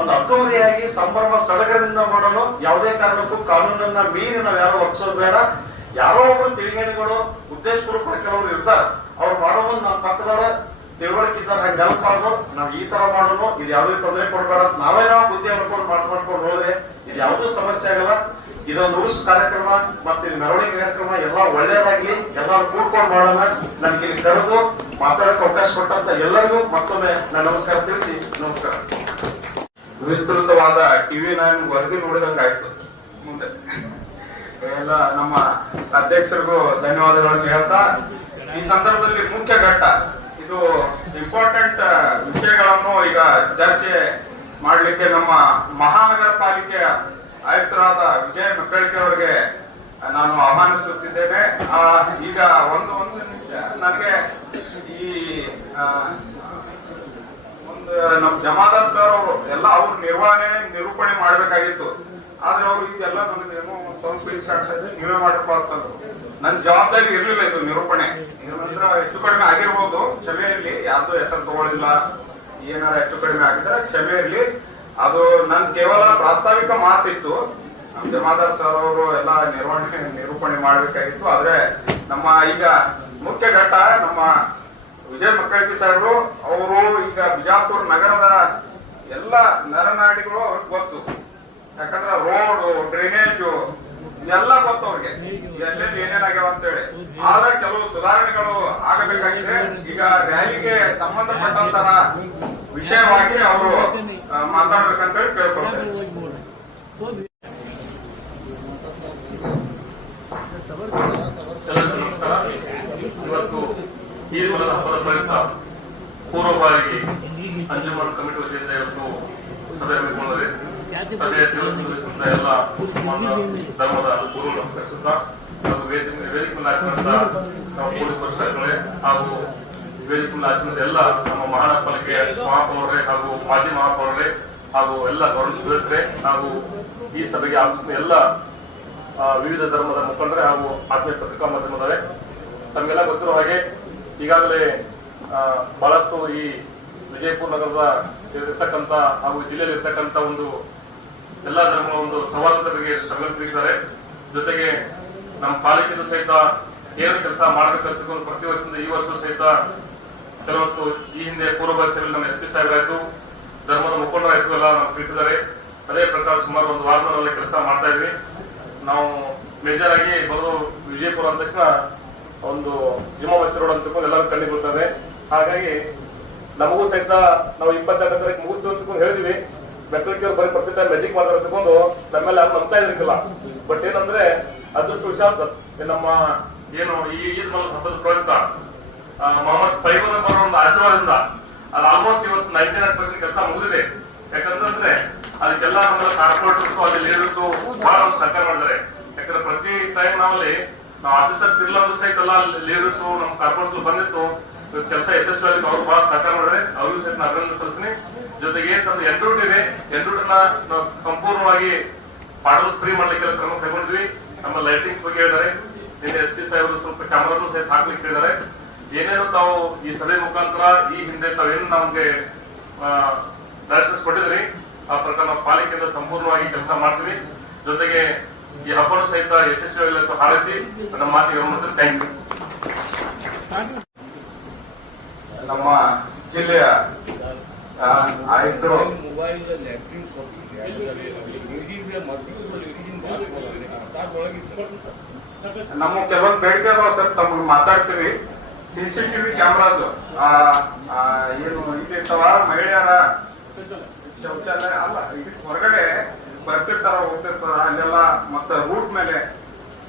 ಒಂದು ಅದ್ದೂರಿಯಾಗಿ ಸಂಭ್ರಮ ಸಡಗರದಿಂದ ಮಾಡೋಣ. ಯಾವುದೇ ಕಾರಣಕ್ಕೂ ಕಾನೂನನ್ನ ಮೀರಿ ನಾವ್ ಯಾರೋ ಒಪ್ಸೋದು ಬೇಡ. ಯಾರೋ ಒಬ್ರು ತಿಳಿಗೇಣಿಗಳು ಉದ್ದೇಶಪೂರ್ವಕ ಕೆಲವರು ಇರ್ತಾರೆ, ಅವ್ರು ಮಾಡೋದು ನಮ್ಮ ಪಕ್ಕದವರ ತಿಳುವಳಿಕಿದ್ದಾರೆ, ಹಂಗೆ ನೆನಪಾದ್ರು ನಾವ್ ಈ ತರ ಮಾಡೋಣ, ಇದು ಯಾವ್ದೇ ತೊಂದರೆ ಕೊಡಬೇಡ, ನಾವೇ ನಾವು ಬುದ್ಧಿ ಮಾಡ್ಕೊಂಡು ಹೋದ್ರೆ ಇದು ಯಾವ್ದೂ ಸಮಸ್ಯೆ ಆಗಲ್ಲ. ಇದೊಂದು ಉರುಸ್ ಕಾರ್ಯಕ್ರಮ ಮತ್ತೆ ಮೆರವಣಿಗೆ ಕಾರ್ಯಕ್ರಮ ಎಲ್ಲ ಒಳ್ಳೇದಾಗ್ಲಿ, ಎಲ್ಲರೂ ಕೂಡ್ಕೊಂಡು ಮಾಡೋಣ. ನನ್ಗೆ ಇಲ್ಲಿ ಕರೆದು ಮಾತಾಡಕ್ಕೆ ಅವಕಾಶ ಕೊಟ್ಟಂತ ಎಲ್ಲರಿಗೂ ಮತ್ತೊಮ್ಮೆ ನಾನು ನಮಸ್ಕಾರ ತಿಳಿಸಿ ನಮಸ್ಕಾರ. ವಿಸ್ತೃತವಾದ ಟಿವಿ ನಾನು ವರದಿ ನೋಡಿದಂಗಾಯ್ತು. ಮುಂದೆ ಎಲ್ಲ ನಮ್ಮ ಅಧ್ಯಕ್ಷರಿಗೂ ಧನ್ಯವಾದಗಳನ್ನು ಹೇಳ್ತಾ, ಈ ಸಂದರ್ಭದಲ್ಲಿ ಮುಖ್ಯ ಘಟ್ಟ ಇದು ಇಂಪಾರ್ಟೆಂಟ್ ವಿಷಯಗಳನ್ನು ಈಗ ಚರ್ಚೆ ಮಾಡಲಿಕ್ಕೆ ನಮ್ಮ ಮಹಾನಗರ ಪಾಲಿಕೆಯ ಆಯುಕ್ತರಾದ ವಿಜಯ ಮೆಕ್ಕಳಿಕೆ ಅವರಿಗೆ ನಾನು ಆಹ್ವಾನಿಸುತ್ತಿದ್ದೇನೆ. ಈಗ ಒಂದು ನಿಮಿಷ ನನಗೆ ಈ ನಮ್ಮ ಜಮಾದಾರ್ ಸರ್ ಅವರು ಎಲ್ಲ ಅವ್ರ ನಿರೂಪಣೆ ಮಾಡ್ಬೇಕಾಗಿತ್ತು. ಆದ್ರೆ ಅವ್ರು ಇದೆಲ್ಲ ನನಗೇನೋ ಸ್ವಲ್ಪ ಆಗ್ತಾ ಇದೆ, ನೀವೇ ಮಾಡಪ್ಪ ಅಂತಂದ್ರು. ನನ್ ಜವಾಬ್ದಾರಿ ಇರ್ಲಿಲ್ಲ ಇದು ನಿರೂಪಣೆ. ಏನಂದ್ರೆ ಹೆಚ್ಚು ಕಡಿಮೆ ಆಗಿರ್ಬೋದು, ಕ್ಷಮೆ ಇರ್ಲಿ. ಯಾರ್ದು ಹೆಸರು ತಗೊಳ್ಳಿಲ್ಲ, ಏನಾರ ಹೆಚ್ಚು ಕಡಿಮೆ ಆಗಿದ್ರೆ ಕ್ಷಮೆ ಇರ್ಲಿ. ಅದು ನನ್ ಕೇವಲ ಪ್ರಾಸ್ತಾವಿಕ ಮಾತಿತ್ತು. ನಮ್ ಜಮಾದಾರ್ ಸರ್ ಅವರು ಎಲ್ಲ ನಿರೂಪಣೆ ಮಾಡ್ಬೇಕಾಗಿತ್ತು. ಆದ್ರೆ ನಮ್ಮ ಈಗ ಮುಖ್ಯ ಘಟ್ಟ ನಮ್ಮ ವಿಜಯ ಮೆಕ್ಕಳಿಕೆ ಸಾಹೇಬರು ಅವರು ಈಗ ಬಿಜಾಪುರ ನಗರದ ಎಲ್ಲ ನರನಾಡಿಗಳು ಅವ್ರಿಗೆ ಗೊತ್ತು. ಯಾಕಂದ್ರೆ ರೋಡು, ಡ್ರೈನೇಜು ಎಲ್ಲ ಗೊತ್ತು ಅವ್ರಿಗೆ, ಎಲ್ಲೆಲ್ಲಿ ಏನೇನಾಗ್ಯಾವ ಅಂತೇಳಿ. ಆದ್ರೆ ಕೆಲವು ಸುಧಾರಣೆಗಳು ಆಗಬೇಕಾಗಿದೆ. ಈಗ ರ್ಯಾಲಿಗೆ ಸಂಬಂಧಪಟ್ಟಂತಹ ವಿಷಯವಾಗಿ ಅವರು ಮಾತಾಡ್ಬೇಕಂತೇಳಿ ಕೇಳ್ಕೊಳ್ತೇವೆ. ಇವತ್ತು ಈ ಹಬ್ಬದ ಪ್ರಯುಕ್ತ ಪೂರ್ವಭಾವಿ ಅಂಜುಮನ್ ಕಮಿಟಿ ವತಿಯಿಂದ ಇವತ್ತು ಸಭೆ ಹಮ್ಮಿಕೊಂಡಿದೆ. ಸಭೆಯ ತಿಳಿಸಿದ ಎಲ್ಲ ಮುಸಲ್ಮಾನ ಧರ್ಮದ ಗುರು ನಮಸ್ಕರಿಸುತ್ತಾ, ವೇದಿಕೆ ಮೇಲೆ ಆಚರಿಸಿದ ನಾವು ಪೊಲೀಸ್ ವರ್ಷಗಳೇ ಹಾಗೂ ವೇದಿಕೆ ಆಚರಣೆ ಎಲ್ಲ ನಮ್ಮ ಮಹಾನಗರ ಪಾಲಿಕೆ ಮಹಾಪೌರರೇ ಹಾಗೂ ಮಾಜಿ ಮಹಾಪೌರರೇ ಹಾಗೂ ಎಲ್ಲ ಗೌರವ ಸದಸ್ಯರೇ ಹಾಗೂ ಈ ಸಭೆಗೆ ಆಗಮಿಸಿದ ಎಲ್ಲ ವಿವಿಧ ಧರ್ಮದ ಮುಖಂಡರೇ ಹಾಗೂ ಆತ್ಮೀಯ ಪತ್ರಿಕಾ ಮಾಧ್ಯಮದವರೇ, ತಮಗೆಲ್ಲ ಗೊತ್ತಿರುವ ಹಾಗೆ ಈಗಾಗಲೇ ಬಹಳಷ್ಟು ಈ ವಿಜಯಪುರ ನಗರದ ಇರ್ತಕ್ಕಂಥ ಹಾಗೂ ಜಿಲ್ಲೆಯಲ್ಲಿ ಇರ್ತಕ್ಕಂಥ ಒಂದು ಎಲ್ಲ ಧರ್ಮಗಳ ಒಂದು ಸವಾಲುಗಳ ಬಗ್ಗೆ ಸಂಘಟಿಸಿದ್ದಾರೆ. ಜೊತೆಗೆ ನಮ್ಮ ಪಾಲಿಕೆದು ಸಹಿತ ಏನು ಕೆಲಸ ಮಾಡಬೇಕಂತ ಪ್ರತಿ ವರ್ಷದಿಂದ ಈ ವರ್ಷ ಸಹಿತ ಕೆಲವಷ್ಟು ಈ ಹಿಂದೆ ಪೂರ್ವಭಾವಿ ಸಭೆಯಲ್ಲಿ ನಮ್ಮ SP ಸಾಹೇಬರಾಯ್ತು, ಧರ್ಮದ ಮುಖಂಡರಾಯ್ತು ಎಲ್ಲ ನಾವು ತಿಳಿಸಿದ್ದಾರೆ. ಅದೇ ಪ್ರಕಾರ ಸುಮಾರು ಒಂದು ವಾರದಲ್ಲಿ ಕೆಲಸ ಮಾಡ್ತಾ ಇದ್ವಿ. ನಾವು ಮೇಜರ್ ಆಗಿ ಬರೋ ವಿಜಯಪುರ ಅಂದ ತಕ್ಷಣ ಒಂದು ಜುಮ್ಮಾ ಮಸೀದಿ ರೋಡ್ ಅಂತ ಎಲ್ಲರೂ ಕಣ್ಣಿಗೆ ಬರ್ತದೆ. ಹಾಗಾಗಿ ನಮಗೂ ಸಹಿತ ನಾವು 24 ತಾರೀಕು ಮುಗಿಸ್ತೀವಿ ಅಂತ ಹೇಳಿದ್ವಿ. ಬೆತ್ತರಿಕೆಯವರು ಬರೀ ಪ್ರತಿ ಟೈಮ್ ಮೆಜಿಕ್ ಮಾಡ್ತಾರೆ ಅಂತಕೊಂಡು ನಮ್ಮೆಲ್ಲ ಯಾರು ನಂಬ್ತಾ ಇದ್ರಿಲ್ಲ. ಬಟ್ ಏನಂದ್ರೆ ಅದೃಷ್ಟ ವಿಷಾದ ನಮ್ಮ ಏನು ಈ ಈದ್ ಹಬ್ಬದ ಪ್ರಯುಕ್ತ ಮೊಹಮ್ಮದ್ ಪೈಗಂಬರ್ ಅವರ ಒಂದು ಆಶೀರ್ವಾದದಿಂದ ಅದು ಆಲ್ಮೋಸ್ಟ್ ಇವತ್ತು 99% ಕೆಲಸ ಮುಗಿದಿದೆ. ಯಾಕಂತಂದ್ರೆ ಅದಕ್ಕೆಲ್ಲ ನಮ್ಮ ಕಾರ್ಪೊರೇಟರ್ಸ್ ಅಲ್ಲಿ ಲೀಡರ್ಸ್ ಬಹಳ ಸಹಕಾರ ಮಾಡಿದ್ದಾರೆ. ಯಾಕಂದ್ರೆ ಪ್ರತಿ ಟೈಮ್ ನಾವು ಆಫೀಸರ್ಸ್ ಇಲ್ಲ ಅಂದ್ರೂ ಸಹಿತ ಎಲ್ಲ ಲೀಡರ್ಸ್ ನಮ್ಮ ಕಾರ್ಪೊರೇಟರ್ಸ್ ಬಂದಿತ್ತು. ಕೆಲಸ ಯಶಸ್ವಿಯಾಗಿ ಅವರು ಬಹಳ ಸಹಕಾರ ಮಾಡಿದ್ರೆ ಅವ್ರಿಗೂ ಸಹಿತ ನಾನು ಅಭಿನಂದನೆ ಸಲ್ಲಿಸ್ತೀನಿ. ಜೊತೆಗೆ ನಮ್ದು ಎಂಟೂಟ್ ಇದೆ, ಎಂಟೂಟನ್ನ ನಾವು ಸಂಪೂರ್ಣವಾಗಿ ಬಾಟಲ್ಸ್ ಫ್ರೀ ಮಾಡ್ಲಿಕ್ಕೆ ಕ್ರಮ ಕೈಗೊಂಡ್ವಿ. ನಮ್ಮ ಲೈಟಿಂಗ್ಸ್ ಬಗ್ಗೆ ಹೇಳಿದ್ದಾರೆ. ನಿನ್ನೆ SP ಸಾಹೇಬರು ಸ್ವಲ್ಪ ಕ್ಯಾಮರಾನು ಸಹಿತ ಹಾಕ್ಲಿಕ್ಕೆ ಹೇಳಿದ್ದಾರೆ. ಏನೇನು ತಾವು ಈ ಸಭೆ ಮುಖಾಂತರ ಈ ಹಿಂದೆ ತಾವೇನು ನಮ್ಗೆ ಡೈರೆಕ್ಷನ್ಸ್ ಕೊಟ್ಟಿದ್ರಿ ಆ ಪ್ರಕಾರ ನಾವು ಪಾಲಿಕೆಯಿಂದ ಸಂಪೂರ್ಣವಾಗಿ ಕೆಲಸ ಮಾಡ್ತೀವಿ. ಜೊತೆಗೆ ಈ ಹಬ್ಬನು ಸಹಿತ ಯಶಸ್ವಿಯಾಗಿ ಹಾರೈಸಿ ನಮ್ಮ ಮಾತಿಗೆ ಥ್ಯಾಂಕ್ ಯು. ನಮ್ಮ ಜಿಲ್ಲೆಯ ಆಯುಕ್ತರು ನಮ್ಮ ಕೆಲವೊಂದು ಬೇಡಿಕೆ ಸರ್ ತಮ್ಮ ಮಾತಾಡ್ತೀವಿ. CCTV ಕ್ಯಾಮ್ರಾಸ್ ಏನು ಇದಿರ್ತಾವ ಮಹಿಳೆಯರ ಶೌಚಾಲಯ ಅಲ್ಲ ಹೊರಗಡೆ ಬರ್ತಿರ್ತಾರ ಹೋಗ್ತಿರ್ತಾರ ಅಲ್ಲೆಲ್ಲ ಮತ್ತೆ ರೂಟ್ ಮೇಲೆ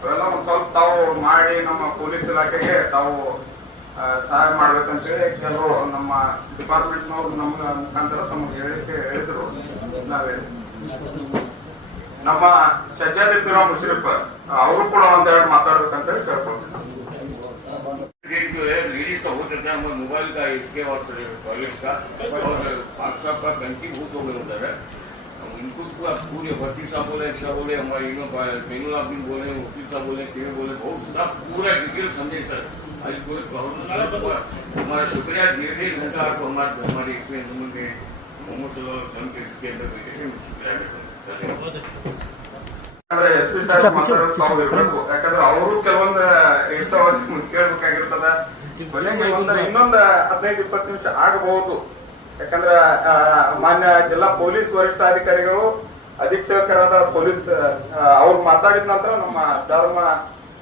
ಅವೆಲ್ಲ ಒಂದ್ ಸ್ವಲ್ಪ ತಾವು ಮಾಡಿ ನಮ್ಮ ಪೊಲೀಸ್ ಇಲಾಖೆಗೆ ತಾವು ಸಹಾಯ ಮಾಡ್ಬೇಕಂತೇಳಿ ಕೆಲವು ನಮ್ಮ ಡಿಪಾರ್ಟ್ಮೆಂಟ್ನವ್ರು ನಮ್ಮ ಮುಖಾಂತರ ತಮಗೆ ಹೇಳಿದ್ರು. ನಾವೇ ನಮ್ಮ ಸಜ್ಜಾದಿ ಪಿರಾ ಮುಷರಿಫ್ ಅವರು ಕೂಡ ಒಂದೆರಡು ಮಾತಾಡ್ಬೇಕಂತೇಳಿ ಕೇಳ್ಕೊಳ್ತೀನಿ. जो है लेडीज का वोट रखना हमारे मोबाइल का इसके और टॉयलेट्स का और पाक साहब का कंटी बहुत हो गए उधर है. इनको पूरे भर्ती साहब बोले, अच्छा बोले, हमारे सैनुल आबिदीन बोले, वकील साहब बोले, के बोले, बहुत सब पूरा डिटेल समझे सर. आज कोई प्रॉब्लम हमारा शुक्रिया. 1.5 घंटा आपको हमारे एक्सपीरियंस में मोहम्मद सल्लल्लाहु अलैहि वसल्लम के इसके अंदर शुक्रिया. SP ಸಾಹೇಬ್ ಮಾತಾಡೋದು ಇರ್ಬೇಕು. ಯಾಕಂದ್ರೆ ಅವರು ಕೆಲವೊಂದು ಇರ್ತಾವ ಕೇಳ್ಬೇಕಾಗಿರ್ತದ. ಕೊನೆಗೆ ಇನ್ನೊಂದು 15-20 ನಿಮಿಷ ಆಗಬಹುದು. ಯಾಕಂದ್ರೆ ಮಾನ್ಯ ಜಿಲ್ಲಾ ಪೊಲೀಸ್ ವರಿಷ್ಠಾಧಿಕಾರಿಗಳು ಅಧೀಕ್ಷಕರಾದ ಪೊಲೀಸ್ ಅವ್ರು ಮಾತಾಡಿದ ನಂತರ ನಮ್ಮ ಧರ್ಮ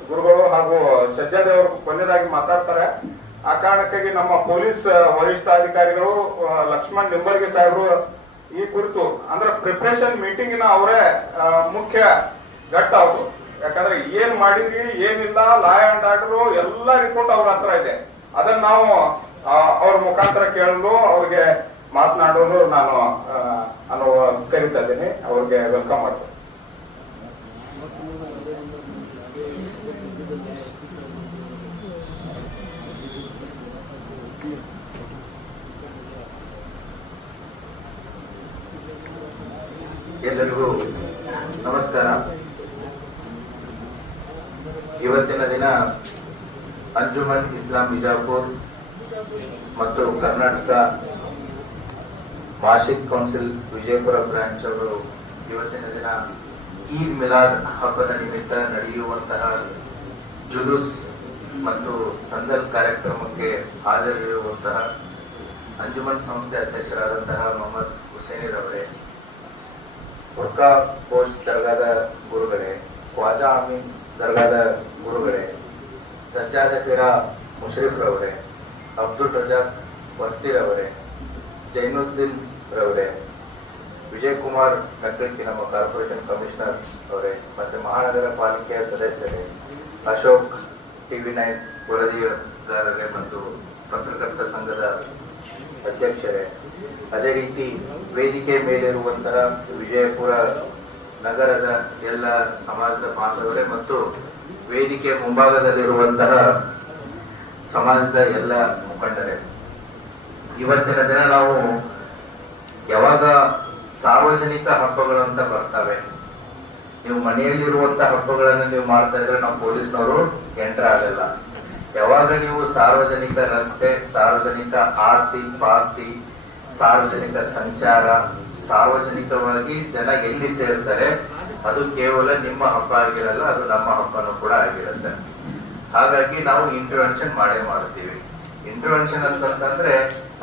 ಗುರುಗಳು ಹಾಗೂ ಸಜ್ಜಾದಿ ಅವರು ಕೊನೆಯದಾಗಿ ಮಾತಾಡ್ತಾರೆ. ಆ ಕಾರಣಕ್ಕಾಗಿ ನಮ್ಮ ಪೊಲೀಸ್ ವರಿಷ್ಠಾಧಿಕಾರಿಗಳು ಲಕ್ಷ್ಮಣ್ ನಿಂಬರ್ಗಿ ಸಾಹೇಬರು ಈ ಕುರಿತು ಅಂದ್ರೆ ಪ್ರಿಪರೇಷನ್ ಮೀಟಿಂಗಿನ ಅವರೇ ಮುಖ್ಯ ಘಟ್ಟ ಅವರು. ಯಾಕಂದ್ರೆ ಏನ್ ಮಾಡಿದ್ವಿ ಏನಿಲ್ಲ ಲಾ ಅಂಡ್ ಆರ್ಡರ್ ಎಲ್ಲ ರಿಪೋರ್ಟ್ ಅವ್ರ ಹತ್ರ ಇದೆ. ಅದನ್ನ ನಾವು ಅವ್ರ ಮುಖಾಂತರ ಕೇಳಲು ಅವ್ರಿಗೆ ಮಾತನಾಡೋದು ನಾನು ಕರಿತಾ ಇದ್ದೀನಿ. ಅವ್ರಿಗೆ ವೆಲ್ಕಮ್ ಮಾಡ್ತೀನಿ. ಎಲ್ಲರಿಗೂ ನಮಸ್ಕಾರ. ಇವತ್ತಿನ ದಿನ ಅಂಜುಮನ್ ಇಸ್ಲಾಂ ಬಿಜಾಪುರ್ ಮತ್ತು ಕರ್ನಾಟಕ ಮಾರ್ಷಿಕ್ ಕೌನ್ಸಿಲ್ ವಿಜಯಪುರ ಬ್ರಾಂಚ್ ಅವರು ಇವತ್ತಿನ ದಿನ ಈದ್ ಮಿಲಾದ್ ಹಬ್ಬದ ನಿಮಿತ್ತ ನಡೆಯುವಂತಹ ಜುಲೂಸ್ ಮತ್ತು ಸಂದರ್ಭ ಕಾರ್ಯಕ್ರಮಕ್ಕೆ ಹಾಜರಿರುವಂತಹ ಅಂಜುಮನ್ ಸಂಸ್ಥೆ ಅಧ್ಯಕ್ಷರಾದಂತಹ ಮೊಹಮ್ಮದ್ ಹುಸೇನಿರವರೇ, ಹುರ್ಕಾ ಪೋಸ್ಟ್ ದರ್ಗಾದ ಗುರುಗಳೇ, ಖ್ವಾಜಾ ಅಮೀನ್ ದರ್ಗಾದ ಗುರುಗಳೇ, ಸಜ್ಜಾದ ಪಿರಾ ಮುಷರಿಫ್ ರವರೇ, ಅಬ್ದುಲ್ ರಜಾಕ್ ವರ್ತಿರವರೇ, ಜೈನುದ್ದೀನ್ ರವರೇ, ವಿಜಯ್ ಕುಮಾರ್ ನಕಲ್ಕಿ ನಮ್ಮ ಕಾರ್ಪೊರೇಷನ್ ಕಮಿಷನರ್ ಅವರೇ, ಮತ್ತೆ ಮಹಾನಗರ ಪಾಲಿಕೆಯ ಸದಸ್ಯರೇ, ಅಶೋಕ್ TV9 ವರದಿಗಾರರೇ ಮತ್ತು ಪತ್ರಕರ್ತ ಸಂಘದ ಅಧ್ಯಕ್ಷರೇ, ಅದೇ ರೀತಿ ವೇದಿಕೆ ಮೇಲಿರುವಂತಹ ವಿಜಯಪುರ ನಗರದ ಎಲ್ಲ ಸಮಾಜದ ಬಾಂಧವರೇ ಮತ್ತು ವೇದಿಕೆ ಮುಂಭಾಗದಲ್ಲಿರುವಂತಹ ಸಮಾಜದ ಎಲ್ಲ ಮುಖಂಡರೇ, ಇವತ್ತಿನ ದಿನ ನಾವು ಯಾವಾಗ ಸಾರ್ವಜನಿಕ ಹಬ್ಬಗಳು ಅಂತ ಬರ್ತವೆ, ನೀವು ಮನೆಯಲ್ಲಿರುವಂತ ಹಬ್ಬಗಳನ್ನ ನೀವು ಮಾಡ್ತಾ ಇದ್ರೆ ನಾವು ಪೊಲೀಸ್ನವರು ಎಂಟರ್ ಆಗಲ್ಲ. ಯಾವಾಗ ನೀವು ಸಾರ್ವಜನಿಕ ರಸ್ತೆ, ಸಾರ್ವಜನಿಕ ಆಸ್ತಿ ಪಾಸ್ತಿ, ಸಾರ್ವಜನಿಕ ಸಂಚಾರ, ಸಾರ್ವಜನಿಕವಾಗಿ ಜನ ಎಲ್ಲಿ ಸೇರ್ತಾರೆ, ಅದು ಕೇವಲ ನಿಮ್ಮ ಹಬ್ಬ ಆಗಿರಲ್ಲ, ಅದು ನಮ್ಮ ಹಬ್ಬನೂ ಕೂಡ ಆಗಿರುತ್ತೆ. ಹಾಗಾಗಿ ನಾವು ಇಂಟರ್ವೆನ್ಷನ್ ಮಾಡೇ ಮಾಡ್ತೀವಿ. ಇಂಟರ್ವೆನ್ಷನ್ ಅಂತಂದ್ರೆ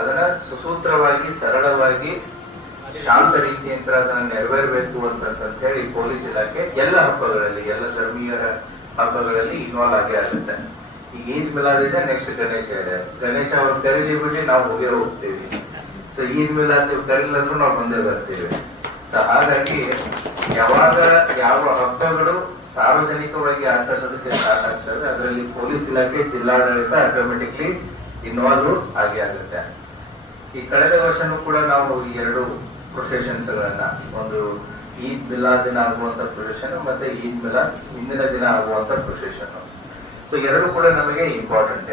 ಅದನ್ನ ಸುಸೂತ್ರವಾಗಿ, ಸರಳವಾಗಿ, ಶಾಂತ ರೀತಿಯಿಂದ ಅದನ್ನ ನೆರವೇರಬೇಕು ಅಂತ ಹೇಳಿ ಪೊಲೀಸ್ ಇಲಾಖೆ ಎಲ್ಲ ಹಬ್ಬಗಳಲ್ಲಿ, ಎಲ್ಲ ಧರ್ಮೀಯರ ಹಬ್ಬಗಳಲ್ಲಿ ಇನ್ವಾಲ್ವ್ ಆಗೇ ಆಗುತ್ತೆ. ಈಗ ಈದ್ ಮಿಲಾದ್ ಇದೆ, ನೆಕ್ಸ್ಟ್ ಗಣೇಶ ಇದೆ. ಗಣೇಶ ಅವ್ರು ಕರೀಲಿ ಬಿಡಿ, ನಾವು ಹೋಗೇ ಹೋಗ್ತೀವಿ. ಸೊ ಈದ್ ಮಿಲಾದ್ ಕರೀಲಂದ್ರೂ ನಾವು ಮುಂದೆ ಬರ್ತೀವಿ. ಸೊ ಹಾಗಾಗಿ ಯಾವಾಗ ಯಾವ ಹಬ್ಬಗಳು ಸಾರ್ವಜನಿಕವಾಗಿ ಆಚರಿಸೋದಕ್ಕೆ ಸ್ಟಾರ್ಟ್ ಆಗ್ತವೆ, ಅದರಲ್ಲಿ ಪೊಲೀಸ್ ಇಲಾಖೆ, ಜಿಲ್ಲಾಡಳಿತ ಆಟೋಮೆಟಿಕ್ಲಿ ಇನ್ವಾಲ್ವ್ ಆಗೇ ಆಗುತ್ತೆ. ಈ ಕಳೆದ ವರ್ಷನೂ ಕೂಡ ನಾವು ಈ 2 ಪ್ರೊಸೆಷನ್ಸ್ ಗಳನ್ನ, ಒಂದು ಈದ್ ಮಿಲಾದ್ ದಿನ ಆಗುವಂತ ಪ್ರೊಸೆಷನ್ ಮತ್ತೆ ಈದ್ ಮಿಲಾದ್ ಹಿಂದಿನ ದಿನ ಆಗುವಂತ ಪ್ರೊಸೆಷನ್. ಸೊ 2 ಕೂಡ ನಮಗೆ ಇಂಪಾರ್ಟೆಂಟ್.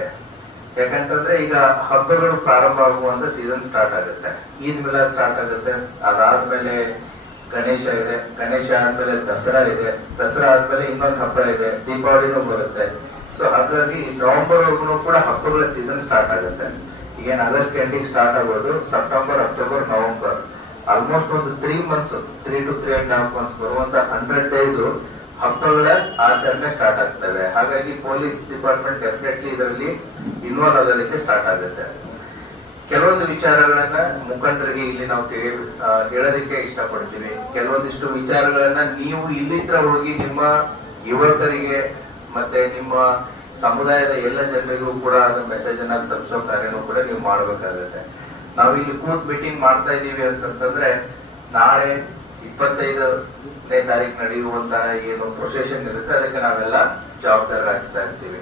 ಯಾಕಂತಂದ್ರೆ ಈಗ ಹಬ್ಬಗಳು ಪ್ರಾರಂಭ ಆಗುವಂತ ಸೀಸನ್ ಸ್ಟಾರ್ಟ್ ಆಗುತ್ತೆ. ಈದ್ ಮಿಲಾದ್ ಸ್ಟಾರ್ಟ್ ಆಗುತ್ತೆ, ಅದಾದ್ಮೇಲೆ ಗಣೇಶ ಇದೆ, ಗಣೇಶ ಆದ್ಮೇಲೆ ದಸರಾ ಇದೆ, ದಸರಾ ಆದ್ಮೇಲೆ ಇನ್ನೊಂದು ಹಬ್ಬ ಇದೆ, ದೀಪಾವಳಿನೂ ಬರುತ್ತೆ. ಸೊ ಹಾಗಾಗಿ ನವೆಂಬರ್ ವರ್ಗು ಕೂಡ ಹಬ್ಬಗಳ ಸೀಸನ್ ಸ್ಟಾರ್ಟ್ ಆಗುತ್ತೆ. ಈಗೇನು ಆಗಸ್ಟ್ ಎಂಡಿಂಗ್ ಸ್ಟಾರ್ಟ್ ಆಗೋದು, ಸೆಪ್ಟೆಂಬರ್, ಅಕ್ಟೋಬರ್, ನವೆಂಬರ್, ಆಲ್ಮೋಸ್ಟ್ ಒಂದು 3 months, 3 to 3.5 months ಬರುವಂತ 100 days ಹಬ್ಬಗಳ ಆಚರಣೆ ಸ್ಟಾರ್ಟ್ ಆಗ್ತವೆ. ಹಾಗಾಗಿ ಪೊಲೀಸ್ ಡಿಪಾರ್ಟ್ಮೆಂಟ್ ಡೆಫಿನೆಟ್ಲಿ ಇದರಲ್ಲಿ ಇನ್ವಾಲ್ವ್ ಆಗೋದಕ್ಕೆ ಸ್ಟಾರ್ಟ್ ಆಗುತ್ತೆ. ಕೆಲವೊಂದು ವಿಚಾರಗಳನ್ನ ಮುಖಂಡರಿಗೆ ಇಲ್ಲಿ ನಾವು ಹೇಳೋದಕ್ಕೆ ಇಷ್ಟಪಡ್ತೀವಿ. ಕೆಲವೊಂದಿಷ್ಟು ವಿಚಾರಗಳನ್ನ ನೀವು ಇಲ್ಲಿತ್ರ ಹೋಗಿ ನಿಮ್ಮ ಯುವಕರಿಗೆ ಮತ್ತೆ ನಿಮ್ಮ ಸಮುದಾಯದ ಎಲ್ಲ ಜನರಿಗೂ ಕೂಡ ಅದರ ಮೆಸೇಜ್ ಅನ್ನ ತಲುಪಿಸೋ ಕಾರ್ಯನೂ ಕೂಡ ನೀವು ಮಾಡಬೇಕಾಗುತ್ತೆ. ನಾವು ಇಲ್ಲಿ ಕೂತ್ ಮೀಟಿಂಗ್ ಮಾಡ್ತಾ ಇದೀವಿ ಅಂತಂದ್ರೆ ನಾಳೆ 25ನೇ ತಾರೀಕು ನಡೆಯುವಂತಹ ಏನು ಪ್ರೊಸೆಷನ್ ಇರುತ್ತೆ ಅದಕ್ಕೆ ನಾವೆಲ್ಲ ಜವಾಬ್ದಾರರಾಗ್ತಾ ಇರ್ತೀವಿ.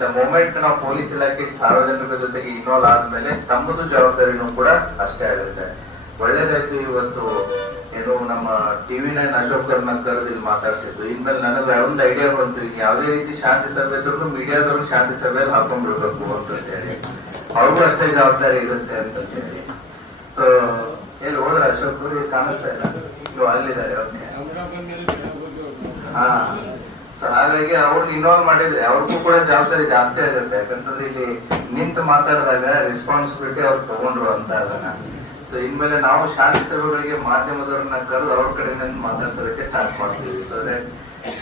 ದ ಮೊಮೆಂಟ್ ನಾವು ಪೊಲೀಸ್ ಇಲಾಖೆ ಸಾರ್ವಜನಿಕರ ಜೊತೆಗೆ ಇನ್ವಾಲ್ವ್ ಆದ್ಮೇಲೆ ತಮ್ಮದು ಜವಾಬ್ದಾರಿನೂ ಕೂಡ ಅಷ್ಟೇ ಆಗುತ್ತೆ. ಒಳ್ಳೇದಾಯ್ತು ಇವತ್ತು ಏನು ನಮ್ಮ TV9 ಅಶೋಕರ್ನ ಕರೆದು ಇಲ್ಲಿ ಮಾತಾಡ್ಸಿದ್ದು. ಇನ್ಮೇಲೆ ನನಗೆ ಒಂದು ಐಡಿಯಾ ಬಂತು, ಈಗ ಯಾವುದೇ ರೀತಿ ಶಾಂತಿ ಸಭೆ ಇದ್ರು ಮೀಡಿಯಾದವ್ರು ಶಾಂತಿ ಸಭೆಯಲ್ಲಿ ಹಾಕೊಂಡ್ಬಿಡ್ಬೇಕು ಅಂತ ಹೇಳಿ, ಅವ್ರಿಗೂ ಅಷ್ಟೇ ಜವಾಬ್ದಾರಿ ಇರುತ್ತೆ ಅಂತ ಹೇಳಿ. ಸೊ ಎಲ್ಲಿ ಹೋದ್ರೆ ಅಶೋಕ್ ಕಾಣಿಸ್ತಾ ಇಲ್ಲ, ನೀವು ಅಲ್ಲಿದ್ದಾರೆ. ಹಾ, ಸೊ ಹಾಗಾಗಿ ಅವ್ರನ್ನ ಇನ್ವಾಲ್ವ್ ಮಾಡಿದ್ರೆ ಅವ್ರಿಗೂ ಕೂಡ ಜವಾಬ್ದಾರಿ ಜಾಸ್ತಿ ಆಗುತ್ತೆ. ಯಾಕಂತಂದ್ರೆ ಇಲ್ಲಿ ನಿಂತು ಮಾತಾಡಿದಾಗ ರೆಸ್ಪಾನ್ಸಿಬಿಲಿಟಿ ಅವ್ರು ತಗೊಂಡ್ರು ಅಂತ ಅದನ್ನ. ಸೊ ಇನ್ಮೇಲೆ ನಾವು ಶಾಂತಿ ಸಭೆಗಳಿಗೆ ಮಾಧ್ಯಮದವ್ರನ್ನ ಕರೆದು ಅವ್ರ ಕಡೆಯಿಂದ ಮಾತಾಡ್ಸೋದಕ್ಕೆ ಸ್ಟಾರ್ಟ್ ಮಾಡ್ತೀವಿ. ಸೊ ಅದೇ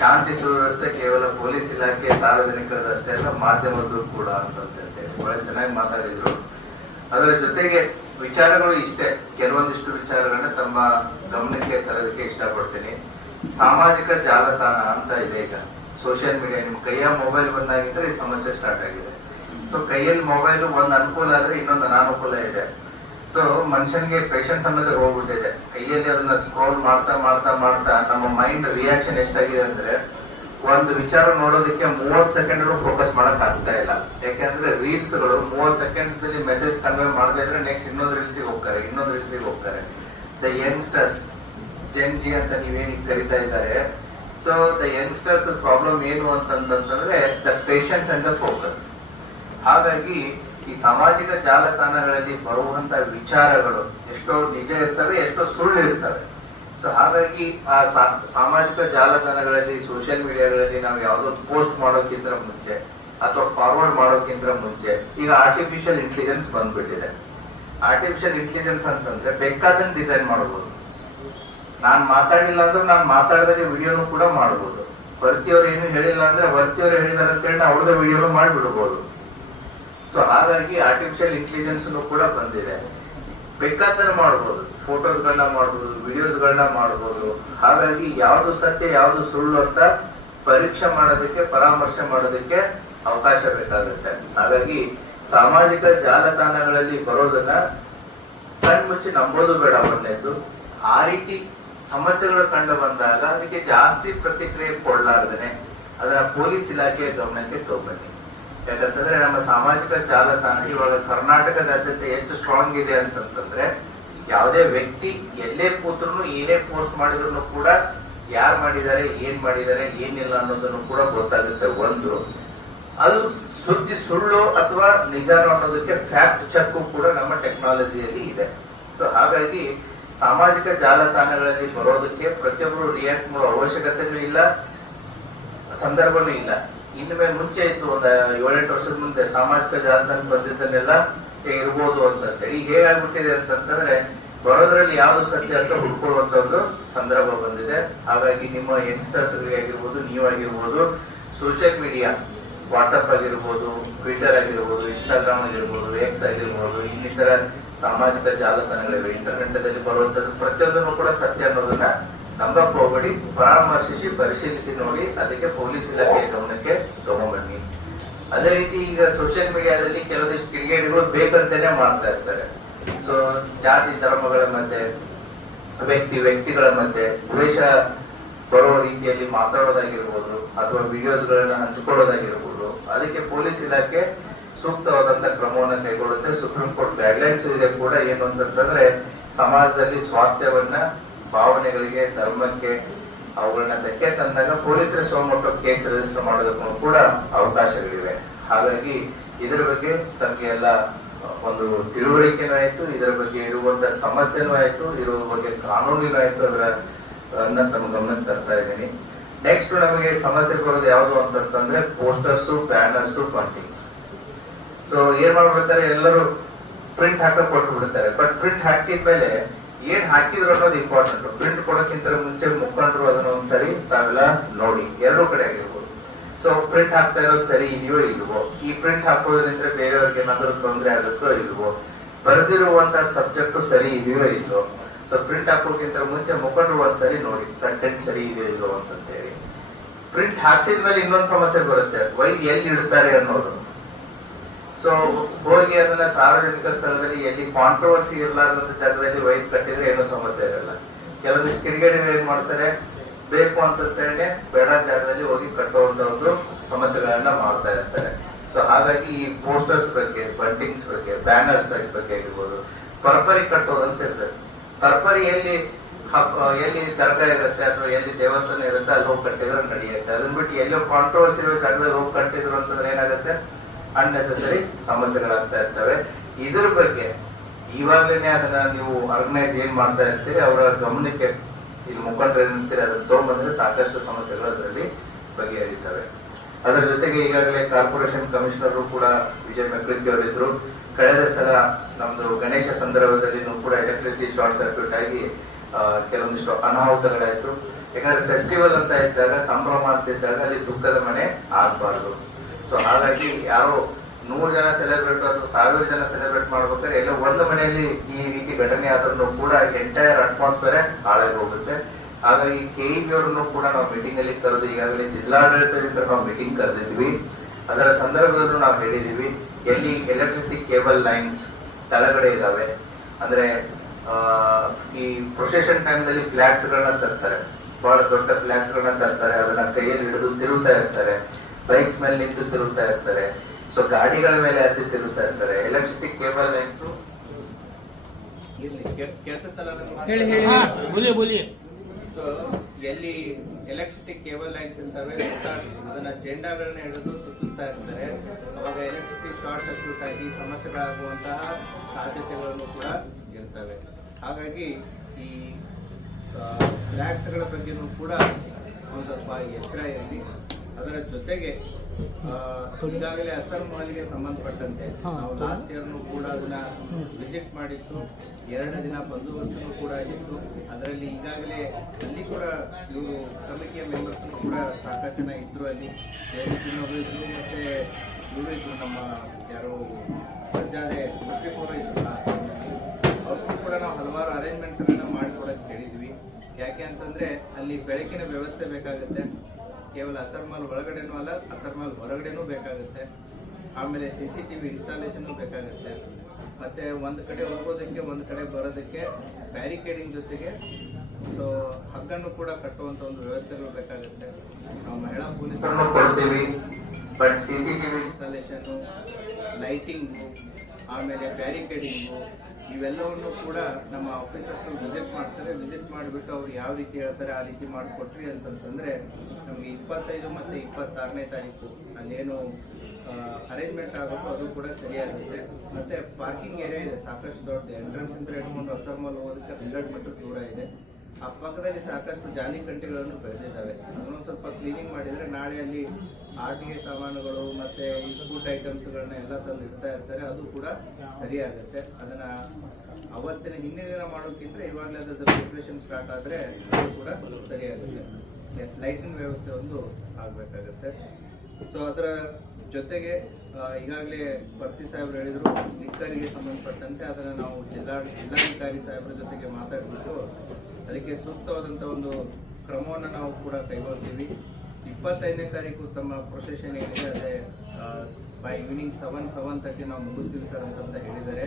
ಶಾಂತಿ ಸುವ್ಯವಸ್ಥೆ ಕೇವಲ ಪೊಲೀಸ್ ಇಲಾಖೆ ಸಾರ್ವಜನಿಕರದಷ್ಟೇ ಅಲ್ಲ, ಮಾಧ್ಯಮದ್ದು ಕೂಡ ಅಂತ ಒಳ್ಳೆ ಚೆನ್ನಾಗಿ ಮಾತಾಡಿದ್ರು. ಅದರ ಜೊತೆಗೆ ವಿಚಾರಗಳು ಇಷ್ಟೇ, ಕೆಲವೊಂದಿಷ್ಟು ವಿಚಾರಗಳನ್ನ ತಮ್ಮ ಗಮನಕ್ಕೆ ತರೋದಕ್ಕೆ ಇಷ್ಟಪಡ್ತೀನಿ. ಸಾಮಾಜಿಕ ಜಾಲತಾಣ ಅಂತ ಇದೆ ಈಗ, ಸೋಷಿಯಲ್ ಮೀಡಿಯಾ. ನಿಮ್ ಕೈಯ ಮೊಬೈಲ್ ಬಂದಾಗಿದ್ರೆ ಈ ಸಮಸ್ಯೆ ಸ್ಟಾರ್ಟ್ ಆಗಿದೆ. ಸೊ ಕೈಯಲ್ಲಿ ಮೊಬೈಲ್ ಒಂದ್ ಅನುಕೂಲ ಆದ್ರೆ ಇನ್ನೊಂದು ಅನಾನುಕೂಲ ಇದೆ. ಸೊ ಮನುಷ್ಯನಿಗೆ ಪೇಷನ್ಸ್ ಅನ್ನೋದೇ ಹೋಗ್ಬಿಟ್ಟಿದೆ. ಕೈಯಲ್ಲಿ ಅದನ್ನ ಸ್ಕ್ರೋಲ್ ಮಾಡ್ತಾ ಮಾಡ್ತಾ ಮಾಡ್ತಾ ನಮ್ಮ ಮೈಂಡ್ ರಿಯಾಕ್ಷನ್ ಎಷ್ಟಾಗಿದೆ ಅಂದ್ರೆ ಒಂದು ವಿಚಾರ ನೋಡೋದಕ್ಕೆ 30 ಸೆಕೆಂಡ್ ಫೋಕಸ್ ಮಾಡಕ್ ಆಗ್ತಾ ಇಲ್ಲ. ಯಾಕೆಂದ್ರೆ ರೀಲ್ಸ್ ಗಳು 30 seconds ಮೆಸೇಜ್ ಕನ್ವೆ ಮಾಡದೇ ಇದ್ರೆ ನೆಕ್ಸ್ಟ್ ಇನ್ನೊಂದು ರೀಲ್ಸಿಗೆ ಹೋಗ್ತಾರೆ. ದ ಯಂಗ್ಸ್ಟರ್ಸ್, ಜೆನ್ ಜಿ ಅಂತ ನೀವೇನು ಕರಿತಾ ಇದ್ದಾರೆ. ಸೊ ದ ಯಂಗ್ಸ್ಟರ್ಸ್ ಪ್ರಾಬ್ಲಮ್ ಏನು ಅಂತಂದ್ರೆ the patience and the focus. ಹಾಗಾಗಿ ಈ ಸಾಮಾಜಿಕ ಜಾಲತಾಣಗಳಲ್ಲಿ ಬರುವಂತ ವಿಚಾರಗಳು ಎಷ್ಟೋ ನಿಜ ಇರ್ತವೆ, ಎಷ್ಟೋ ಸುಳ್ಳು ಇರ್ತವೆ. ಸೊ ಹಾಗಾಗಿ ಆ ಸಾಮಾಜಿಕ ಜಾಲತಾಣಗಳಲ್ಲಿ, ಸೋಷಿಯಲ್ ಮೀಡಿಯಾಗಳಲ್ಲಿ ನಾವು ಯಾವ್ದೋ ಪೋಸ್ಟ್ ಮಾಡೋಕ್ಕಿಂತ ಮುಂಚೆ ಅಥವಾ ಫಾರ್ವರ್ಡ್ ಮಾಡೋಕ್ಕಿಂತ ಮುಂಚೆ ಈಗ ಆರ್ಟಿಫಿಷಿಯಲ್ ಇಂಟೆಲಿಜೆನ್ಸ್ ಬಂದ್ಬಿಟ್ಟಿದೆ. ಆರ್ಟಿಫಿಷಿಯಲ್ ಇಂಟೆಲಿಜೆನ್ಸ್ ಅಂತಂದ್ರೆ ಬೇಕಾದಂಗೆ ಡಿಸೈನ್ ಮಾಡಬಹುದು. ನಾನ್ ಮಾತಾಡಿಲ್ಲ ಅಂದ್ರೆ ನಾನು ಮಾತಾಡಿದಾಗ ವಿಡಿಯೋನು ಕೂಡ ಮಾಡಬಹುದು. ವರ್ತಿಯವ್ರು ಏನು ಹೇಳಿಲ್ಲ ಅಂದ್ರೆ ವರ್ತಿಯವ್ರು ಹೇಳಿದಾರೆ ಅಂತ ಹೇಳಿ ಅವ್ರದೇ ವಿಡಿಯೋನು ಮಾಡಿಬಿಡ್ಬೋದು. ಸೊ ಹಾಗಾಗಿ ಆರ್ಟಿಫಿಷಿಯಲ್ ಇಂಟೆಲಿಜೆನ್ಸ್ ಕೂಡ ಬಂದಿದೆ. ಬೇಕಾದ್ರೆ ಮಾಡಬಹುದು, ಫೋಟೋಸ್ ಗಳನ್ನ ಮಾಡಬಹುದು, ವಿಡಿಯೋಸ್ ಗಳನ್ನ ಮಾಡಬಹುದು. ಹಾಗಾಗಿ ಯಾವ್ದು ಸತ್ಯ ಯಾವ್ದು ಸುಳ್ಳು ಅಂತ ಪರೀಕ್ಷೆ ಮಾಡೋದಕ್ಕೆ, ಪರಾಮರ್ಶೆ ಮಾಡೋದಕ್ಕೆ ಅವಕಾಶ ಬೇಕಾಗುತ್ತೆ. ಹಾಗಾಗಿ ಸಾಮಾಜಿಕ ಜಾಲತಾಣಗಳಲ್ಲಿ ಬರೋದನ್ನ ಕಣ್ಮುಚ್ಚಿ ನಂಬೋದು ಬೇಡ. ಒಂದನೇದು, ಆ ರೀತಿ ಸಮಸ್ಯೆಗಳು ಕಂಡು ಬಂದಾಗ ಅದಕ್ಕೆ ಜಾಸ್ತಿ ಪ್ರತಿಕ್ರಿಯೆ ಕೊಡಲಾರ್ದೇನೆ ಅದನ್ನ ಪೊಲೀಸ್ ಇಲಾಖೆಯ ಗಮನಕ್ಕೆ ತಗೊಬನ್ನಿ. ಯಾಕಂತಂದ್ರೆ ನಮ್ಮ ಸಾಮಾಜಿಕ ಜಾಲತಾಣ ಇವಾಗ ಕರ್ನಾಟಕದಾದ್ಯಂತ ಎಷ್ಟು ಸ್ಟ್ರಾಂಗ್ ಇದೆ ಅಂತಂದ್ರೆ ಯಾವುದೇ ವ್ಯಕ್ತಿ ಎಲ್ಲೇ ಕೂತ್ರು ಏನೇ ಪೋಸ್ಟ್ ಮಾಡಿದ್ರು ಕೂಡ ಯಾರು ಮಾಡಿದ್ದಾರೆ, ಏನ್ ಮಾಡಿದ್ದಾರೆ, ಏನಿಲ್ಲ ಅನ್ನೋದನ್ನು ಕೂಡ ಗೊತ್ತಾಗುತ್ತೆ. ಒಂದು, ಅದು ಸುದ್ದಿ ಸುಳ್ಳು ಅಥವಾ ನಿಜಾನು ಅನ್ನೋದಕ್ಕೆ ಫ್ಯಾಕ್ಟ್ ಚೆಕ್ ಕೂಡ ನಮ್ಮ ಟೆಕ್ನಾಲಜಿಯಲ್ಲಿ ಇದೆ. ಸೊ ಹಾಗಾಗಿ ಸಾಮಾಜಿಕ ಜಾಲತಾಣಗಳಲ್ಲಿ ಬರೋದಕ್ಕೆ ಪ್ರತಿಯೊಬ್ಬರು ರಿಯಾಕ್ಟ್ ಮಾಡೋ ಅವಶ್ಯಕತೆನೂ ಇಲ್ಲ, ಸಂದರ್ಭನೂ ಇಲ್ಲ. ಇನ್ನು ಮುಂಚೆ ಇತ್ತು ಒಂದು 7-8 ವರ್ಷದ ಮುಂದೆ ಸಾಮಾಜಿಕ ಜಾಲತಾಣ ಬಂದಿದ್ದನ್ನೆಲ್ಲ ಇರ್ಬೋದು ಅಂತಂದ್ರೆ ಈಗ ಹೇಗಾಗ್ಬಿಟ್ಟಿದೆ ಅಂತಂದ್ರೆ ಬರೋದ್ರಲ್ಲಿ ಯಾವ್ದು ಸತ್ಯ ಅಂತ ಹುಡ್ಕೊಳ್ಳುವಂತ ಒಂದು ಸಂದರ್ಭ ಬಂದಿದೆ. ಹಾಗಾಗಿ ನಿಮ್ಮ ಯಂಗ್ಸ್ಟರ್ಸ್ ಆಗಿರ್ಬೋದು, ನೀವಾಗಿರ್ಬೋದು, ಸೋಷಿಯಲ್ ಮೀಡಿಯಾ ವಾಟ್ಸ್ಆಪ್ ಆಗಿರ್ಬೋದು, ಟ್ವಿಟರ್ ಆಗಿರ್ಬೋದು, ಇನ್ಸ್ಟಾಗ್ರಾಮ್ ಆಗಿರ್ಬೋದು, ಎಕ್ಸ್ ಆಗಿರ್ಬೋದು, ಇನ್ನಿತರ ಸಾಮಾಜಿಕ ಜಾಲತಾಣಗಳಿವೆ. ಇಂಟರ್ನೆಟ್ ಅಲ್ಲಿ ಬರುವಂತದ್ದು ಪ್ರತಿಯೊಂದನ್ನು ಕೂಡ ಸತ್ಯ ಅನ್ನೋದನ್ನ ನಂಬಕ್ ಹೋಗ್ಬೇಡಿ, ಪರಾಮರ್ಶಿಸಿ ಪರಿಶೀಲಿಸಿ ನೋಡಿ, ಅದಕ್ಕೆ ಪೊಲೀಸ್ ಇಲಾಖೆಯ ಗಮನಕ್ಕೆ ತಗೊಂಡ್ಬನ್ನಿ. ಅದೇ ರೀತಿ ಈಗ ಸೋಷಿಯಲ್ ಮೀಡಿಯಾದಲ್ಲಿ ಕೆಲವೊಂದಿಷ್ಟು ಕಿಡಿಗೇಡಿಗಳು ಬೇಕಂತಾನೆ ಮಾಡ್ತಾ ಇರ್ತಾರೆ. ಸೊ ಜಾತಿ ಧರ್ಮಗಳ ಮಧ್ಯೆ, ವ್ಯಕ್ತಿಗಳ ಮಧ್ಯೆ ದ್ವೇಷ ಬರೋ ರೀತಿಯಲ್ಲಿ ಮಾತಾಡೋದಾಗಿರ್ಬೋದು ಅಥವಾ ವಿಡಿಯೋಸ್ ಗಳನ್ನ ಹಂಚಿಕೊಳ್ಳೋದಾಗಿರ್ಬೋದು, ಅದಕ್ಕೆ ಪೊಲೀಸ್ ಇಲಾಖೆ ಸೂಕ್ತವಾದಂತ ಕ್ರಮವನ್ನು ಕೈಗೊಳ್ಳುತ್ತೆ. ಸುಪ್ರೀಂ ಕೋರ್ಟ್ ಗೈಡ್ಲೈನ್ಸ್ ಇದೆ ಕೂಡ. ಏನು ಅಂತಂದ್ರೆ ಸಮಾಜದಲ್ಲಿ ಸ್ವಾಸ್ಥ್ಯವನ್ನ, ಭಾವನೆಗಳಿಗೆ, ಧರ್ಮಕ್ಕೆ ಅವುಗಳನ್ನ ಧಕ್ಕೆ ತಂದಾಗ ಪೊಲೀಸರ ಸ್ವಮೊಟ್ಟ ಕೇಸ್ ರಿಜಿಸ್ಟರ್ ಮಾಡೋದಕ್ಕೂ ಕೂಡ ಅವಕಾಶಗಳಿವೆ. ಹಾಗಾಗಿ ಇದರ ಬಗ್ಗೆ ತಮಗೆ ಎಲ್ಲ ಒಂದು ತಿಳುವಳಿಕೆನೂ ಆಯ್ತು, ಇದರ ಬಗ್ಗೆ ಇರುವಂತ ಸಮಸ್ಯೆನೂ ಆಯ್ತು, ಇರುವ ಬಗ್ಗೆ ಕಾನೂನಿನೂ ಆಯ್ತು, ಅದನ್ನ ತಮ್ಮ ಗಮನಕ್ಕೆ ತರ್ತಾ ಇದ್ದೀನಿ. ನೆಕ್ಸ್ಟ್ ನಮಗೆ ಸಮಸ್ಯೆ ಬರೋದು ಯಾವುದು ಅಂತಂದ್ರೆ ಪೋಸ್ಟರ್ಸ್, ಬ್ಯಾನರ್ಸ್, ಬಂಟಿಂಗ್ಸ್. ಸೊ ಏನ್ ಮಾಡ್ಬಿಡ್ತಾರೆ, ಎಲ್ಲರೂ ಪ್ರಿಂಟ್ ಹಾಕಕ್ ಕೊಟ್ಟು ಬಿಡ್ತಾರೆ. ಬಟ್ ಪ್ರಿಂಟ್ ಹಾಕಿದ್ಮೇಲೆ ಏನ್ ಹಾಕಿದ್ರು ಅನ್ನೋದು ಇಂಪಾರ್ಟೆಂಟ್. ಪ್ರಿಂಟ್ ಕೊಡೋಕ್ಕಿಂತ ಮುಂಚೆ ಮುಖಂಡರು ಅದನ್ನ ಒಂದ್ಸರಿ ತಾವೆಲ್ಲ ನೋಡಿ, ಎರಡೂ ಕಡೆ ಆಗಿರ್ಬೋದು. ಸೊ ಪ್ರಿಂಟ್ ಹಾಕ್ತಾ ಇರೋದು ಸರಿ ಇದೆಯೋ ಇಲ್ವೋ, ಈ ಪ್ರಿಂಟ್ ಹಾಕೋದ್ರಿಂದ ಬೇರೆಯವ್ರಿಗೆ ಏನಾದ್ರು ತೊಂದರೆ ಆಗುತ್ತೋ ಇಲ್ವೋ, ಬರೆದಿರುವಂತ ಸಬ್ಜೆಕ್ಟ್ ಸರಿ ಇದೆಯೋ ಇಲ್ವೋ. ಸೊ ಪ್ರಿಂಟ್ ಹಾಕೋಕ್ಕಿಂತ ಮುಂಚೆ ಮುಖಂಡರು ಒಂದ್ಸರಿ ನೋಡಿ ಕಂಟೆಂಟ್ ಸರಿ ಇದೆಯೋ ಇಲ್ವೋ ಅಂತೇಳಿ. ಪ್ರಿಂಟ್ ಹಾಕ್ಸಿದ್ಮೇಲೆ ಇನ್ನೊಂದು ಸಮಸ್ಯೆ ಬರುತ್ತೆ, ಎಲ್ಲಿ ಇಡ್ತಾರೆ ಅನ್ನೋದು. ಸೊ ಹೋಗಿ ಅದನ್ನ ಸಾರ್ವಜನಿಕ ಸ್ಥಳದಲ್ಲಿ ಎಲ್ಲಿ ಕಾಂಟ್ರವರ್ಸಿ ಇರಲಾರ್ದಂತ ಜಾಗದಲ್ಲಿ ವೈದ್ ಕಟ್ಟಿದ್ರೆ ಏನೂ ಸಮಸ್ಯೆ ಇರಲ್ಲ. ಕೆಲವೊಂದಿಷ್ಟು ಕಿಡಿಗೇಡಿಗಳು ಏನ್ ಮಾಡ್ತಾರೆ, ಬೇಕು ಅಂತ ಬೇಡ ಜಾಗದಲ್ಲಿ ಹೋಗಿ ಕಟ್ಟುವಂತ ಒಂದು ಸಮಸ್ಯೆಗಳನ್ನ ಮಾಡ್ತಾ ಇರ್ತಾರೆ. ಸೊ ಹಾಗಾಗಿ ಈ ಪೋಸ್ಟರ್ಸ್ ಬಗ್ಗೆ, ಬಂಟಿಂಗ್ಸ್ ಬಗ್ಗೆ, ಬ್ಯಾನರ್ಸ್ ಬಗ್ಗೆ ಆಗಿರ್ಬೋದು, ಪರ್ಪರಿ ಕಟ್ಟೋದಂತ ಇರ್ತದೆ. ಪರ್ಪರಿ ಎಲ್ಲಿ ದರ್ಗಾ ಇರುತ್ತೆ ಅಥವಾ ಎಲ್ಲಿ ದೇವಸ್ಥಾನ ಇರುತ್ತೆ ಅಲ್ಲಿ ಹೋಗಿ ಕಟ್ಟಿದ್ರೆ ನಡೆಯುತ್ತೆ. ಅದನ್ನ ಬಿಟ್ಟು ಎಲ್ಲೋ ಕಾಂಟ್ರವರ್ಸಿ ಇರೋ ಜಾಗದಲ್ಲಿ ಹೋಗಿ ಕಟ್ಟಿದ್ರು ಅಂತಂದ್ರೆ ಏನಾಗುತ್ತೆ, ಅನ್ನೆಸೆಸರಿ ಸಮಸ್ಯೆಗಳಾಗ್ತಾ ಇರ್ತವೆ. ಇದ್ರ ಬಗ್ಗೆ ಇವಾಗಲೇ ಅದನ್ನ ನೀವು ಆರ್ಗನೈಸ್ ಏನ್ ಮಾಡ್ತಾ ಇರ್ತೀರಿ ಅವರ ಗಮನಕ್ಕೆ ಇಲ್ಲಿ ಮುಖಂಡರು ಏನಿರ್ತೀರಿ ಅದನ್ನ ತಗೊಂಡ್ಬಂದ್ರೆ ಸಾಕಷ್ಟು ಸಮಸ್ಯೆಗಳು ಅದರಲ್ಲಿ ಬಗೆಹರಿತವೆ. ಅದರ ಜೊತೆಗೆ ಈಗಾಗಲೇ ಕಾರ್ಪೊರೇಷನ್ ಕಮಿಷನರ್ ಕೂಡ ವಿಜಯ್ ಮೆಕ್ರಿತಿ ಅವರಿದ್ರು. ಕಳೆದ ಸಲ ನಮ್ದು ಗಣೇಶ ಸಂದರ್ಭದಲ್ಲಿ ಕೂಡ ಎಲೆಕ್ಟ್ರಿಸಿಟಿ ಶಾರ್ಟ್ ಸರ್ಕ್ಯೂಟ್ ಆಗಿ ಕೆಲವೊಂದಿಷ್ಟು ಅನಾಹುತಗಳಾಯ್ತು. ಯಾಕಂದ್ರೆ ಫೆಸ್ಟಿವಲ್ ಅಂತ ಇದ್ದಾಗ, ಸಂಭ್ರಮ ಅಂತ ಇದ್ದಾಗ ಅಲ್ಲಿ ದುಃಖದ ಮನೆ ಆಗ್ಬಾರ್ದು. ಸೊ ಹಾಗಾಗಿ ಯಾರೋ 100 ಜನ ಸೆಲೆಬ್ರೇಟ್ ಅಥವಾ 1000 ಜನ ಸೆಲೆಬ್ರೇಟ್ ಮಾಡ್ಬೇಕಾದ್ರೆ ಎಲ್ಲ ಒಂದು ಮನೆಯಲ್ಲಿ ಈ ರೀತಿ ಘಟನೆ ಆದ್ರೂ ಕೂಡ ಎಂಟೈರ್ ಅಟ್ಮಾಸ್ಫಿಯರ್ ಹಾಳಾಗಿ ಹೋಗುತ್ತೆ. ಹಾಗಾಗಿ ಕೆಇಬಿ ಅವರನ್ನು ಕೂಡ ನಾವು ಮೀಟಿಂಗ್ ಅಲ್ಲಿ ಕರೆದು ಈಗಾಗಲೇ ಜಿಲ್ಲಾಡಳಿತದಿಂದ ನಾವು ಮೀಟಿಂಗ್ ಕರೆದಿದ್ವಿ. ಅದರ ಸಂದರ್ಭದಲ್ಲೂ ನಾವು ಹೇಳಿದೀವಿ, ಎಲ್ಲಿ ಎಲೆಕ್ಟ್ರಿಸಿಟಿ ಕೇಬಲ್ ಲೈನ್ಸ್ ತಳಗಡೆ ಇದಾವೆ ಅಂದ್ರೆ ಈ ಪ್ರೊಸೆಷನ್ ಟೈಮ್ ನಲ್ಲಿ ಫ್ಲಾಗ್ಸ್ ಗಳನ್ನ ತರ್ತಾರೆ, ಬಹಳ ದೊಡ್ಡ ಫ್ಲಾಗ್ಸ್ ಗಳನ್ನ ತರ್ತಾರೆ, ಅದನ್ನ ಕೈಯಲ್ಲಿ ಹಿಡಿದು ತಿರುಗ್ತಾ ಇರ್ತಾರೆ, ಬೈಕ್ಸ್ ಮೇಲೆ ನಿಂತು ತಿರುಗ್ತಾ ಇರ್ತಾರೆ, ಸೊ ಗಾಡಿಗಳ ಮೇಲೆ ಹತ್ತಿ ತಿರುಗ್ತಾ ಇರ್ತಾರೆ. ಎಲೆಕ್ಟ್ರಿಸಿಟಿ ಕೇಬಲ್ ಲೈನ್ಸ್ ಸೊ ಎಲ್ಲಿ ಎಲೆಕ್ಟ್ರಿಸಿಟಿ ಕೇಬಲ್ ಲೈನ್ಸ್ ಇರ್ತವೆ ಅದನ್ನ ಜೆಂಡಾಗಳನ್ನ ಹಿಡಿದು ಸುತ್ತಿಸ್ತಾ ಇರ್ತಾರೆ. ಅವಾಗ ಎಲೆಕ್ಟ್ರಿಸಿಟಿ ಶಾರ್ಟ್ ಸರ್ಕ್ಯೂಟ್ ಆಗಿ ಸಮಸ್ಯೆಗಳಾಗುವಂತಹ ಸಾಧ್ಯತೆಗಳನ್ನು ಕೂಡ ಇರ್ತವೆ. ಹಾಗಾಗಿ ಈ ಫ್ಲಾಗ್ಸ್ಗಳ ಬಗ್ಗೆನೂ ಕೂಡ ಒಂದು ಸ್ವಲ್ಪ ಎಚ್ಚರ ಇರಲಿ. ಅದರ ಜೊತೆಗೆ ಈಗಾಗಲೇ ಅಸರ್ ಮಾಲ್ಗೆ ಸಂಬಂಧಪಟ್ಟಂತೆ ನಾವು ಲಾಸ್ಟ್ ಇಯರ್ನು ಕೂಡ ಅದನ್ನ ವಿಸಿಟ್ ಮಾಡಿತ್ತು. 2 ದಿನ ಬಂದೋಬಸ್ತನ್ನು ಕೂಡ ಇತ್ತು. ಅದರಲ್ಲಿ ಈಗಾಗಲೇ ಅಲ್ಲಿ ಕೂಡ ಇವರು ಕಮಿಟಿಯ ಮೆಂಬರ್ಸ್ ಕೂಡ ಸಾಕಷ್ಟು ಜನ ಇದ್ರು. ಅಲ್ಲಿ ಇನ್ನೊಬ್ರು ಇದ್ರು, ಮತ್ತೆ ಇವರು ಇದ್ರು, ನಮ್ಮ ಯಾರೋ ಸಜ್ಜಾದೆ ಮುಸ್ಲಿಂ ಅವರು ಇದ್ರು ಲಾಸ್ಟ್ ಟೈಮ್ನಲ್ಲಿ. ಅವ್ರಿಗೂ ಕೂಡ ನಾವು ಹಲವಾರು ಅರೇಂಜ್ಮೆಂಟ್ಸ್ ಅನ್ನ ಮಾಡಿಕೊಡಕ್ಕೆ ಹೇಳಿದ್ವಿ. ಯಾಕೆ ಅಂತಂದ್ರೆ ಅಲ್ಲಿ ಬೆಳಕಿನ ವ್ಯವಸ್ಥೆ ಬೇಕಾಗುತ್ತೆ. ಕೇವಲ ಅಸರ್ ಮಾಲ್ ಒಳಗಡೆನೂ ಅಲ್ಲ, ಅಸರ್ ಮಾಲ್ ಹೊರಗಡೆನೂ ಬೇಕಾಗುತ್ತೆ. ಆಮೇಲೆ CCTV ಇನ್ಸ್ಟಾಲೇಷನ್ ಬೇಕಾಗುತ್ತೆ. ಮತ್ತೆ ಒಂದು ಕಡೆ ಹೋಗೋದಕ್ಕೆ ಒಂದು ಕಡೆ ಬರೋದಕ್ಕೆ ಬ್ಯಾರಿಕೇಡಿಂಗ್ ಜೊತೆಗೆ ಸೊ ಹಗ್ಗನ್ನು ಕೂಡ ಕಟ್ಟುವಂತ ಒಂದು ವ್ಯವಸ್ಥೆಗಳು ಬೇಕಾಗುತ್ತೆ. ನಾವು ಮಹಿಳಾ ಪೊಲೀಸರನ್ನು ಕೊಡ್ತೀವಿ. ಬಟ್ CCTV ಇನ್ಸ್ಟಾಲೇಷನ್, ಲೈಟಿಂಗು, ಆಮೇಲೆ ಬ್ಯಾರಿಕೇಡಿಂಗು ಇವೆಲ್ಲವನ್ನು ಕೂಡ ನಮ್ಮ ಆಫೀಸರ್ಸ್ ವಿಸಿಟ್ ಮಾಡ್ತಾರೆ. ವಿಸಿಟ್ ಮಾಡಿಬಿಟ್ಟು ಅವ್ರು ಯಾವ ರೀತಿ ಹೇಳ್ತಾರೆ ಆ ರೀತಿ ಮಾಡಿಕೊಟ್ರಿ ಅಂತಂತಂದರೆ ನಮಗೆ 25 ಮತ್ತು 26ನೇ ತಾರೀಕು ಅಲ್ಲೇನು ಅರೇಂಜ್ಮೆಂಟ್ ಆಗುತ್ತೋ ಅದು ಕೂಡ ಸರಿಯಾಗುತ್ತೆ. ಮತ್ತು ಪಾರ್ಕಿಂಗ್ ಏರಿಯಾ ಇದೆ ಸಾಕಷ್ಟು ದೊಡ್ಡದು. ಎಂಟ್ರೆನ್ಸ್ ಇಂದ ಹಿಡ್ಕೊಂಡು ಹೊಸ ಮಾಲ್ ಹೋಗೋದಕ್ಕೆ 12 ಮೀಟರ್ ದೂರ ಇದೆ. ಆ ಪಕ್ಕದಲ್ಲಿ ಸಾಕಷ್ಟು ಜಾಲಿ ಕಂಟಿಗಳನ್ನು ಬೆಳೆದಿದ್ದಾವೆ. ಅದನ್ನೊಂದು ಸ್ವಲ್ಪ ಕ್ಲೀನಿಂಗ್ ಮಾಡಿದರೆ ನಾಳೆ ಅಲ್ಲಿ ಆಟಿಕೆ ಸಾಮಾನುಗಳು ಮತ್ತು ಈ ಫುಡ್ ಐಟಮ್ಸ್ಗಳನ್ನ ಎಲ್ಲ ತಂದು ಇಡ್ತಾ ಇರ್ತಾರೆ, ಅದು ಕೂಡ ಸರಿಯಾಗುತ್ತೆ. ಅದನ್ನು ಅವತ್ತಿನ ಹಿಂದಿನ ದಿನ ಮಾಡೋಕ್ಕಿಂತ ಇವಾಗಲೇ ಅದರ ಪ್ರಿಪ್ರೇಷನ್ ಸ್ಟಾರ್ಟ್ ಆದರೆ ಅದು ಕೂಡ ಸರಿಯಾಗುತ್ತೆ. ಎಸ್, ಲೈಟಿಂಗ್ ವ್ಯವಸ್ಥೆ ಒಂದು ಆಗಬೇಕಾಗುತ್ತೆ. ಸೊ ಅದರ ಜೊತೆಗೆ ಈಗಾಗಲೇ ಭರ್ತಿ ಸಾಹೇಬರು ಹೇಳಿದರು ಲಿಕ್ಕರಿಗೆ ಸಂಬಂಧಪಟ್ಟಂತೆ ಅದನ್ನು ನಾವು ಜಿಲ್ಲಾಧಿಕಾರಿ ಸಾಹೇಬರ ಜೊತೆಗೆ ಮಾತಾಡಿಬಿಟ್ಟು ಅದಕ್ಕೆ ಸೂಕ್ತವಾದಂಥ ಒಂದು ಕ್ರಮವನ್ನು ನಾವು ಕೂಡ ಕೈಗೊಳ್ತೀವಿ. 25ನೇ ತಾರೀಕು ತಮ್ಮ ಪ್ರೊಸೆಷನ್ ಏನಿದೆ ಅದೇ ಬೈ ಈವ್ನಿಂಗ್ 7:30 ನಾವು ಮುಗಿಸ್ತೀವಿ ಸರ್ ಅಂತ ಹೇಳಿದ್ದಾರೆ.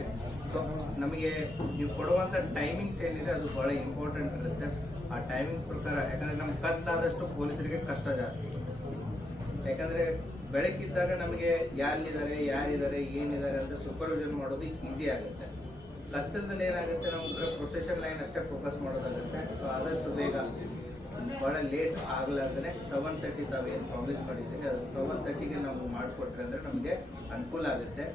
ಸೊ ನಮಗೆ ನೀವು ಕೊಡುವಂಥ ಟೈಮಿಂಗ್ಸ್ ಏನಿದೆ ಅದು ಭಾಳ ಇಂಪಾರ್ಟೆಂಟ್ ಇರುತ್ತೆ. ಆ ಟೈಮಿಂಗ್ಸ್ ಪ್ರಕಾರ, ಯಾಕಂದರೆ ನಮ್ಗೆ ಕತ್ಲಾದಷ್ಟು ಪೊಲೀಸರಿಗೆ ಕಷ್ಟ ಜಾಸ್ತಿ. ಯಾಕಂದರೆ ಬೆಳಕಿದ್ದಾಗ ನಮಗೆ ಯಾರಿದ್ದಾರೆ ಏನಿದ್ದಾರೆ ಅಂತ ಸೂಪರ್ವಿಷನ್ ಮಾಡೋದು ಈಸಿ ಆಗುತ್ತೆ. ಕತ್ತಲದಲ್ಲಿ ಏನಾಗುತ್ತೆ, ನಾವು ಪ್ರೊಸೆಷನ್ ಲೈನ್ ಅಷ್ಟೇ ಫೋಕಸ್ ಮಾಡೋದಾಗುತ್ತೆ. ಸೊ ಆದಷ್ಟು ಬೇಗ ಭಾಳ ಲೇಟ್ ಆಗಲಾರ್ದೇ 7:30 ತಾವೇನು ಪ್ರಾಮಿಸ್ ಮಾಡಿದ್ದೀರಿ ಅದು 7:30ಗೆ ನಾವು ಮಾಡಿಕೊಟ್ರೆ ಅಂದರೆ ನಮಗೆ ಅನುಕೂಲ ಆಗುತ್ತೆ.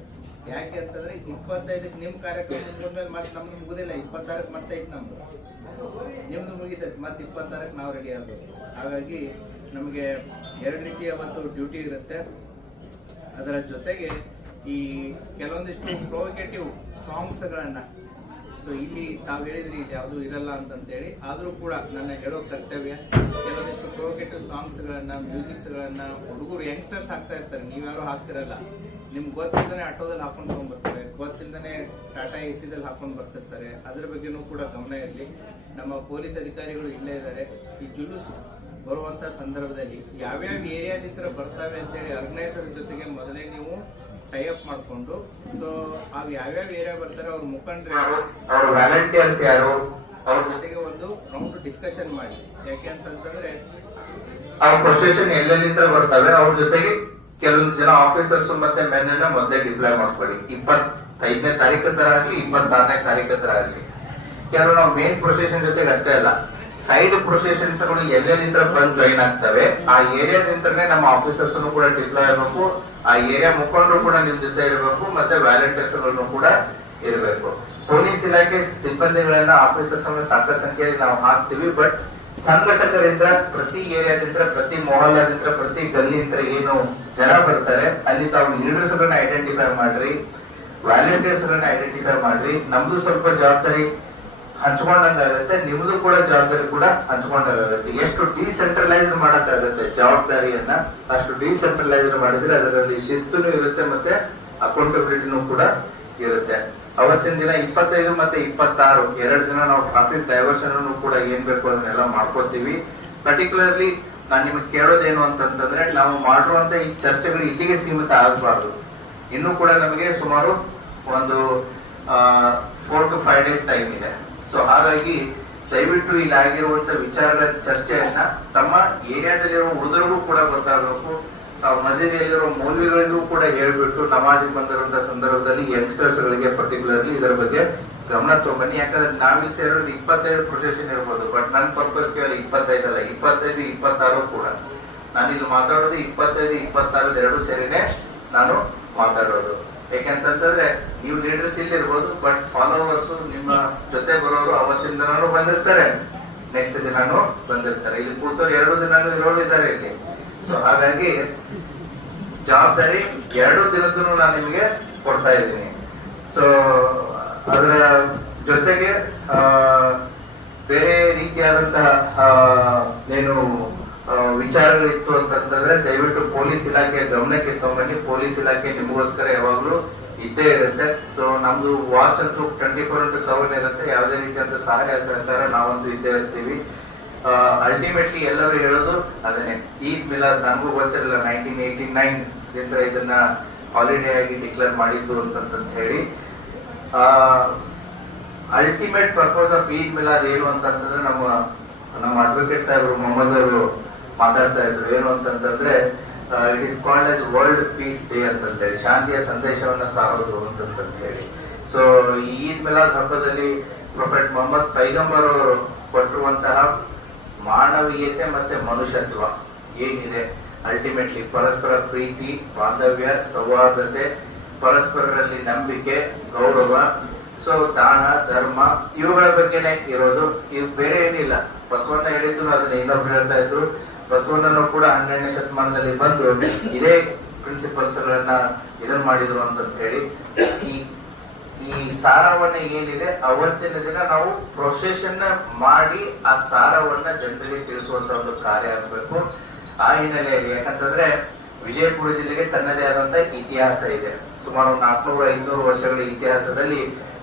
ಯಾಕೆ ಅಂತಂದರೆ 25ಕ್ಕೆ ನಿಮ್ಮ ಕಾರ್ಯಕ್ರಮ ಮುಗಿದ್ಮೇಲೆ ಮತ್ತೆ ನಮ್ಗೆ ಮುಗೋದಿಲ್ಲ. 26ಕ್ಕೆ ಮತ್ತೆ ಐತೆ ನಮ್ಮದು, ನಿಮ್ಮದು ಮುಗಿತೈತೆ, ಮತ್ತೆ 26ಕ್ಕೆ ನಾವು ರೆಡಿ ಆಗ್ಬೋದು. ಹಾಗಾಗಿ ನಮಗೆ 2 ರೀತಿಯ ಒಂದು ಡ್ಯೂಟಿ ಇರುತ್ತೆ. ಅದರ ಜೊತೆಗೆ ಈ ಕೆಲವೊಂದಿಷ್ಟು ಪ್ರೊವೊಕೇಟಿವ್ ಸಾಂಗ್ಸ್ಗಳನ್ನು, ಸೊ ಇಲ್ಲಿ ತಾವು ಹೇಳಿದ್ರಿ ಇದು ಯಾವುದೂ ಇರಲ್ಲ ಅಂತಂತೇಳಿ, ಆದರೂ ಕೂಡ ನನ್ನ ಹೇಳೋ ಕರ್ತವ್ಯ ಕೆಲವೊಂದಿಷ್ಟು ಪ್ರೊವೊಕೇಟಿವ್ ಸಾಂಗ್ಸ್ಗಳನ್ನು, ಮ್ಯೂಸಿಕ್ಸ್ಗಳನ್ನು ಹುಡುಗರು ಯಂಗ್ಸ್ಟರ್ಸ್ ಹಾಕ್ತಾ ಇರ್ತಾರೆ. ನೀವ್ಯಾರು ಹಾಕ್ತಿರಲ್ಲ, ನಿಮ್ಗೆ ಗೊತ್ತಿಲ್ಲದೇ ಆಟೋದಲ್ಲಿ ಹಾಕೊಂಡು ತೊಗೊಂಡ್ಬರ್ತಾರೆ, ಗೊತ್ತಿಲ್ಲದೇ ಟಾಟಾ AC ಹಾಕೊಂಡು ಬರ್ತಿರ್ತಾರೆ. ಅದ್ರ ಬಗ್ಗೆನೂ ಕೂಡ ಗಮನ ಇರಲಿ. ನಮ್ಮ ಪೊಲೀಸ್ ಅಧಿಕಾರಿಗಳು ಇಲ್ಲೇ ಇದ್ದಾರೆ. ಈ ಜುಲೂಸ್ ಬರುವಂಥ ಸಂದರ್ಭದಲ್ಲಿ ಯಾವ್ಯಾವ ಏರಿಯಾದಿಂದ ಬರ್ತವೆ ಅಂತೇಳಿ ಆರ್ಗನೈಸರ್ ಜೊತೆಗೆ ಮೊದಲೇ ನೀವು ಟೈ ಅಪ್ ಮಾಡಿಕೊಂಡು, ಸೊ ಅವು ಯಾವ್ಯಾವ ಏರಿಯಾ ಬರ್ತಾರೆ ಅವ್ರ ಮುಖಂಡರು ಯಾರು, ಅವ್ರ ವ್ಯಾಲಂಟಿಯರ್ಸ್ ಯಾರು, ಅವ್ರ ಜೊತೆಗೆ ಒಂದು ರೌಂಡ್ ಡಿಸ್ಕಷನ್ ಮಾಡಿ. ಯಾಕೆ ಅಂತಂತಂದ್ರೆ ಅವ್ರ ಪ್ರೊಸೆಷನ್ ಎಲ್ಲೆಲ್ಲಿಂದ ಬರ್ತವೆ ಅವ್ರ ಜೊತೆಗೆ ಕೆಲವೊಂದು ಜನ ಆಫೀಸರ್ಸ್ ಮತ್ತೆ ಮೆನ್ನ ಮೊದಲೇ ಡಿಪ್ಲಾಯ್ ಮಾಡ್ಕೊಳ್ಳಿ. 25ನೇ ತಾರೀಕು ತರ ಆಗಲಿ 26ನೇ ತಾರೀಕು ತರ ಆಗಲಿ. ಕೆಲವು ನಾವು ಮೇನ್ ಪ್ರೊಸೆಷನ್ ಜೊತೆಗೆ ಅಷ್ಟೇ ಅಲ್ಲ, ಸೈಡ್ ಪ್ರೊಸೆಷನ್ಸ್ ಗಳು ಎಲ್ಲೆಲ್ಲಿಂದ ಬಂದು ಜಾಯಿನ್ ಆಗ್ತವೆ ಆ ಏರಿಯಾದಿಂದನೇ ನಮ್ಮ ಆಫೀಸರ್ಸ್ ಕೂಡ ಡಿಪ್ಲಾಯ್ ಆಗಬೇಕು. ಆ ಏರಿಯಾ ಮುಖಂಡರು ಕೂಡ ನಿಮ್ ಜೊತೆ ಇರಬೇಕು, ಮತ್ತೆ ವ್ಯಾಲಂಟಿಯರ್ಸ್ ಗಳನ್ನು ಕೂಡ ಇರಬೇಕು. ಪೊಲೀಸ್ ಇಲಾಖೆ ಸಿಬ್ಬಂದಿಗಳನ್ನ ಆಫೀಸರ್ಸ್ ಸಾಕಷ್ಟು ಸಂಖ್ಯೆಯಲ್ಲಿ ನಾವು ಹಾಕ್ತಿವಿ. ಬಟ್ ಸಂಘಟಕರಿಂದ ಪ್ರತಿ ಏರಿಯಾದಿಂದ, ಪ್ರತಿ ಮೊಹಲ್ಲಾದಿಂದ, ಪ್ರತಿ ಗಲ್ಲಿಂದ ಏನು ಜನ ಬರ್ತಾರೆ ಅಲ್ಲಿ ತಾವು ಲೀಡರ್ಸ್ ಗಳನ್ನ ಐಡೆಂಟಿಫೈ ಮಾಡ್ರಿ, ವ್ಯಾಲಂಟಿಯರ್ಸ್ ಗಳನ್ನ ಐಡೆಂಟಿಫೈ ಮಾಡ್ರಿ. ನಮ್ದು ಸ್ವಲ್ಪ ಜವಾಬ್ದಾರಿ ಹಂಚ್ಕೊಂಡಂಗಾಗತ್ತೆ, ನಿಮ್ದು ಕೂಡ ಜವಾಬ್ದಾರಿ ಕೂಡ ಹಂಚ್ಕೊಂಡಾಗುತ್ತೆ. ಎಷ್ಟು ಡಿಸೆಂಟ್ರಲೈಸ್ ಮಾಡಕ್ಕಾಗತ್ತೆ ಜವಾಬ್ದಾರಿಯನ್ನ ಅಷ್ಟು ಡಿಸೆಂಟ್ರಲೈಸ್ ಮಾಡಿದ್ರೆ ಅದರಲ್ಲಿ ಶಿಸ್ತುನು ಇರುತ್ತೆ ಮತ್ತೆ ಅಕೌಂಟಬಿಲಿಟಿನೂ ಕೂಡ ಇರುತ್ತೆ. ಅವತ್ತಿನ ದಿನ 25 ಮತ್ತೆ 26 2 ದಿನ ನಾವು ಟ್ರಾಫಿಕ್ ಡೈವರ್ಷನ್ ಕೂಡ ಏನ್ ಬೇಕು ಅದನ್ನೆಲ್ಲ ಮಾಡ್ಕೋತೀವಿ. ಪರ್ಟಿಕ್ಯುಲರ್ಲಿ ನಾನು ನಿಮ್ಗೆ ಕೇಳೋದೇನು ಅಂತಂತಂದ್ರೆ, ನಾವು ಮಾಡಿರುವಂತ ಈ ಚರ್ಚೆಗಳು ಇಲ್ಲಿಗೆ ಸೀಮಿತ ಆಗಬಾರ್ದು. ಇನ್ನೂ ಕೂಡ ನಮಗೆ ಸುಮಾರು ಒಂದು 4 to 5 days ಟೈಮ್ ಇದೆ. ಸೊ ಹಾಗಾಗಿ ದಯವಿಟ್ಟು ಇಲ್ಲಿ ಆಗಿರುವಂತ ವಿಚಾರಗಳ ಚರ್ಚೆಯನ್ನ ತಮ್ಮ ಏರಿಯಾದಲ್ಲಿರುವ ಹುಡುಗರಿಗೂ ಕೂಡ ಗೊತ್ತಾಗಬೇಕು. ತಾವು ಮಸೀದಿಯಲ್ಲಿರುವ ಮೌಲ್ವಿಗಳಿಗೂ ಕೂಡ ಹೇಳ್ಬಿಟ್ಟು ನಮಾಜಿಗೆ ಬಂದಿರುವಂತಹ ಸಂದರ್ಭದಲ್ಲಿ ಯಂಗ್ಸ್ಟರ್ಸ್ ಗಳಿಗೆ ಪರ್ಟಿಕ್ಯುಲರ್ಲಿ ಇದರ ಬಗ್ಗೆ ಗಮನ ತಗೊಂಬನ್ನಿ. ಯಾಕಂದ್ರೆ ನಾವಿಲ್ಲಿ ಸೇರೋದು 25 ಪ್ರೊಸೆಷನ್ ಇರ್ಬೋದು, ಬಟ್ ನನ್ನ ಪರ್ಪಸ್ ಕೇವಲ 25 ಅಲ್ಲ, 25, 26 ಕೂಡ. ನಾನಿಲ್ಲಿ ಮಾತಾಡೋದು 25, 26 ಎರಡು ಸೇರಿನೇ ನಾನು ಮಾತಾಡೋದು. ಯಾಕೆಂತಂದ್ರೆ ನೀವು ಲೀಡರ್ಸ್ ಇಲ್ಲಿ ಇರ್ಬೋದು, ಬಟ್ ಫಾಲೋವರ್ಸ್ ನಿಮ್ಮ ಜೊತೆ ಬರೋರು ಅವತ್ತಿನ ದಿನಾನು ಬಂದಿರ್ತಾರೆ, ನೆಕ್ಸ್ಟ್ ದಿನಾನು ಬಂದಿರ್ತಾರೆ. ಇಲ್ಲಿ ಕೂತವ್ರು 2 ದಿನಾನು ಇರೋರಿದ್ದಾರೆ ಇಲ್ಲಿ. ಸೊ ಹಾಗಾಗಿ ಜವಾಬ್ದಾರಿ 2 ದಿನಕ್ಕೂ ನಾನು ನಿಮಗೆ ಕೊಡ್ತಾ ಇದ್ದೀನಿ. ಸೊ ಅದರ ಜೊತೆಗೆ ಬೇರೆ ರೀತಿಯಾದಂತಹ ಏನು ವಿಚಾರಗಳಿತ್ತು ಅಂತಂದ್ರೆ ದಯವಿಟ್ಟು ಪೊಲೀಸ್ ಇಲಾಖೆ ಗಮನಕ್ಕೆ ತಗೊಂಬನ್ನಿ. ಪೊಲೀಸ್ ಇಲಾಖೆ ನಿಮಗೋಸ್ಕರ ಯಾವಾಗ್ಲೂ ಇದ್ದೇ ಇರುತ್ತೆ. ಸೊ ನಮ್ದು ವಾಚ್ ಅಂತೂ 24/7 ಇರುತ್ತೆ. ಯಾವುದೇ ರೀತಿಯಾದ ಸಹಾಯ ಸಹಕಾರ ನಾವಂತೂ ಇದ್ದೇ ಇರ್ತೀವಿ. ಅಲ್ಟಿಮೇಟ್ಲಿ ಎಲ್ಲರೂ ಹೇಳೋದು ಅದನ್ನೇ, ಈದ್ ಮಿಲಾದ್ ನನಗೂ ಗೊತ್ತಿರಲಿಲ್ಲ 1989 ಇದನ್ನ ಹಾಲಿಡೇ ಆಗಿ ಡಿಕ್ಲೇರ್ ಮಾಡಿದ್ದು ಅಂತ ಹೇಳಿ. Ultimate purpose of Eid Milad ಏನು ಅಂತಂದ್ರೆ ನಮ್ಮ ಅಡ್ವೊಕೇಟ್ ಸಾಹೇಬರು ಮೊಹಮ್ಮದ್ ಅವರು ಮಾತಾಡ್ತಾ ಇದ್ರು. ಏನು ಅಂತಂದ್ರೆ it is called as world peace day ಅಂತ ಹೇಳಿ, ಶಾಂತಿಯ ಸಂದೇಶವನ್ನ ಸಾರೋದು ಅಂತ ಹೇಳಿ. ಸೊ ಈದ್ ಮಿಲಾದ್ ಹಬ್ಬದಲ್ಲಿ ಪ್ರೊಫೆಟ್ ಮೊಹಮ್ಮದ್ ಪೈಗಂಬರ್ ಅವರು ಕೊಟ್ಟಿರುವಂತಹ ಮಾನವೀಯತೆ ಮತ್ತೆ ಮನುಷ್ಯತ್ವ ಏನಿದೆ, ಅಲ್ಟಿಮೇಟ್ಲಿ ಪರಸ್ಪರ ಪ್ರೀತಿ, ಬಾಂಧವ್ಯ, ಸೌಹಾರ್ದತೆ, ಪರಸ್ಪರರಲ್ಲಿ ನಂಬಿಕೆ, ಗೌರವ, ಸೊ ದಾನ, ಧರ್ಮ, ಇವುಗಳ ಬಗ್ಗೆನೇ ಇರೋದು. ಇವು ಬೇರೆ ಏನಿಲ್ಲ. ಬಸವಣ್ಣ ಹೇಳಿದ್ರು, ಅದನ್ನ ಇನ್ನೊಬ್ರು ಹೇಳ್ತಾ ಇದ್ರು. ಬಸವಣ್ಣನು ಕೂಡ 12ನೇ ಶತಮಾನದಲ್ಲಿ ಬಂದು ಇದೇ ಪ್ರಿನ್ಸಿಪಲ್ಸ್ ಗಳನ್ನ ಇದನ್ ಮಾಡಿದ್ರು ಅಂತ ಹೇಳಿ ಈ ಸಾರವನ್ನ ಏನಿದೆ ಅವತ್ತಿನ ದಿನ ನಾವು ಪ್ರೊಸೆಷನ್ ಮಾಡಿ ಆ ಸಾರವನ್ನ ಜನರಿಗೆ ತಿಳಿಸುವಂತ ಒಂದು ಕಾರ್ಯ ಆಗ್ಬೇಕು. ಆ ಹಿನ್ನೆಲೆಯಲ್ಲಿ ಯಾಕಂತಂದ್ರೆ ವಿಜಯಪುರ ಜಿಲ್ಲೆಗೆ ತನ್ನದೇ ಆದಂತ ಇತಿಹಾಸ ಇದೆ. ಸುಮಾರು 400-500 ವರ್ಷಗಳ ಇತಿಹಾಸದಲ್ಲಿ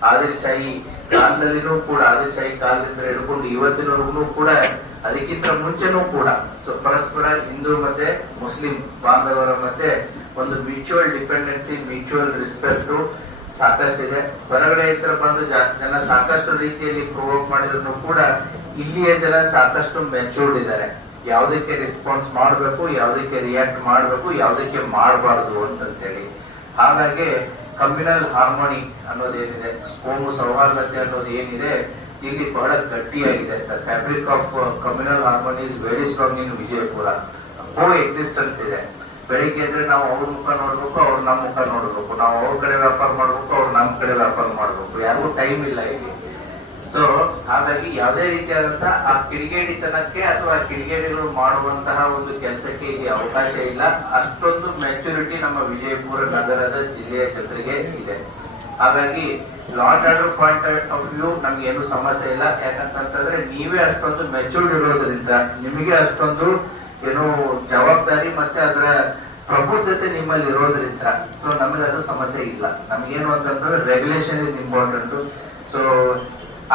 ಆದಿಲ್ಶಾಹಿ ಕಾಲದಲ್ಲಿನೂ ಕೂಡ, ಆದಿಲ್ಶಾಹಿ ಕಾಲದಿಂದ ಹಿಡ್ಕೊಂಡು ಇವತ್ತಿನವರೆಗೂ ಕೂಡ, ಅದಕ್ಕಿಂತ ಮುಂಚೆನೂ ಕೂಡ ಸೊ ಪರಸ್ಪರ ಹಿಂದೂ ಮತ್ತೆ ಮುಸ್ಲಿಂ ಬಾಂಧವರ ಮತ್ತೆ ಒಂದು ಮ್ಯೂಚುವಲ್ ಡಿಪೆಂಡೆನ್ಸಿ, ಮ್ಯೂಚುವಲ್ ರೆಸ್ಪೆಕ್ಟ್ ಸಾಕಷ್ಟಿದೆ. ಹೊರಗಡೆ ಇತರ ಬಂದು ಜನ ಸಾಕಷ್ಟು ರೀತಿಯಲ್ಲಿ ಪ್ರೊವೋಕ್ ಮಾಡಿದ್ರು ಕೂಡ ಇಲ್ಲಿಯ ಜನ ಸಾಕಷ್ಟು ಮೆಚೂರ್ಡ್ ಇದ್ದಾರೆ. ಯಾವುದಕ್ಕೆ ರೆಸ್ಪಾನ್ಸ್ ಮಾಡಬೇಕು, ಯಾವುದಕ್ಕೆ ರಿಯಾಕ್ಟ್ ಮಾಡಬೇಕು, ಯಾವುದಕ್ಕೆ ಮಾಡಬಾರ್ದು ಅಂತೇಳಿ. ಹಾಗಾಗಿ ಕಮ್ಯುನಲ್ ಹಾರ್ಮೋನಿ ಅನ್ನೋದೇನಿದೆ, ಕೋಮು ಸೌಹಾರ್ದತೆ ಅನ್ನೋದು ಏನಿದೆ, ಇಲ್ಲಿ ಬಹಳ ಗಟ್ಟಿಯಾಗಿದೆ. The fabric of communal harmony is very strong in Vijayapura. Coexistence ಇದೆ. ಬೆಳಿಗ್ಗೆ ಎದ್ರೆ ನಾವು ಅವ್ರ ಮುಖ ನೋಡ್ಬೇಕು, ಅವ್ರು ನಮ್ಮ ಮುಖ ನೋಡ್ಬೇಕು, ನಾವು ಅವ್ರ ಕಡೆ ವ್ಯಾಪಾರ ಮಾಡ್ಬೇಕು, ಅವ್ರು ನಮ್ಮ ಕಡೆ ವ್ಯಾಪಾರ ಮಾಡ್ಬೇಕು. ಯಾರಿಗೂ ಟೈಮ್ ಇಲ್ಲ ಇಲ್ಲಿ. ಸೊ ಹಾಗಾಗಿ ಯಾವುದೇ ರೀತಿಯಾದಂತ ಆ ಕಿಡಿಗೇಡಿತನಕ್ಕೆ ಅಥವಾ ಕಿಡಿಗೇಡಿಗಳು ಮಾಡುವಂತಹ ಒಂದು ಕೆಲಸಕ್ಕೆ ಇಲ್ಲಿ ಅವಕಾಶ ಇಲ್ಲ. ಅಷ್ಟೊಂದು ಮೆಚುರಿಟಿ ನಮ್ಮ ವಿಜಯಪುರ ನಗರದ ಜಿಲ್ಲೆಯ ಜನರಿಗೆ ಇದೆ. ಹಾಗಾಗಿ law and order point of view ನಮ್ಗೆ ಏನು ಸಮಸ್ಯೆ ಇಲ್ಲ. ಯಾಕಂತಂದ್ರೆ ನೀವೇ ಅಷ್ಟೊಂದು ಮೆಚೂರ್ಡ್ ಇರೋದ್ರಿಂದ, ನಿಮಗೆ ಅಷ್ಟೊಂದು ಏನು ಜವಾಬ್ದಾರಿ ಮತ್ತೆ ಅದರ ಪ್ರಬುದ್ಧತೆ ನಿಮ್ಮಲ್ಲಿ ಇರೋದ್ರಿಂದ ಸೊ ನಮಗೆ ಅದು ಸಮಸ್ಯೆ ಇಲ್ಲ. ನಮಗೇನು ಅಂತಂದ್ರೆ ರೆಗ್ಯುಲೇಷನ್ ಇಸ್ ಇಂಪಾರ್ಟೆಂಟ್. ಸೊ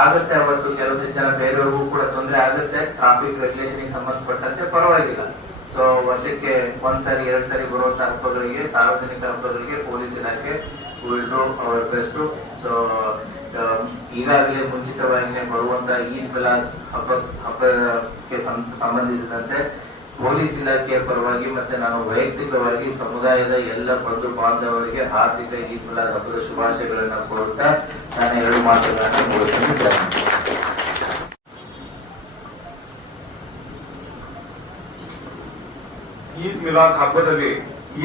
ಆಗುತ್ತೆ, ಅವತ್ತು ಕೆಲವೊಂದಿಷ್ಟು ಜನ ಬೇರೆಯವ್ರಿಗೂ ಕೂಡ ತೊಂದರೆ ಆಗುತ್ತೆ. ಟ್ರಾಫಿಕ್ ರೆಗ್ಯುಲೇಷನ್ ಸಂಬಂಧಪಟ್ಟಂತೆ ಪರವಾಗಿಲ್ಲ. ಸೊ ವರ್ಷಕ್ಕೆ 1 ಸಾರಿ 2 ಸಾರಿ ಬರುವಂತಹ ಹಬ್ಬಗಳಿಗೆ, ಸಾರ್ವಜನಿಕ ಹಬ್ಬಗಳಿಗೆ ಪೊಲೀಸ್ ಇಲಾಖೆ will do our best. So ಈಗಾಗಲೇ ಮುಂಚಿತವಾಗಿಯೇ ಬರುವಂತಹ ಈದ್ ಮಿಲಾದ್ ಹಬ್ಬಕ್ಕೆ ಸಂಬಂಧಿಸಿದಂತೆ ಪೊಲೀಸ್ ಇಲಾಖೆಯ ಪರವಾಗಿ ಮತ್ತೆ ನಾನು ವೈಯಕ್ತಿಕವಾಗಿ ಸಮುದಾಯದ ಎಲ್ಲ ಬಂಧು ಬಾಂಧವರಿಗೆ ಹಾರ್ದಿಕ ಈದ್ ಮಿಲಾದ್ ಹಬ್ಬದ ಶುಭಾಶಯಗಳನ್ನು ಕೋರುತ್ತಾ ನಾನು 2 ಮಾತುಗಳನ್ನು ಮುಗಿಸುತ್ತಿದ್ದೇನೆ. ಈದ್ ಮಿಲಾದ್ ಹಬ್ಬದಲ್ಲಿ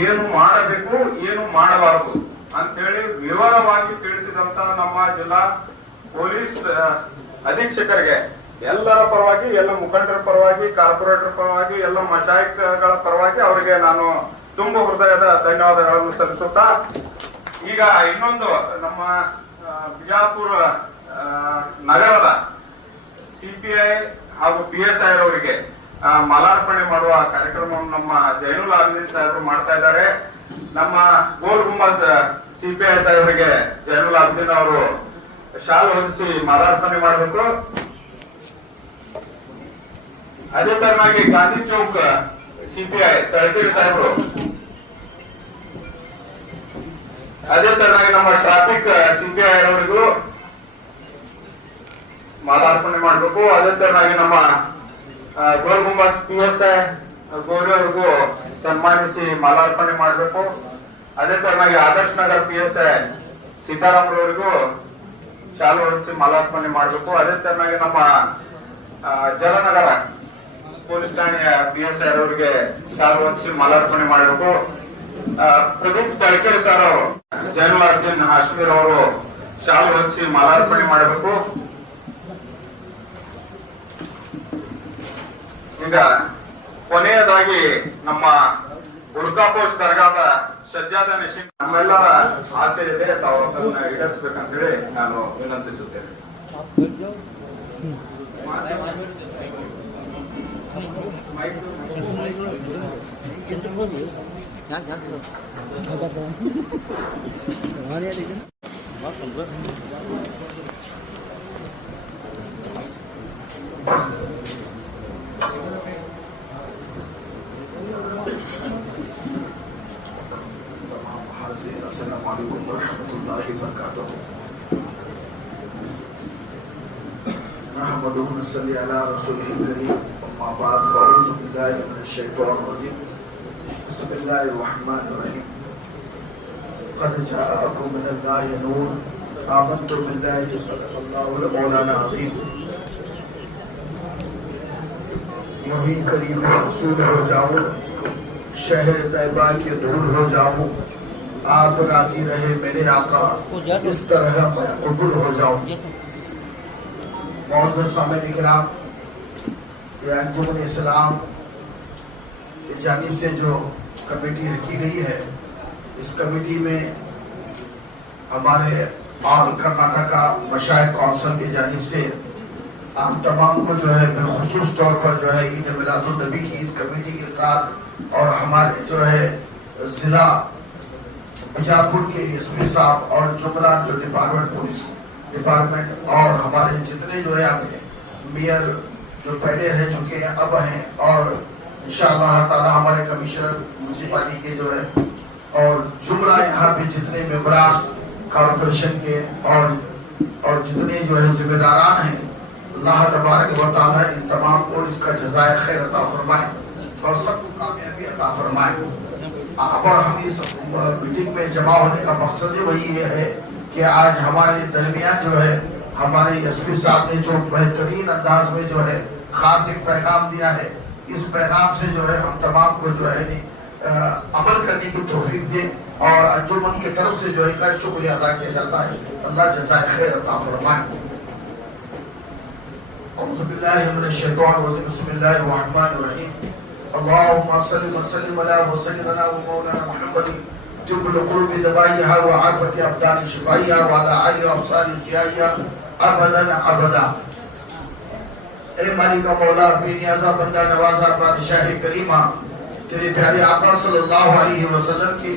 ಏನು ಮಾಡಬೇಕು, ಏನು ಮಾಡಬಾರದು ಅಂತೇಳಿ ವಿವರವಾಗಿ ತಿಳಿಸಿದಂತ ನಮ್ಮ ಜಿಲ್ಲಾ ಪೊಲೀಸ್ ಅಧೀಕ್ಷಕರಿಗೆ ಎಲ್ಲರ ಪರವಾಗಿ, ಎಲ್ಲ ಮುಖಂಡರ ಪರವಾಗಿ, ಕಾರ್ಪೊರೇಟರ್ ಪರವಾಗಿ, ಎಲ್ಲ ಮಶಾಯಿಕ್ಗಳ ಪರವಾಗಿ ಅವರಿಗೆ ನಾನು ತುಂಬ ಹೃದಯದ ಧನ್ಯವಾದಗಳನ್ನು ಸಲ್ಲಿಸುತ್ತಾ, ಈಗ ಇನ್ನೊಂದು ನಮ್ಮ ಬಿಜಾಪುರ ನಗರದ ಸಿಪಿಐ ಹಾಗೂ PSI ಅವರಿಗೆ ಮಾಲಾರ್ಪಣೆ ಮಾಡುವ ಕಾರ್ಯಕ್ರಮವನ್ನು ನಮ್ಮ ಜೈನುಲ್ ಆಬಿದೀನ್ ಸಾಹೇಬರು ಮಾಡ್ತಾ ಇದ್ದಾರೆ. ನಮ್ಮ ಗೋಲ್ ಗುಂಬಜ್ CPI ಸಾಹೇಬರಿಗೆ ಜೈನುಲ್ ಆಬಿದೀನ್ ಅವರು ಶಾಲು ಹೊಂದಿಸಿ ಮಾಲಾರ್ಪಣೆ ಮಾಡಬೇಕು. ಅದೇ ತರನಾಗಿ ಗಾಂಧಿ ಚೌಕ್ CPI ತಳಕೇರಿ ಸಾಹೇಬರು, ಅದೇ ತರನಾಗಿ ನಮ್ಮ ಟ್ರಾಫಿಕ್ CPI ಅವರಿಗೂ ಮಾಲಾರ್ಪಣೆ ಮಾಡಬೇಕು. ಅದೇ ತರನಾಗಿ ನಮ್ಮ ಗೋಲ್ ಗುಂಬಜ್ PSI ಗೋರಿಯವರಿಗೂ ಸನ್ಮಾನಿಸಿ ಮಾಲಾರ್ಪಣೆ ಮಾಡಬೇಕು. ಅದೇ ತರನಾಗಿ ಆದರ್ಶ್ ನಗರ್ PSI ಸೀತಾರಾಮ್ರವರಿಗೂ ಶಾಲು ಹೊರಿಸಿ ಮಾಲಾರ್ಪಣೆ ಮಾಡಬೇಕು. ಅದೇ ತರನಾಗಿ ನಮ್ಮ ಜಲನಗರ ಪೊಲೀಸ್ ಠಾಣೆಯ PSI ಅವರಿಗೆ ಶಾಲು ಹೊರಿಸಿ ಮಾಲಾರ್ಪಣೆ ಮಾಡಬೇಕು. ಪ್ರದೀಪ್ ತಳಕೇರಿ ಸರ್ ಅವರು, ಜೈನುಲ್ ಆಬಿದೀನ್ ಹಾಶ್ಮೀರ್ ಅವರು ಶಾಲು ಹೊರಿಸಿ ಮಾಲಾರ್ಪಣೆ ಮಾಡಬೇಕು. ಈಗ ಕೊನೆಯದಾಗಿ ನಮ್ಮ ಉರ್ಕಾಪೋಷ್ ದರ್ಗಾದ ಸಜ್ಜಾದ ನಶೀಂ ನಮ್ಮೆಲ್ಲರ ಆಸೆ ಇದೆ, ತಾವು ಅದನ್ನ ಈಡೇರಿಸಬೇಕಂತೇಳಿ ನಾನು ವಿನಂತಿಸುತ್ತೇನೆ. अस्सलामु अलैकुम वरहमतुल्लाहि वबरकातुहू। नहमदुहु व नसल्ली अला रसूलिहिल करीम, अम्मा बाद फअऊज़ु बिल्लाहि मिनश शैतानिर रजीम। बिस्मिल्लाहिर रहमानिर रहीम। क़द जाअकुम मिनल्लाहि नूर आमन्तु बिल्लाहि सल्लल्लाहु मौलाना अज़ीम। यूं ही करीब रसूल हो जाऊं, शहर तैयबा के दूर हो जाऊं, आप राजी रहे मेरे आका, इस तरह मैं कबूल हो जाऊं। मौजूद सामने इकराम, ये अंजुमन इस्लाम की जानिब से जो कमेटी रखी गई है, इस कमेटी में हमारे ऑल कर्नाटका मशाइख काउंसिल की जानिब से आप तमाम को जो है बिलखुसूस तौर पर जो है ईद मिलादुन नबी की इस कमेटी के साथ और हमारे जो है जिला बीजापुर के एसपी साहब और जुमला जो डिपार्टमेंट और हमारे जितने जो है मेयर जो पहले रह चुके हैं अब हैं और इंशाअल्लाह ताला हमारे कमिश्नर म्युनिसिपालिटी के जो है और जुमला यहाँ पे जितने मेंबरान कॉर्पोरेशन के और जितने जो है जिम्मेदारान हैं, अल्लाह तबारक व तआला इन तमाम को इसका जज़ाए खैर अता फरमाए और सबको कामयाबी अता फरमाए। और हम इस मीटिंग में जमा होने का मकसद वही ये है कि आज हमारे दरमियान जो है हमारे एसपी साहब ने जो बेहतरीन अंदाज में जो है खास एक पैगाम दिया है, इस पैगाम से जो है हम तमाम को जो है अमल करने की तौफीक दे और अंजुमन की तरफ से जो है का शुक्रिया अदा किया जाता है। अल्लाह जज़ाए खैर अता फरमाए। औज़ु बिल्लाहि मिनश शैतानिर रजीम, बिस्मिल्लाहिर रहमानिर रहीम। अल्लाहुम्मा सल्लि व सल्लिम अला सय्यिदिना व मौलाना मुहम्मद तिब्बुल क़ुलूबि दवाइहा व आफ़ति अब्दानि शिफ़ाइहा व अला आलिहि व अस्हाबि सियाइहा अबदन अबदा। ए मालिक मौला बेनियाज़ा बंदा नवाज़ा बादशाह करीमा, तेरे प्यारे आका सल्लल्लाहु अलैहि वसल्लम की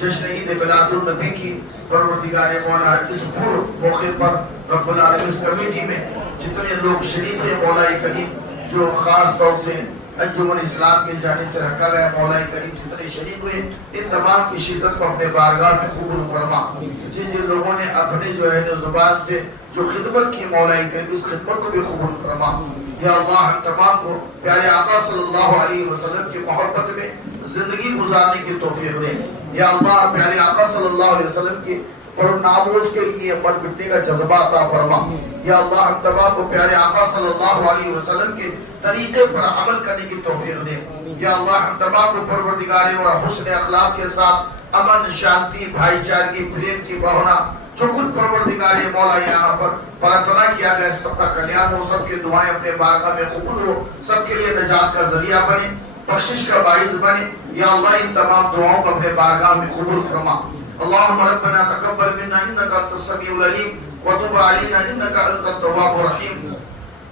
जश्न ईद मिलादुन नबी की परवरदिगार मौला इस पूर्व मौके पर रब्बुल आलमीन इस कमेटी में जितने लोग शरीक हैं मौला करीम, जो खास तौर से अंजुमन इस्लाम की जानिब से रखा गया मौला करीम जितने शरीक हुए, इन तमाम की शिरकत को अपने बारगाह में कबूल फरमा। जिन जिन लोगों ने अपने जो है जुबान से जो खिदमत की मौला करीम, इस खिदमत को भी कबूल फरमा। या अल्लाह हम तमाम को प्यारे आका सल्लल्लाहु अलैहि वसल्लम की मोहब्बत में जिंदगी गुजारने की तौफीक दे। या अल्लाह प्यारे आका सल्लल्लाहु अलैहि वसल्लम की पर नामोज के लिए मर मिटने का जज्बा अता फरमा। या अल्लाह हम तमाम को प्यारे आका सल्लल्लाहु अलैहि वसल्लम के तरीके पर अमल करने की तौफीक दे। या अल्लाह हम तमाम को परवरदिगार और हुस्न अखलाक के साथ अमन, शांति, भाईचारगी, प्रेम की भावना जो कुछ परवरदिगार मौला यहाँ पर प्रार्थना किया गया, सबका कल्याण हो, सबकी दुआएं अपने बारगाह में कबूल हो, सबके लिए नजात का जरिया बने, बख्शिश का बाइस बने। या अल्लाह इन तमाम दुआओं को अपने बारगाह में कबूल फरमा। अल्लाहुम्मा रब्बना तक़ब्बल मिन्ना इन्नका अंतस समीउल अलीम व तुब अलैना इन्नका अंतत तव्वाबुर रहीम।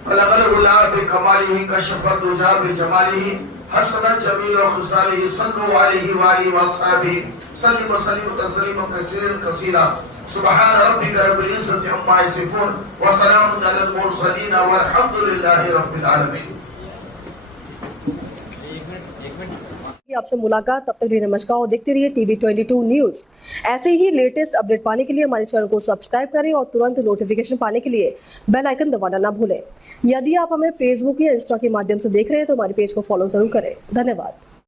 बलगल उला बिकमालिही कशफत दुजा बिजमालिही हसनत जमील खुसालिही सल्लु अलैहि व आलिहि व अस्हाबिही सल्लिम सल्लिम तस्लीमा कसीरा। सुब्हान रब्बिका रब्बिल इज्जति अम्मा यसिफून व सलामुन अलल मुरसलीन वल्हम्दुलिल्लाहि रब्बिल आलमीन। आपसे मुलाकात, तब तक नमस्कार और देखते रहिए TV22 न्यूज। ऐसे ही लेटेस्ट अपडेट पाने के लिए हमारे चैनल को सब्सक्राइब करें और तुरंत नोटिफिकेशन पाने के लिए बेल आइकन दबाना ना भूलें। यदि आप हमें फेसबुक या इंस्टा के माध्यम से देख रहे हैं तो हमारे पेज को फॉलो जरूर करें। धन्यवाद।